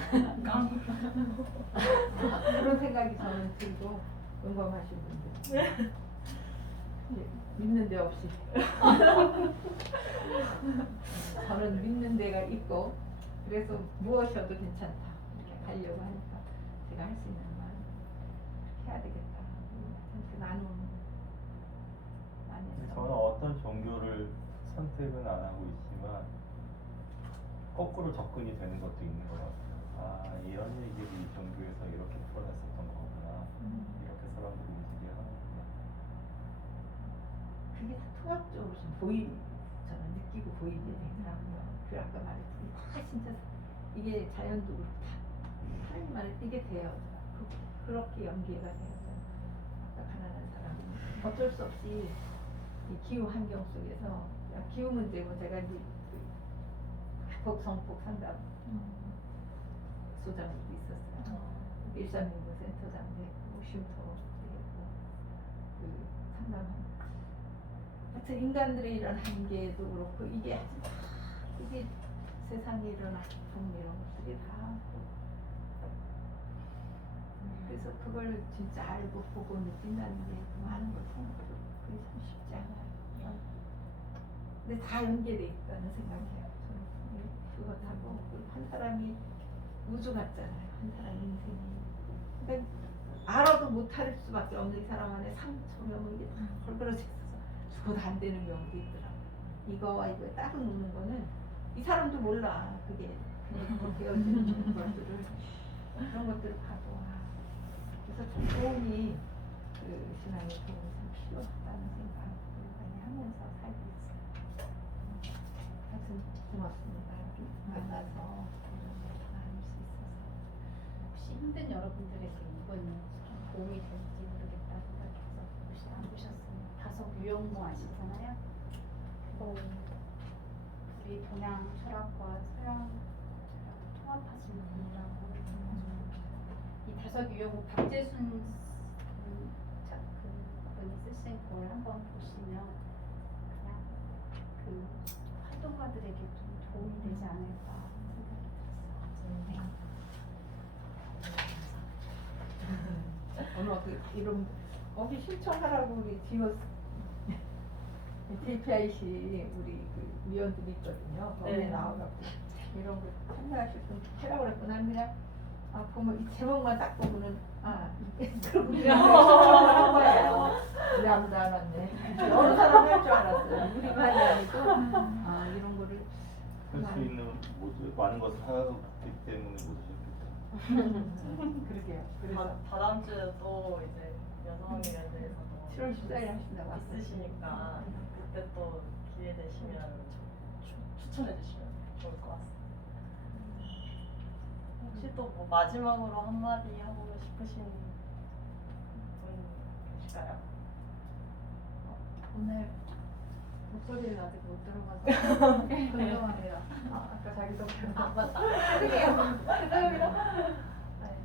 수 있을까? 그런 생각이 저는 들고 용감하신 분들 믿는 데 없이 저는 믿는 데가 있고 그래서 무엇이어도 괜찮다 이렇게 가려고 하니까 제가 할 수 있는 말 이거를 선택은 안 하고 있지만 거꾸로 접근이 되는 것도 있는 것 같아요. 아, 이런 얘기를 이 종교에서 이렇게 풀어냈었던 거구나. 이렇게 사람들이 움직여야 하는구나. 그게 다 통합적으로 좀 저는 느끼고 보이게 되더라고요. 그 아까 말했듯이 다 진짜 이게 자연도 그렇고 다 하나님 말에 이게 돼요. 그렇게 연계가 돼요. 아까 가난한 사람은 어쩔 수 없이 이 기후 환경 속에서 기후 문제고 제가 이제 독성폭 상담 소장도 있었어요. 일산민구 센터장도 했고 쉼터도 했고 그 상담하는. 하여튼 인간들의 이런 한계도 그렇고 이게 세상에 일어나는 이런 것들이 다 그래서 그걸 진짜 알고 보고 느낀다는 게 많은 걸 통해서 그게 참 쉽지 않아요. 근데 다 연계돼 있다는 생각이에요. 저는 그것하고 한 사람이 우주 같잖아요. 한 사람 인생이. 그러니까 알아도 못할 수밖에 없는 이 사람 안에 상처면 이게 다 걸그러져 있어서 죽어도 안 되는 경우도 있더라고. 이거와 이거에 따로 노는 거는 이 사람도 몰라. 그게 그냥 되어지는 것들을 그런 것들을 봐도 그래서 좀 도움이 그 신앙의 도움이 참 필요하다는 생각을 많이 하면서 살고 있어요. 하여튼 고맙습니다. 여기 만나서 이런 걸 나눌 수 있어서. 혹시 힘든 여러분들에게 이번 좀 도움이 될지 모르겠다 생각해서 혹시 안 보셨으면 다섯 유형모 아시잖아요? 우리 동양 철학과 서양 철학을 통합하신 분이라고 이 다섯 유형모 박재순 그분이 쓰신 걸 한번 보시면 그냥 그 활동가들에게 좀 도움이 되지 않을까 생각이 들었어요. 오늘 그 이런 거기 신청하라고 우리 JPIC 우리 그 위원들이 있거든요. 거기에 네. 나와갖고 이런 거 참여하실 분 하라고 그랬구나. 그냥 보면 이 제목만 딱 보고는 그러고 그냥 신청을 한 거예요. 우리 아무도 안 왔네. 여러 사람 할 줄 알았어요. 우리만이 아니고 이런 거를 할 수 있는 많은 것을 하기 때문에 못 오셨겠죠. 그러게요. 그래서 다다음 주에 또 이제 여성학년에 대해서도 7월 14일에 하신다고 왔어요. 있으시니까 그때 또 기회 되시면 추천해 주시면 좋을 것 같습니다. 혹시 또 뭐 마지막으로 한마디 하고 싶으신 분 계실까요? 오늘 목소리를 아직 못 들어가서 궁금합니다. 아까 자기 소개 맞다. 아니,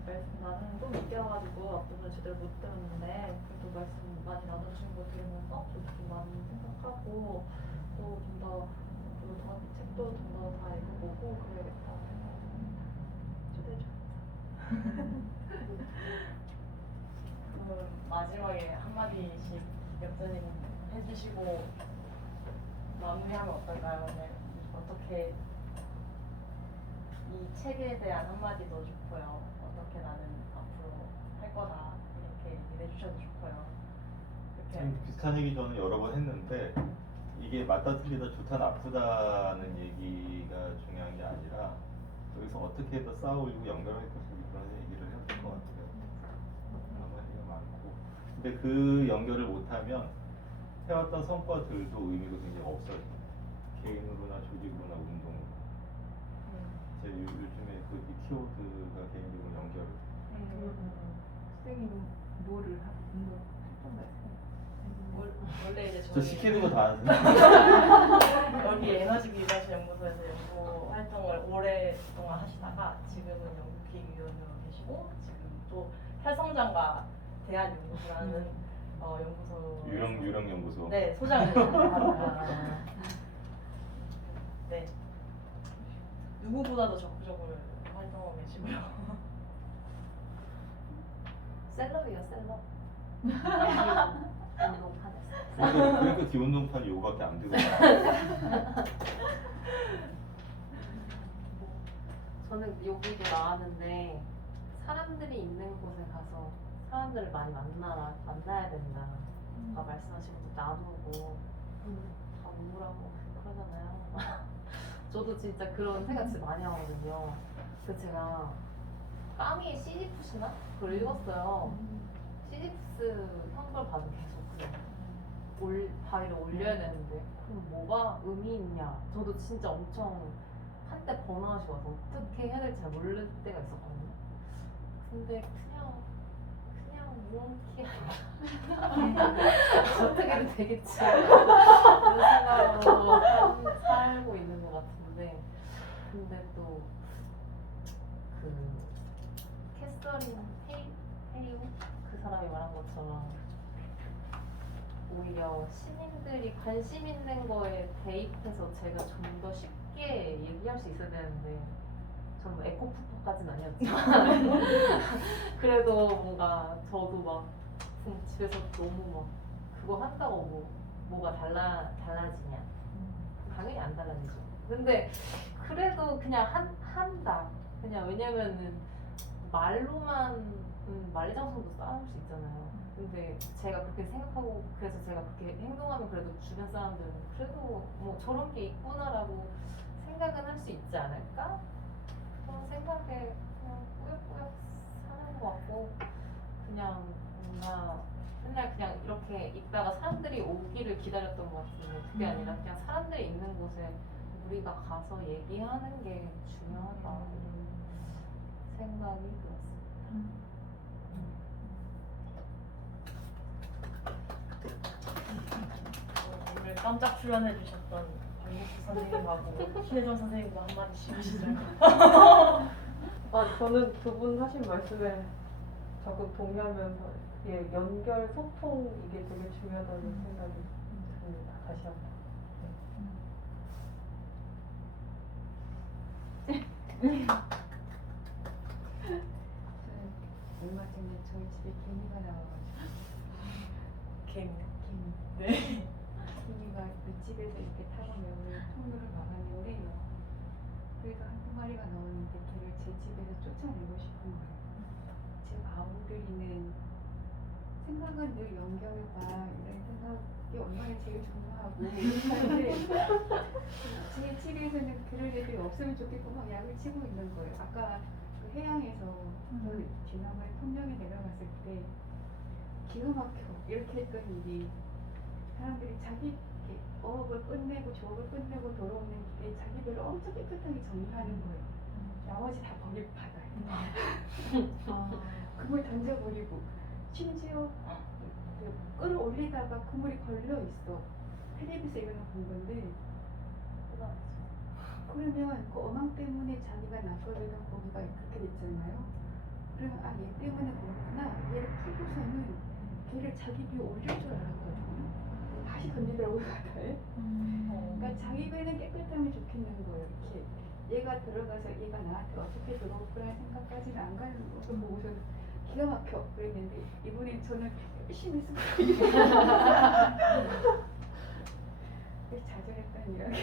말씀 나누는 좀 늦게와가지고 앞부분 제대로 못 들었는데 그래도 말씀 많이 나눠주신 거 들으면서 좀 많이 생각하고 또 좀 더 책도 좀 더 다 읽어보고 그래야겠다 생각이 듭니다. 초대해 주셔서 그럼 마지막에 한마디씩 역전님 해주시고 마무리하면 어떨까요? 오늘 어떻게 이 책에 대한 한마디도 좋고요. 어떻게 나는 앞으로 할 거다 이렇게 얘기해 주셔도 좋고요. 이렇게 비슷한 얘기 저는 여러 번 했는데 이게 맞다 틀리다 좋다 나쁘다는 얘기가 중요한 게 아니라 여기서 어떻게 더 쌓아올리고 연결할 것인지 그런 얘기를 해야 될 것 같아요. 너무 얘기가 많고 근데 그 연결을 못하면 해왔던 성과들도 의미가 굉장히 없어요. 개인으로나 조직으로나 운동으로. 제 요즘에 그 키워드가 개인적으로 연결. 선생님은 뭐를 운동 활동 같은 원래 이제 저 저희 시키는 거 다 하는데. 여기 에너지 기술자실 연구소에서 연구 활동을 오랫동안 하시다가 지금은 연구기획위원으로 계시고 지금 또 탈성장과 대한연구소라는 연구소 유령 연구소. 네 소장을 네 누구보다도 적극적으로 활동하고 계시고요. 셀럽이요, 셀럽. 그러니까 기운동판 요거밖에 안 되고. 저는 여기도 나왔는데 사람들이 있는 곳에 가서 사람들을 많이 만나야 된다. 아까 말씀하신 거 나누고 다 우울하고 그러잖아요. 저도 진짜 그런 생각 진짜 많이 하거든요. 그 제가 까미의 시지푸스나 그걸 읽었어요. 시지푸스 형벌 받은 계속 그래. 바위를 올려야 되는데 그럼 뭐가 의미 있냐. 저도 진짜 엄청 한때 번아웃이 와서 어떻게 해야 될지 잘 모를 때가 있었거든요. 근데 그냥 몽키 어떻게든 되겠지 이런 생각으로 살고 있는 것 같은데, 근데 또 그 캐서린 헤리오 그 사람이 말한 것처럼 오히려 시민들이 관심 있는 거에 대입해서 제가 좀 더 쉽게 얘기할 수 있어야 되는데 저는 뭐 에코푸퍼까지는 아니었지만 그래도 뭔가 저도 막 집에서 너무 막 그거 한다고 뭐가 달라지냐. 당연히 안 달라지죠. 근데 그래도 그냥 한다. 그냥 왜냐면은 말로만 만리장성도 쌓을 수 있잖아요. 근데 제가 그렇게 생각하고 그래서 제가 그렇게 행동하면 그래도 주변 사람들은 그래도 뭐 저런 게 있구나라고 생각은 할 수 있지 않을까? 그런 생각에 그냥 꾸역꾸역 사는 것 같고, 그냥 뭔가 맨날 그냥 이렇게 있다가 사람들이 오기를 기다렸던 것 같은데 그게 아니라 그냥 사람들이 있는 곳에 우리가 가서 얘기하는 게 중요하다 이런 생각이 들었습니다. 오늘 깜짝 출연해주셨던 박민수 선생님하고 신혜정 선생님과 한마디씩 하시죠. 저는 두 분 하신 말씀에 적극 동의하면서 연결, 소통 이게 되게 중요하다는 생각이 듭니다. 다시 한번. 저는 얼마 전에 저희 집에 개미가 나와가지고 개미. 개미. 개미가 집에서 이렇게 타보면 통로를 막아내오래요. 그래서 한두 마리가 나오는데 걔를 제 집에서 쫓아내고 싶은 거예요. 제 아우들이는 생각은 늘 연결과 이런 생각이 얼마나 제일 중요하고 그런데 제 집에서는 그럴 애들이 없으면 좋겠고 막 약을 치고 있는 거예요. 아까 그 해양에서 그 지난번에 통영에 내려갔을 때 기가 막혀 이렇게 했던 일이 사람들이 자기 어업을 끝내고 조업을 끝내고 돌아오는 길에 자기들을 엄청 깨끗하게 정리하는 거예요. 나머지 다 버릴 바다에. 그물 던져버리고 심지어 그 끈을 올리다가 그물이 걸려 있어. 텔레비에서 이거는 본 건데 그러면 그 어망 때문에 자기가 낚아내던 고기가 그렇게 됐잖아요. 그러면 얘 때문에 그렇구나. 얘를 풀고서는 걔를 자기 위에 올릴 줄 알았거든요. 다시 던지더라고요 바다에. 그러니까 자기 배는 깨끗하면 좋겠는 거예요. 이렇게 얘가 들어가서 얘가 나한테 어떻게 들어올까 생각까지는 안 가는 거 보고서 기가 막혀 그랬는데 이번엔 저는 열심히 쓰고 좌절했다는 이야기.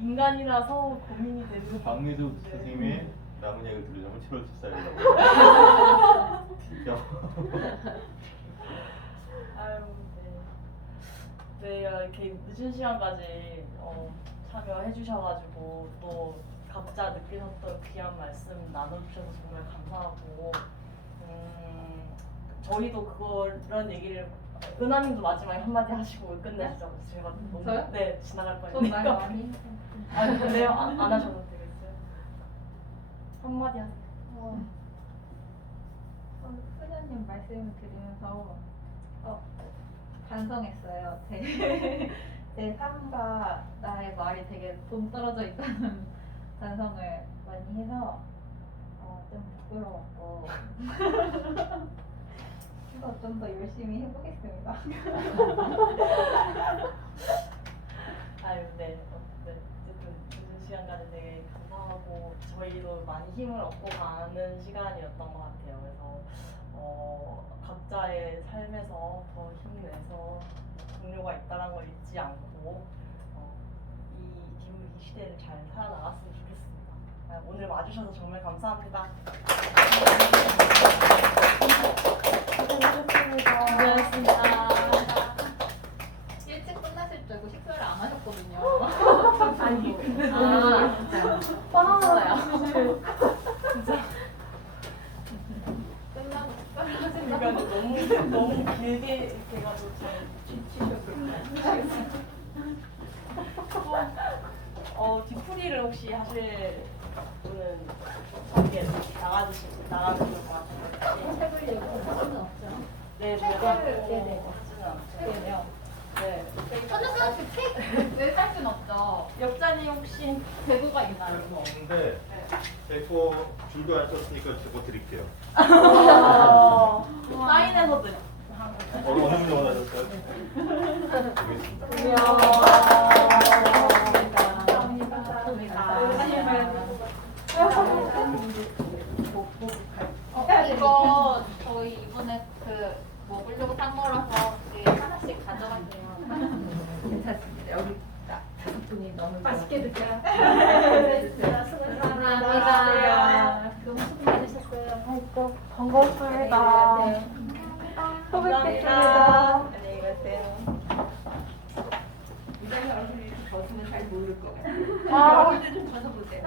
인간이라서 고민이 되는. 박미수 선생님의 남은 이야기를 들으려면 7월 14일이라고. 진짜. 아유, 네, 이렇게 늦은 시간까지 참여해 주셔가지고 또 각자 느끼셨던 귀한 말씀 나눠주셔서 정말 감사하고, 저희도 그런 얘기를 은하님도 마지막에 한마디 하시고 끝내시죠. 제가 너무 저요? 네 지나갈 전 뻔했네요. 말 많이 아 그래요? 안 하셔도 되겠어요. 한마디 하세요. 소녀님 말씀을 들으면서 반성했어요. 제 삶과 나의 말이 되게 동떨어져 있다는 반성을 많이 해서 좀 부끄러웠고 그래서 좀 더 열심히 해보겠습니다. 아유, 네. 어쨌든 늦은 시간까지 되게 감사하고 저희도 많이 힘을 얻고 가는 시간이었던 것 같아요. 그래서 각자의 삶에서 더 힘내서 동료가 있다는 걸 잊지 않고 이 기후위기 시대를 잘 살아나갔으면 좋겠습니다. 오늘 와주셔서 정말 감사합니다. 고생하셨습니다. 일찍 끝나실 줄 알고 식사를 안 하셨거든요. 아니 근데 아, 진짜 뻔하다야. 그러니까 너무 길게 이렇게 해가지고 뒤풀이를 혹시 하실 분은 저렇게 나가주실 것 같은데. 책을 읽을 수는 없죠. 네, 책을, 제가 네네. 하지는 않겠네요. 네. 천연가스 책왜살 순 없죠. 역자님 혹시 재고가 있나요? 별거 없는데 제거 줄도 안 썼으니까 제거 드릴게요. 사인해서 드려. 어느 분이 원하셨어요? 알겠습니다. 이거 저희 이번에 먹으려고 산 거라서 하나씩 가져갈게요. 괜찮습니다. 여기 딱 5분이 너무 맛있게 드세요. 감사합니다. 너무 수고 많으셨어요. 아이고 반갑습니다. 또 감사합니다. 뵙겠습니다. 안녕히 가세요. 이장님 얼굴이 벗으면 잘 모를 것 같아요. 아. 얼굴 좀 벗어보세요.